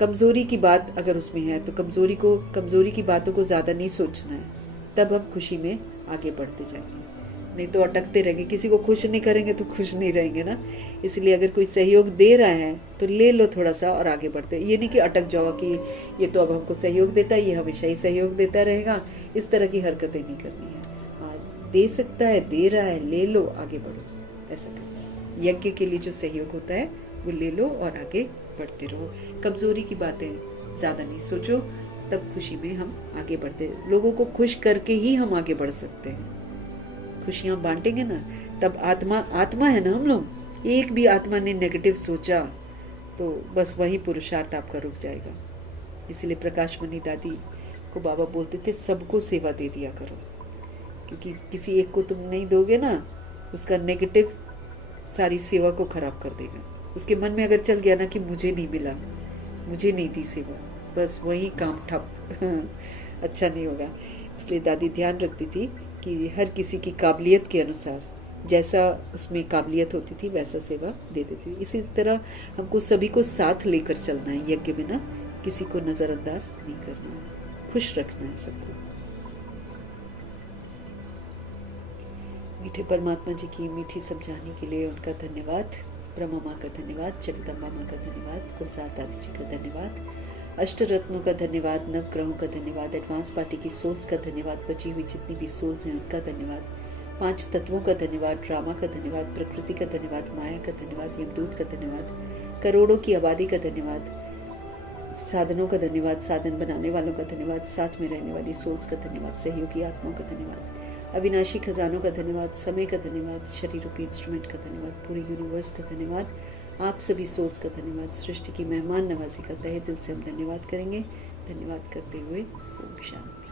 कमजोरी की बात अगर उसमें है तो कमजोरी की बातों को ज्यादा नहीं सोचना है, तब हम खुशी में आगे बढ़ते जाएंगे। नहीं तो अटकते रहेंगे, किसी को खुश नहीं करेंगे तो खुश नहीं रहेंगे ना। इसलिए अगर कोई सहयोग दे रहा है तो ले लो थोड़ा सा और आगे बढ़ते। ये नहीं कि अटक जाओ कि ये तो अब हमको सहयोग देता है, ये हमेशा ही सहयोग देता रहेगा, इस तरह की हरकतें नहीं करनी है। हाँ, दे सकता है, दे रहा है, ले लो, आगे बढ़ो, ऐसा करना। यज्ञ के लिए जो सहयोग होता है वो ले लो और आगे बढ़ते रहो। कमजोरी की बातें ज्यादा नहीं सोचो, तब खुशी में हम आगे बढ़ते। लोगों को खुश करके ही हम आगे बढ़ सकते हैं। खुशियां बांटेंगे ना, तब आत्मा है ना हम लोग। एक भी आत्मा ने नेगेटिव सोचा तो बस वही पुरुषार्थ आपका रुक जाएगा। इसलिए प्रकाश मणि दादी को बाबा बोलते थे, सबको सेवा दे दिया करो, क्योंकि किसी एक को तुम नहीं दोगे ना, उसका नेगेटिव सारी सेवा को खराब कर देगा। उसके मन में अगर चल गया ना कि मुझे नहीं मिला, मुझे नहीं दी सेवा, बस वही काम ठप अच्छा नहीं होगा। इसलिए दादी ध्यान रखती थी कि हर किसी की काबिलियत के अनुसार जैसा उसमें काबिलियत होती थी वैसा सेवा दे देती थी। इसी तरह हमको सभी को साथ लेकर चलना है यज्ञ में ना, किसी को नजरअंदाज नहीं करना है, खुश रखना है सबको। मीठे परमात्मा जी की मीठी समझाने के लिए उनका धन्यवाद। ब्रह्मा माँ का धन्यवाद, जगदम्बा माँ का धन्यवाद, गुलजार दादी जी का धन्यवाद, अष्ट रत्नों का धन्यवाद, नव ग्रहों का धन्यवाद, एडवांस पार्टी की सोल्स का धन्यवाद, बची हुई जितनी भी सोल्स हैं उनका धन्यवाद, 5 तत्वों का धन्यवाद, ड्रामा का धन्यवाद, प्रकृति का धन्यवाद, माया का धन्यवाद, यमदूत का धन्यवाद, करोड़ों की आबादी का धन्यवाद, साधनों का धन्यवाद, साधन बनाने वालों का धन्यवाद, साथ में रहने वाली सोल्स का धन्यवाद, सहयोगी आत्माओं का धन्यवाद, अविनाशी खजानों का धन्यवाद, समय का धन्यवाद, शरीर रूपी इंस्ट्रूमेंट का धन्यवाद, पूरे यूनिवर्स का धन्यवाद, आप सभी सोल्स का धन्यवाद। सृष्टि की मेहमान नवाजी का तहे दिल से हम धन्यवाद करेंगे। धन्यवाद करते हुए ओम शांति।